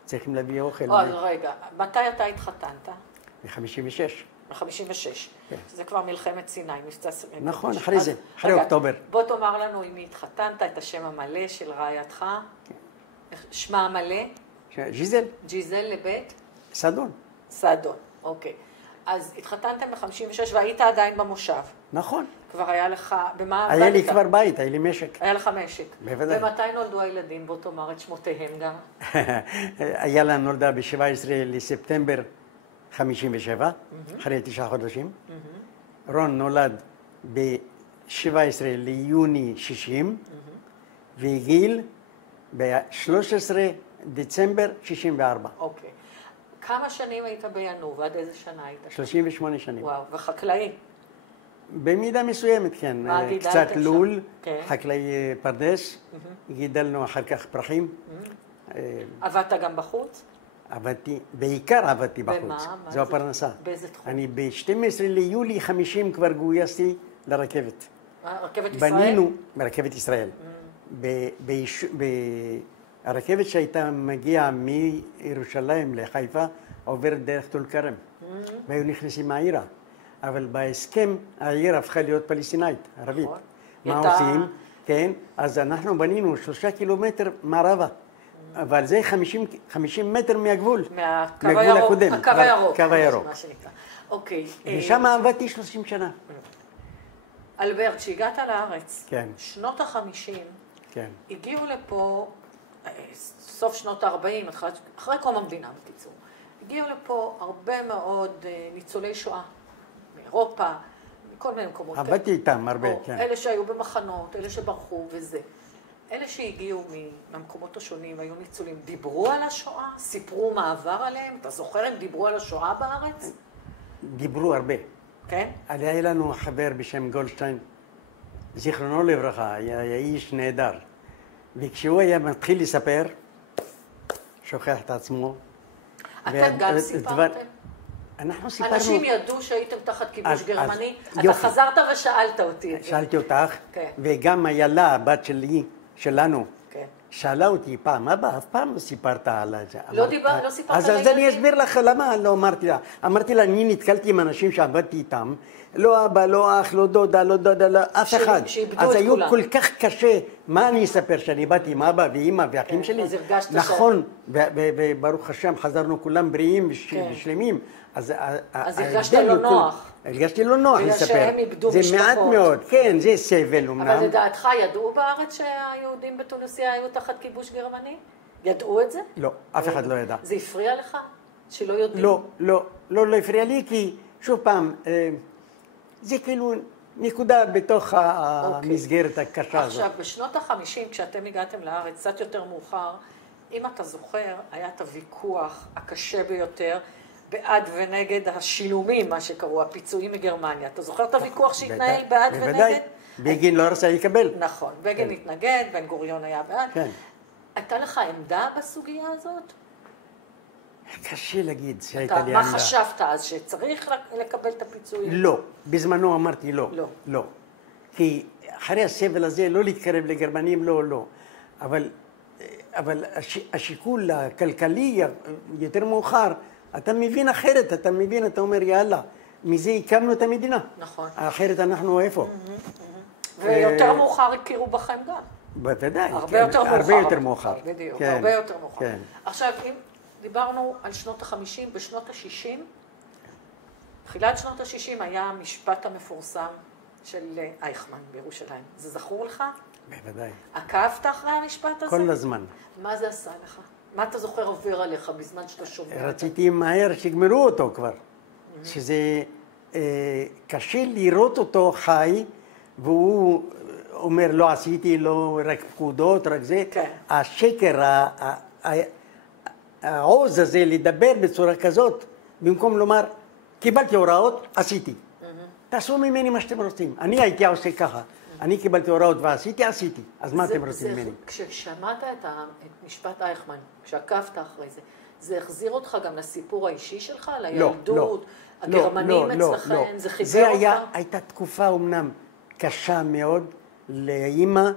צריכים להביא אוכל. רגע, מתי אתה התחתנת? ב-56. ב-56. זה כבר מלחמת סיני, מבצע סיני. נכון, אחרי זה, אחרי אוקטובר. בוא תאמר לנו אם התחתנת, את השם המלא של רעייתך. שמה המלא? ג'יזל. ג'יזל לבית? סדון. סדון, אוקיי. אז התחתנתם ב-56 והיית עדיין במושב. נכון. כבר היה לך, במה עבדת? היה לי כבר בית, היה לי משק. היה לך משק. בוודאי. ומתי נולדו הילדים? בוא תאמר את שמותיהם גם. איילה נולדה ב-17 לספטמבר 57, אחרי 9 חודשים. רון נולד ב-17 ליוני 60, וגיל ב-13 דצמבר 64. אוקיי. כמה שנים היית בינוב? עד איזה שנה היית? 38 שנים. וואו, וחקלאי? במידה מסוימת, כן. מה גידלתם שם? קצת לול, חקלאי פרדס, גידלנו אחר כך פרחים. עבדת גם בחוץ? עבדתי, בעיקר עבדתי בחוץ. במה? זו הפרנסה. באיזה תחום? אני ב-12 ליולי 50 כבר גויסתי לרכבת. רכבת ישראל? בנינו, ברכבת ישראל. הרכבת שהייתה מגיעה מירושלים לחיפה עוברת דרך טול כרם. והיו נכנסים מהעירה. אבל בהסכם העיר הפכה להיות פלסטינאית, ערבית. מה עושים? כן, אז אנחנו בנינו 3 קילומטר מערבה. אבל זה 50 מטר מהגבול. מהקו הירוק. הקו הירוק. הקו הירוק. אוקיי. ושם עבדתי 30 שנה. אלברט, שהגעת לארץ, כן. שנות ה-50, כן. הגיעו לפה, סוף שנות ה-40, אחרי קום המדינה בקיצור, הגיעו לפה הרבה מאוד ניצולי שואה, מאירופה, מכל מיני מקומות. עבדתי איתם הרבה, כן. אלה שהיו במחנות, אלה שברחו וזה. אלה שהגיעו מהמקומות השונים, היו ניצולים, דיברו על השואה? סיפרו מה עבר עליהם? אתה זוכר הם דיברו על השואה בארץ? דיברו הרבה. כן? היה לנו חבר בשם גולדשטיין, זיכרונו לברכה, היה איש נהדר. וכשהוא היה מתחיל לספר, שוכח את עצמו. אתם גם סיפרתם? אנחנו סיפרנו... אנשים ידעו שהייתם תחת כיבוש גרמני? אתה חזרת ושאלת אותי את זה. שאלתי אותך, וגם איילה, הבת שלנו, שאלה אותי פעם, אבא, אף פעם לא סיפרת על זה. לא סיפרת על אז אני אסביר לך למה לא אמרתי לה. אמרתי לה, אני נתקלתי עם אנשים שעבדתי איתם, לא אבא, לא אח, לא דודה, לא דודה, לא אף אחד. אז היו כל כך קשה, מה אני אספר שאני באתי עם אבא ואמא ואחים שלי? נכון, וברוך השם חזרנו כולם בריאים ושלמים. אז הרגשת לא נוח. הרגשתי לא נוח לספר. בגלל שהם איבדו משפחות. זה מעט מאוד, כן, זה סבל אומנם. אבל לדעתך ידעו בארץ שהיהודים בתוניסיה היו תחת כיבוש גרמני? ידעו את זה? לא, אף אחד לא ידע. זה הפריע לך? שלא יודעים? לא הפריע לי, כי שוב פעם, זה כאילו נקודה בתוך המסגרת הקשה הזאת. עכשיו, בשנות ה-50, כשאתם הגעתם לארץ, קצת יותר מאוחר, אם אתה זוכר, היה את הוויכוח הקשה ביותר, בעד ונגד השילומים, מה שקראו, הפיצויים מגרמניה. אתה זוכר את הוויכוח שהתנהל בעד ונגד? בוודאי, בגין לא רצה לקבל. נכון, בגין התנגד, בן גוריון היה בעד. הייתה לך עמדה בסוגיה הזאת? קשה להגיד שהייתה לי עמדה. מה חשבת אז, שצריך לקבל את הפיצויים? לא, בזמנו אמרתי לא. לא. כי אחרי הסבל הזה לא להתקרב לגרמנים, לא. אבל השיקול הכלכלי יותר מאוחר, אתה מבין אחרת, אתה אומר יאללה, מזה הקמנו את המדינה. נכון. אחרת אנחנו איפה? ויותר מאוחר הכירו בכם גם. בוודאי. הרבה יותר מאוחר. בדיוק, הרבה יותר מאוחר. עכשיו, אם דיברנו על שנות ה-50, בשנות ה-60, תחילת שנות ה-60 היה המשפט המפורסם של אייכמן בירושלים. זה זכור לך? בוודאי. עקבת אחרי המשפט הזה? כל הזמן. מה זה עשה לך? מה אתה זוכר עובר עליך בזמן שאתה שומע? רציתי מהר שיגמרו אותו כבר. שזה קשה לראות אותו חי, והוא אומר, לא עשיתי, לא רק פקודות, רק זה. השקר, העוז הזה לדבר בצורה כזאת, במקום לומר, קיבלתי הוראות, עשיתי. תעשו ממני מה שאתם רוצים. אני הייתי עושה ככה. אני קיבלתי הוראות ועשיתי, אז מה אתם רוצים ממני? כששמעת את משפט אייכמן, כשעקבת אחרי זה, זה החזיר אותך גם לסיפור האישי שלך, לילדות, הגרמנים אצלכם, זה חיזר אותך? זה הייתה תקופה אומנם קשה מאוד לאמא,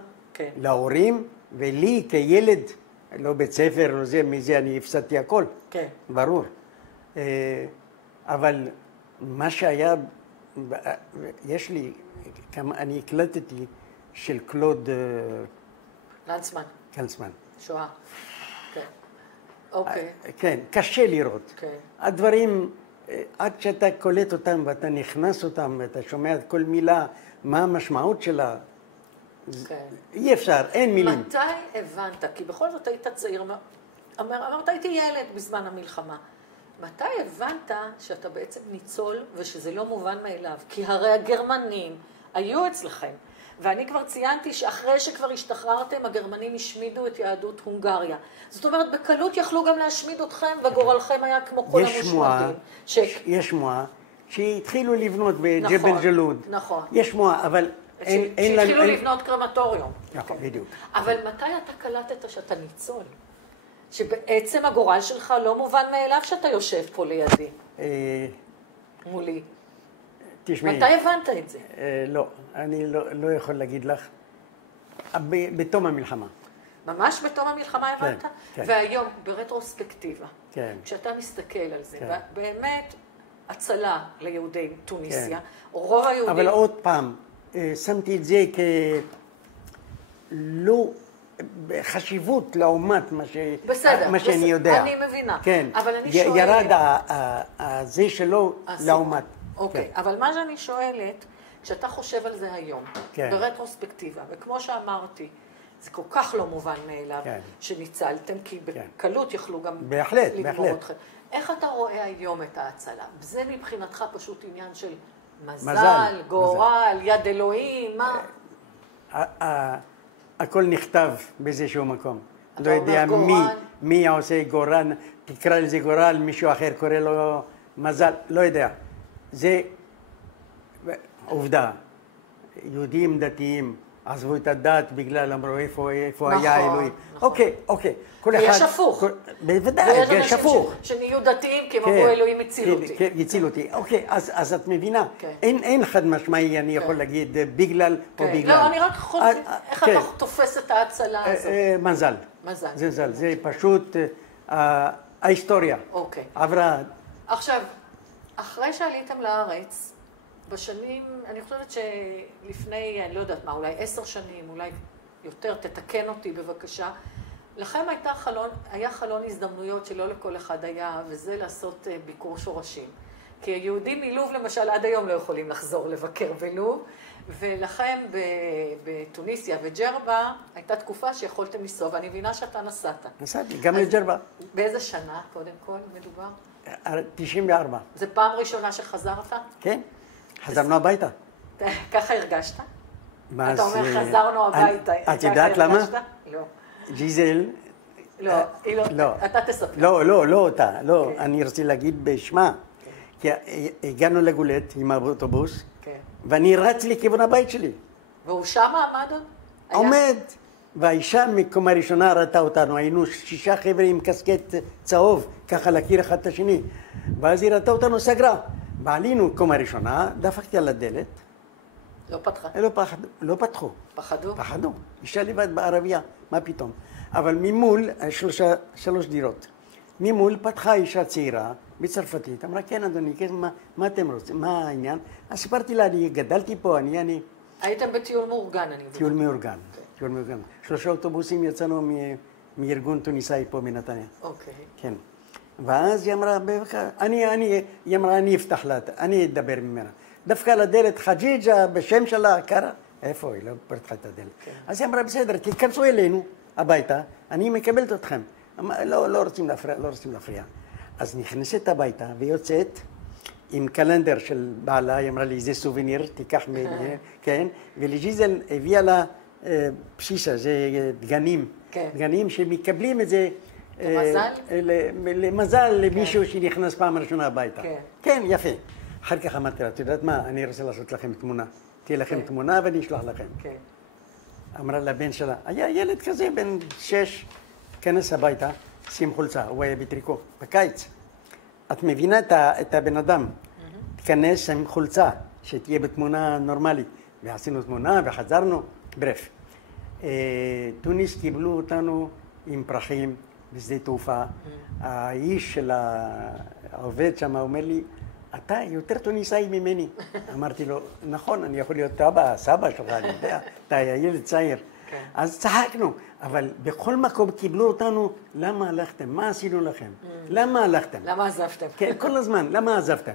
להורים, ולי כילד, לא בית ספר, לא זה, מזה אני הפסדתי הכל, ברור. אבל מה שהיה, יש לי, אני הקלטתי של קלוד לנצמן. שואה. כן. אוקיי. כן, קשה לראות. כן. הדברים, עד שאתה קולט אותם ואתה נכנס אותם ואתה שומע את כל מילה, מה המשמעות שלה, אי אפשר, אין מילים. מתי הבנת, כי בכל זאת היית צעיר, אמרת הייתי ילד בזמן המלחמה, מתי הבנת שאתה בעצם ניצול ושזה לא מובן מאליו? כי הרי הגרמנים היו אצלכם, ואני כבר ציינתי שאחרי שכבר השתחררתם, הגרמנים השמידו את יהדות הונגריה. זאת אומרת, בקלות יכלו גם להשמיד אתכם, וגורלכם היה כמו כל המושמדים. יש שמועה שהתחילו לבנות בג'בל ג'לוד. נכון. יש שמועה, אבל אין שהתחילו לבנות קרמטוריום. נכון, בדיוק. אבל מתי אתה קלטת שאתה ניצול? שבעצם הגורל שלך לא מובן מאליו שאתה יושב פה לידי. מולי. תשמעי. מתי הבנת את זה? לא, אני לא יכול להגיד לך. בתום המלחמה. ממש בתום המלחמה הבנת? כן. והיום, ברטרוספקטיבה, כן. כשאתה מסתכל על זה, באמת הצלה ליהודי טוניסיה, או רוב היהודים... אבל עוד פעם, שמתי את זה כלא חשיבות לעומת מה שאני יודע. בסדר, אני מבינה. כן, אבל אני שואלת... ירד זה שלו לעומת. אוקיי, אבל מה שאני שואלת, כשאתה חושב על זה היום, ברטרוספקטיבה, וכמו שאמרתי, זה כל כך לא מובן מאליו שניצלתם, כי בקלות יכלו גם לגמור אתכם. איך אתה רואה היום את ההצלה? זה מבחינתך פשוט עניין של מזל, גורל, יד אלוהים, מה? הכל נכתב באיזשהו מקום. לא יודע מי עושה גורל, תקרא לזה גורל, מישהו אחר קורא לו מזל, לא יודע. זה עובדה. יהודים דתיים עזבו את הדת בגלל אמרו איפה היה אלוהים. אוקיי. ויש הפוך. בוודאי, יש הפוך. שנהיו דתיים כי הם אמרו אלוהים הציל אותי. כן, הציל אותי. אוקיי, אז את מבינה. אין חד משמעי, אני יכול להגיד, בגלל או בגלל. לא, אני רק חושב, איך אתה תופס את ההצלה הזאת? מזל. מזל. זה פשוט ההיסטוריה. אוקיי. עברה. עכשיו, אחרי שעליתם לארץ, בשנים, אני חושבת שלפני, אני לא יודעת מה, אולי 10 שנים, אולי יותר, תתקן אותי בבקשה, לכם היה חלון הזדמנויות שלא לכל אחד היה, וזה לעשות ביקור שורשים. כי היהודים מלוב למשל עד היום לא יכולים לחזור לבקר בלוב, ולכם בטוניסיה וג'רבה הייתה תקופה שיכולתם לנסוע, ואני מבינה שאתה נסעת. נסעתי, גם לג'רבה. באיזה שנה, קודם כל, מדובר? 94. זה פעם ראשונה שחזרת? כן, חזרנו הביתה. ככה הרגשת? אתה אומר חזרנו הביתה. את יודעת למה? לא. ג'יזל. לא, אתה תספר. לא אותה, לא, אני רוצה להגיד בשמה. כי הגענו לגולט עם האוטובוס, ואני רץ לכיוון הבית שלי. והוא שם עמד עוד? עומד. והאישה מקומה ראשונה ראתה אותנו, היינו 6 חבר'ה עם קסקט צהוב, ככה להכיר אחד את השני. ואז היא ראתה אותנו, סגרה. ועלינו קומה ראשונה, דפקתי על הדלת. לא פתחה? לא פתחו. פחדו? פחדו. אישה לבד בערבייה, מה פתאום? אבל ממול, 3 דירות. ממול פתחה אישה צעירה, בצרפתית, אמרה, כן אדוני, מה אתם רוצים? מה העניין? אז סיפרתי לה, אני גדלתי פה, אני... הייתם בטיול מאורגן, אני מבינה. טיול מאורגן. 3 אוטובוסים יצאנו מארגון טוניסאי פה מנתניה. אוקיי. כן. ואז היא אמרה, אני אפתח לה, אני אדבר ממנה. דווקא על הדלת, חג'יג'ה, בשם שלה, קרא. איפה? היא לא פתחה את הדלת. אז היא אמרה, בסדר, תיכנסו אלינו הביתה, אני מקבלת אתכם. לא רוצים להפריע. אז נכנסת הביתה ויוצאת עם קלנדר של בעלה, היא אמרה לי, זה סובניר, תיקח ממני, כן? ולג'יזל הביאה לה פשישה, זה דגנים. דגנים שמקבלים את זה... למזל למישהו שנכנס פעם ראשונה הביתה. כן, יפה. אחר כך אמרתי לה, את יודעת מה? אני רוצה לעשות לכם תמונה. תהיה לכם תמונה ואני אשלח לכם. כן. אמרה לבן שלה, היה ילד כזה בן 6, כנס הביתה, שים חולצה, הוא היה בטריקו, בקיץ. את מבינה את הבן אדם, תיכנס עם חולצה, שתהיה בתמונה נורמלית. ועשינו תמונה וחזרנו, ברף. טוניס קיבלו אותנו עם פרחים בשדה תעופה. האיש של העובד שם אומר לי, אתה יותר טוניסאי ממני. אמרתי לו, נכון, אני יכול להיות אבא, סבא שלך, אני יודע, אתה ילד צעיר. אז צחקנו, אבל בכל מקום קיבלו אותנו, למה הלכתם? מה עשינו לכם? למה הלכתם? למה עזבתם? כן, כל הזמן, למה עזבתם?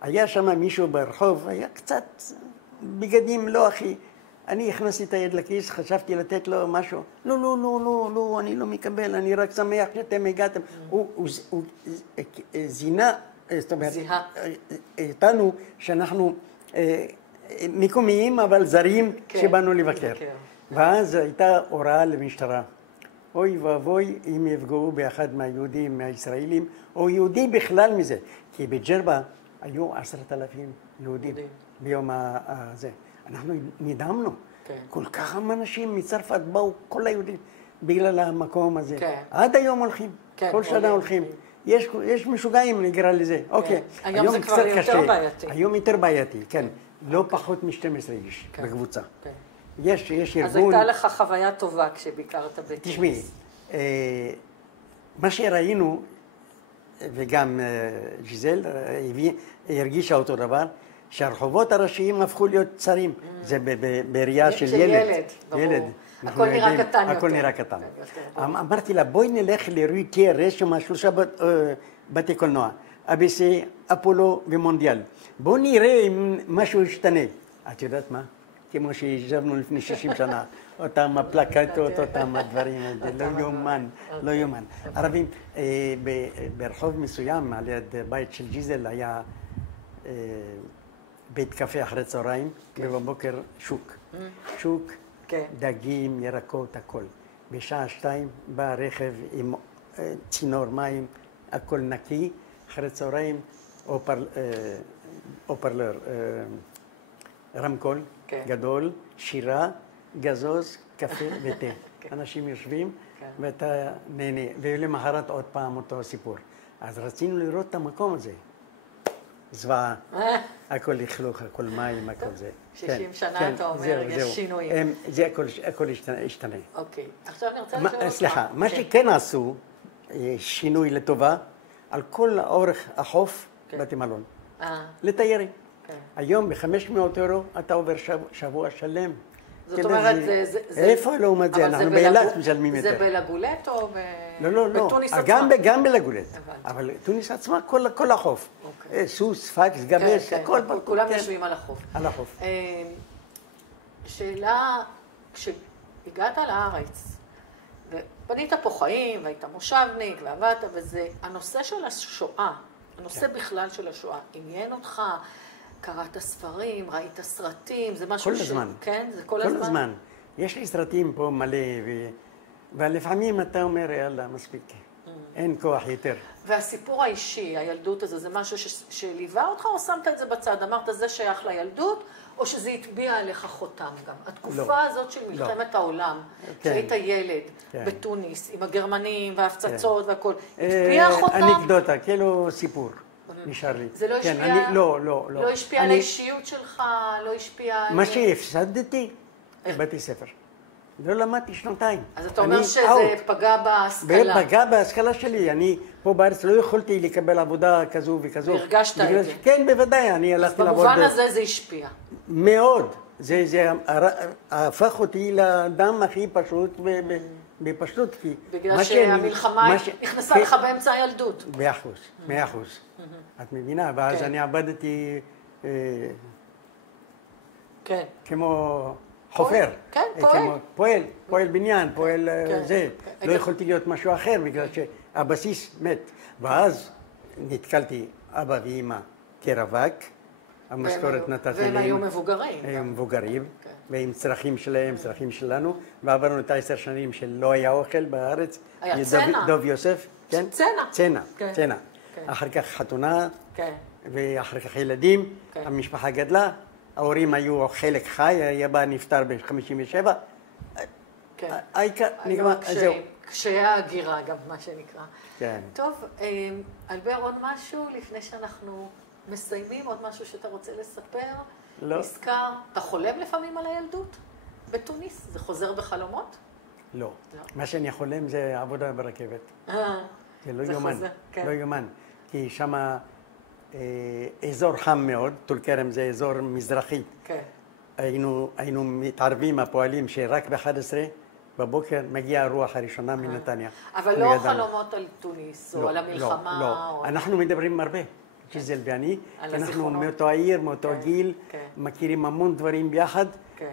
היה שם מישהו ברחוב, היה קצת בגדים לא הכי. אני הכנסתי את היד לכיס, חשבתי לתת לו משהו. לא, לא, לא, לא, לא, אני לא מקבל, אני רק שמח שאתם הגעתם. הוא זינה, זאת אומרת, איתנו שאנחנו מקומיים, אבל זרים שבאנו לבקר. ואז הייתה הוראה למשטרה. אוי ואבוי אם יפגעו באחד מהיהודים, מהישראלים, או יהודי בכלל מזה. כי בג'רבה היו 10,000 יהודים ביום הזה. אנחנו נדהמנו. כל כך הרבה אנשים מצרפת באו, כל היהודים, בגלל המקום הזה. עד היום הולכים, כל שנה הולכים. יש משוגעים נקרא לזה. אוקיי. היום זה כבר יותר בעייתי. היום יותר בעייתי, כן. לא פחות מ-12 איש בקבוצה. יש ארגון... אז הייתה לך חוויה טובה כשביקרת בטוניס. תשמעי, מה שראינו, וגם ג'יזל הרגישה אותו דבר, שהרחובות הראשיים הפכו להיות צרים. זה בראייה של ילד. ילד. הכל נראה קטן יותר. הכל נראה קטן. אמרתי לה, בואי נלך לרוי טייר, יש שם 3 בתי קולנוע, אביסי, אפולו ומונדיאל. בואו נראה אם משהו ישתנה. את יודעת מה? כמו שישבנו לפני 60 שנה, אותם הפלקטות, אותם הדברים, לא יומן, לא יומן. ערבים, ברחוב מסוים, על יד בית של ג'יזל, היה בית קפה אחרי צהריים, ובבוקר שוק. שוק, דגים, ירקות, הכל. בשעה 2 בא רכב עם צינור מים, הכל נקי, אחרי צהריים, אופרלר, רמקול גדול, שירה, גזוז, קפה ותה. אנשים יושבים ואתה נהנה, ולמחרת עוד פעם אותו סיפור. אז רצינו לראות את המקום הזה. זוועה, הכל לכלוך, הכל מים, הכל זה. 60 שנה אתה אומר, יש שינויים. זה הכל השתנה. אוקיי, עכשיו אני רוצה לשאול אותך. סליחה, מה שכן עשו, שינוי לטובה, על כל אורך החוף, בתי מלון. לתיירים. היום ב-500 אירו אתה עובר שבוע שלם. זאת אומרת, איפה לעומת זה? אנחנו באילת משלמים יותר. זה בלגולט או בתוניס עצמה? גם בלגולט. אבל תוניס עצמה, כל החוף. סוס, פקס, גבש, הכל. כולם יושבים על החוף. על החוף. שאלה, כשהגעת לארץ, ובנית פה חיים, והיית מושבניק, ועבדת, וזה הנושא של השואה, הנושא בכלל של השואה, עניין אותך? קראת ספרים, ראית סרטים, זה משהו כל הזמן. כן? זה כל הזמן? כל הזמן. יש לי סרטים פה מלא, ולפעמים אתה אומר, יאללה, מספיק. אין כוח יותר. והסיפור האישי, הילדות הזה, זה משהו שליווה אותך, או שמת את זה בצד? אמרת, זה שייך לילדות, או שזה הטביע עליך חותם גם? התקופה הזאת של מלחמת העולם, שהיית ילד בתוניס, עם הגרמנים וההפצצות והכל, הטביע חותם? אנקדוטה, כאילו סיפור. נשאר לי. זה לא השפיע? לא השפיע על האישיות שלך, לא השפיע על... מה שהפסדתי, בתי ספר. לא למדתי שנתיים. אז אתה אומר שזה פגע בהשכלה. פגע בהשכלה שלי. אני פה בארץ לא יכולתי לקבל עבודה כזו וכזו. והרגשת את זה. כן, בוודאי. אני הלכתי לעבוד... אז במובן הזה זה השפיע. מאוד. זה הפך אותי לאדם הכי פשוט בפשטות. בגלל שהמלחמה נכנסה לך באמצע הילדות. 100%. את מבינה? ואז אני עבדתי כמו חופר. כן, פועל. פועל בניין, פועל זה. לא יכולתי להיות משהו אחר בגלל שהבסיס מת. ואז נתקלתי אבא ואמא כרווק, המשכורת נתתי להם. והם היו מבוגרים. היו מבוגרים, ועם צרכים שלהם, צרכים שלנו, ועברנו את 10 שנים שלא היה אוכל בארץ. היה צנע. דוב יוסף. צנע. אחר כך חתונה, ואחר כך ילדים, המשפחה גדלה, ההורים היו חלק חי, אבא נפטר ב-57. כן. נגמר, זהו. קשיי ההגירה גם, מה שנקרא. כן. טוב, אלבר, עוד משהו לפני שאנחנו מסיימים? עוד משהו שאתה רוצה לספר? לא. נזכר, אתה חולם לפעמים על הילדות בתוניס? זה חוזר בחלומות? לא. מה שאני חולם זה עבודה ברכבת. זה לא יומן. לא יומן. כי שם אזור חם מאוד, טול כרם זה אזור מזרחי. כן. היינו מתערבים, הפועלים, שרק ב-11 בבוקר מגיעה הרוח הראשונה מנתניה. אבל לא חלומות על תוניס, או על המלחמה? לא, אנחנו מדברים הרבה, ג'יזל ואני, כי אנחנו מאותו העיר, מאותו גיל, מכירים המון דברים ביחד,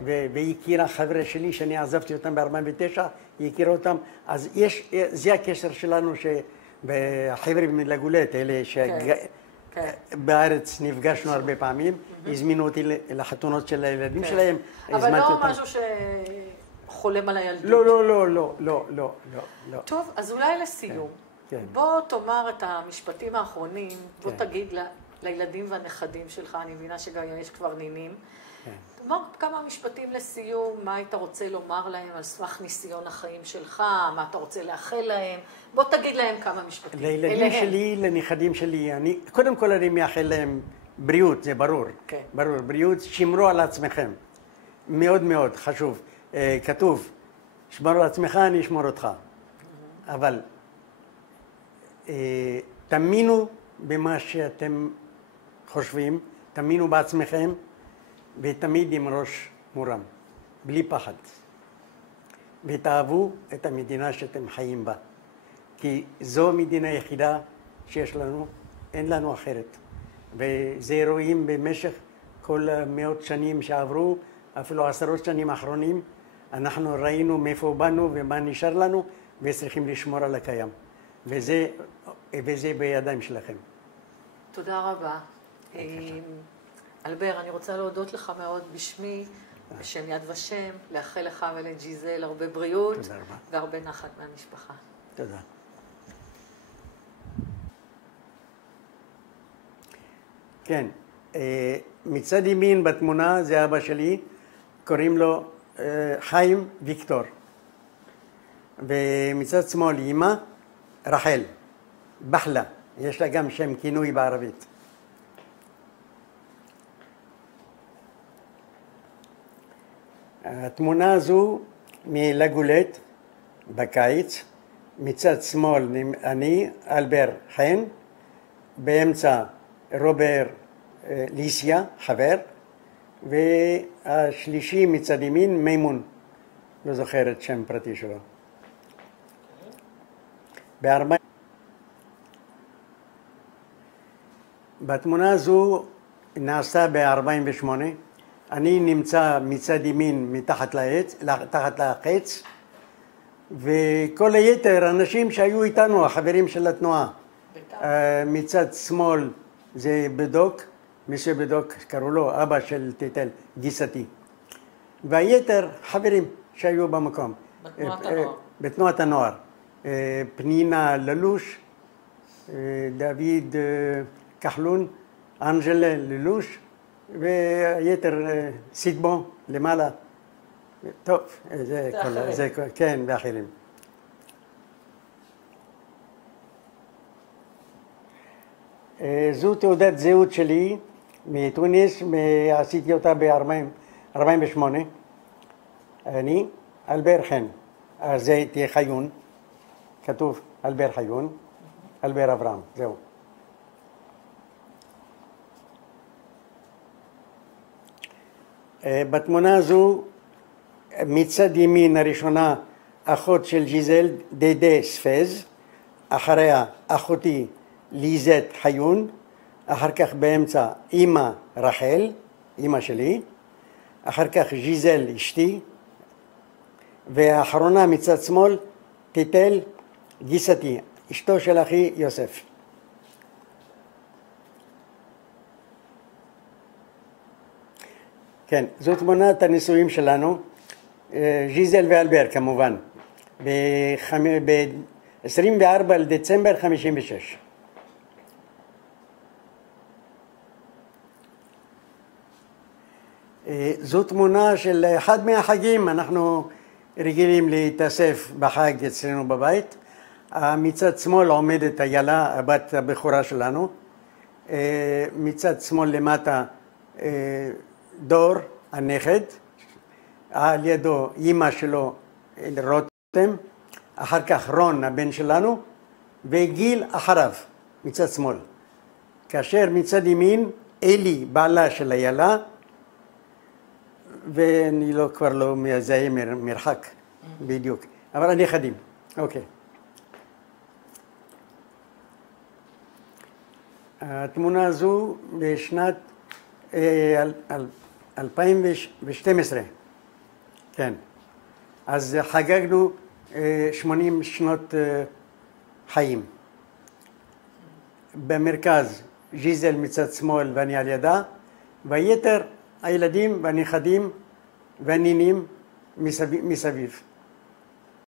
והיא הכירה חבר'ה שלי, שאני עזבתי אותם ב-49, היא הכירה אותם, אז זה הקשר שלנו, בחבר'ה מלגולת, אלה בארץ נפגשנו הרבה פעמים, הזמינו אותי לחתונות של הילדים שלהם. אבל לא משהו שחולם על הילדות. לא. טוב, אז אולי לסיום, בוא תאמר את המשפטים האחרונים, בוא תגיד לילדים והנכדים שלך, אני מבינה שגם יש כבר נינים, תאמר כמה משפטים לסיום, מה היית רוצה לומר להם על סמך ניסיון החיים שלך, מה אתה רוצה לאחל להם, בוא תגיד להם כמה משפטים. לילדים שלי, לנכדים שלי, קודם כל אני מאחל להם בריאות, זה ברור. ברור, בריאות, שמרו על עצמכם. מאוד מאוד חשוב. כתוב, שמרו על עצמך, אני אשמור אותך. אבל תאמינו במה שאתם חושבים, תאמינו בעצמכם, ותמיד עם ראש מורם, בלי פחד. ותאהבו את המדינה שאתם חיים בה. כי זו המדינה היחידה שיש לנו, אין לנו אחרת. וזה רואים במשך כל מאות שנים שעברו, אפילו עשרות שנים האחרונים, אנחנו ראינו מאיפה באנו ומה נשאר לנו, וצריכים לשמור על הקיים. וזה בידיים שלכם. תודה רבה. אלבר, אני רוצה להודות לך מאוד בשמי, בשם יד ושם, לאחל לך ולג'יזל הרבה בריאות והרבה נחת מהמשפחה. תודה. כן, מצד ימין בתמונה זה אבא שלי, קוראים לו חיים ויקטור. ומצד שמאל אמא, רחל, בחלה, יש לה גם שם כינוי בערבית. התמונה הזו מלגולת בקיץ, מצד שמאל אני, אלבר חן, באמצע רובר ליסיה, חבר, והשלישי מצד ימין מימון, לא זוכר את שם פרטי שלו. בתמונה הזו נעשה ב-48, אני נמצא מצד ימין תחת לחץ, וכל היתר אנשים שהיו איתנו, החברים של התנועה. מצד שמאל זה בדוק, מי שבדוק קראו לו אבא של טיטל, גיסתי. והיתר חברים שהיו במקום. בתנועת הנוער. בתנועת הנוער. פנינה ללוש, דוד כחלון, אנג'לה ללוש, ויתר סיטבו למעלה. טוב, זה כן, ואחרים. זו תעודת זהות שלי מתוניס, עשיתי אותה ב-48. אני אלבר חן, זה תהיה חיון, כתוב אלבר חיון, אלבר אברהם, זהו. בתמונה הזו, מצד ימין הראשונה, אחות של ג'יזל, דדה ספז, אחריה אחותי ליזת חיון, אחר כך באמצע אמא רחל, אמא שלי, אחר כך ג'יזל אשתי, והאחרונה מצד שמאל, טיטל גיסתי, אשתו של אחי יוסף. כן, זו תמונת הנישואים שלנו, ג'יזל ואלבר כמובן, ב-24 לדצמבר 56. זו תמונה של אחד מהחגים, אנחנו רגילים להתאסף בחג אצלנו בבית. מצד שמאל עומדת איילה, הבת הבכורה שלנו. מצד שמאל למטה דור, הנכד. על ידו אימא שלו רותם, אחר כך רון הבן שלנו, וגיל אחריו, מצד שמאל. כאשר מצד ימין אלי בעלה של איילה, ואני כבר לא מזהה מרחק בדיוק, אבל הנכדים, אוקיי. התמונה הזו בשנת 2012, כן. אז חגגנו 80 שנות חיים. במרכז ג'יזל מצד שמאל ואני על ידה, והיתר הילדים והנכדים והנינים מסביב.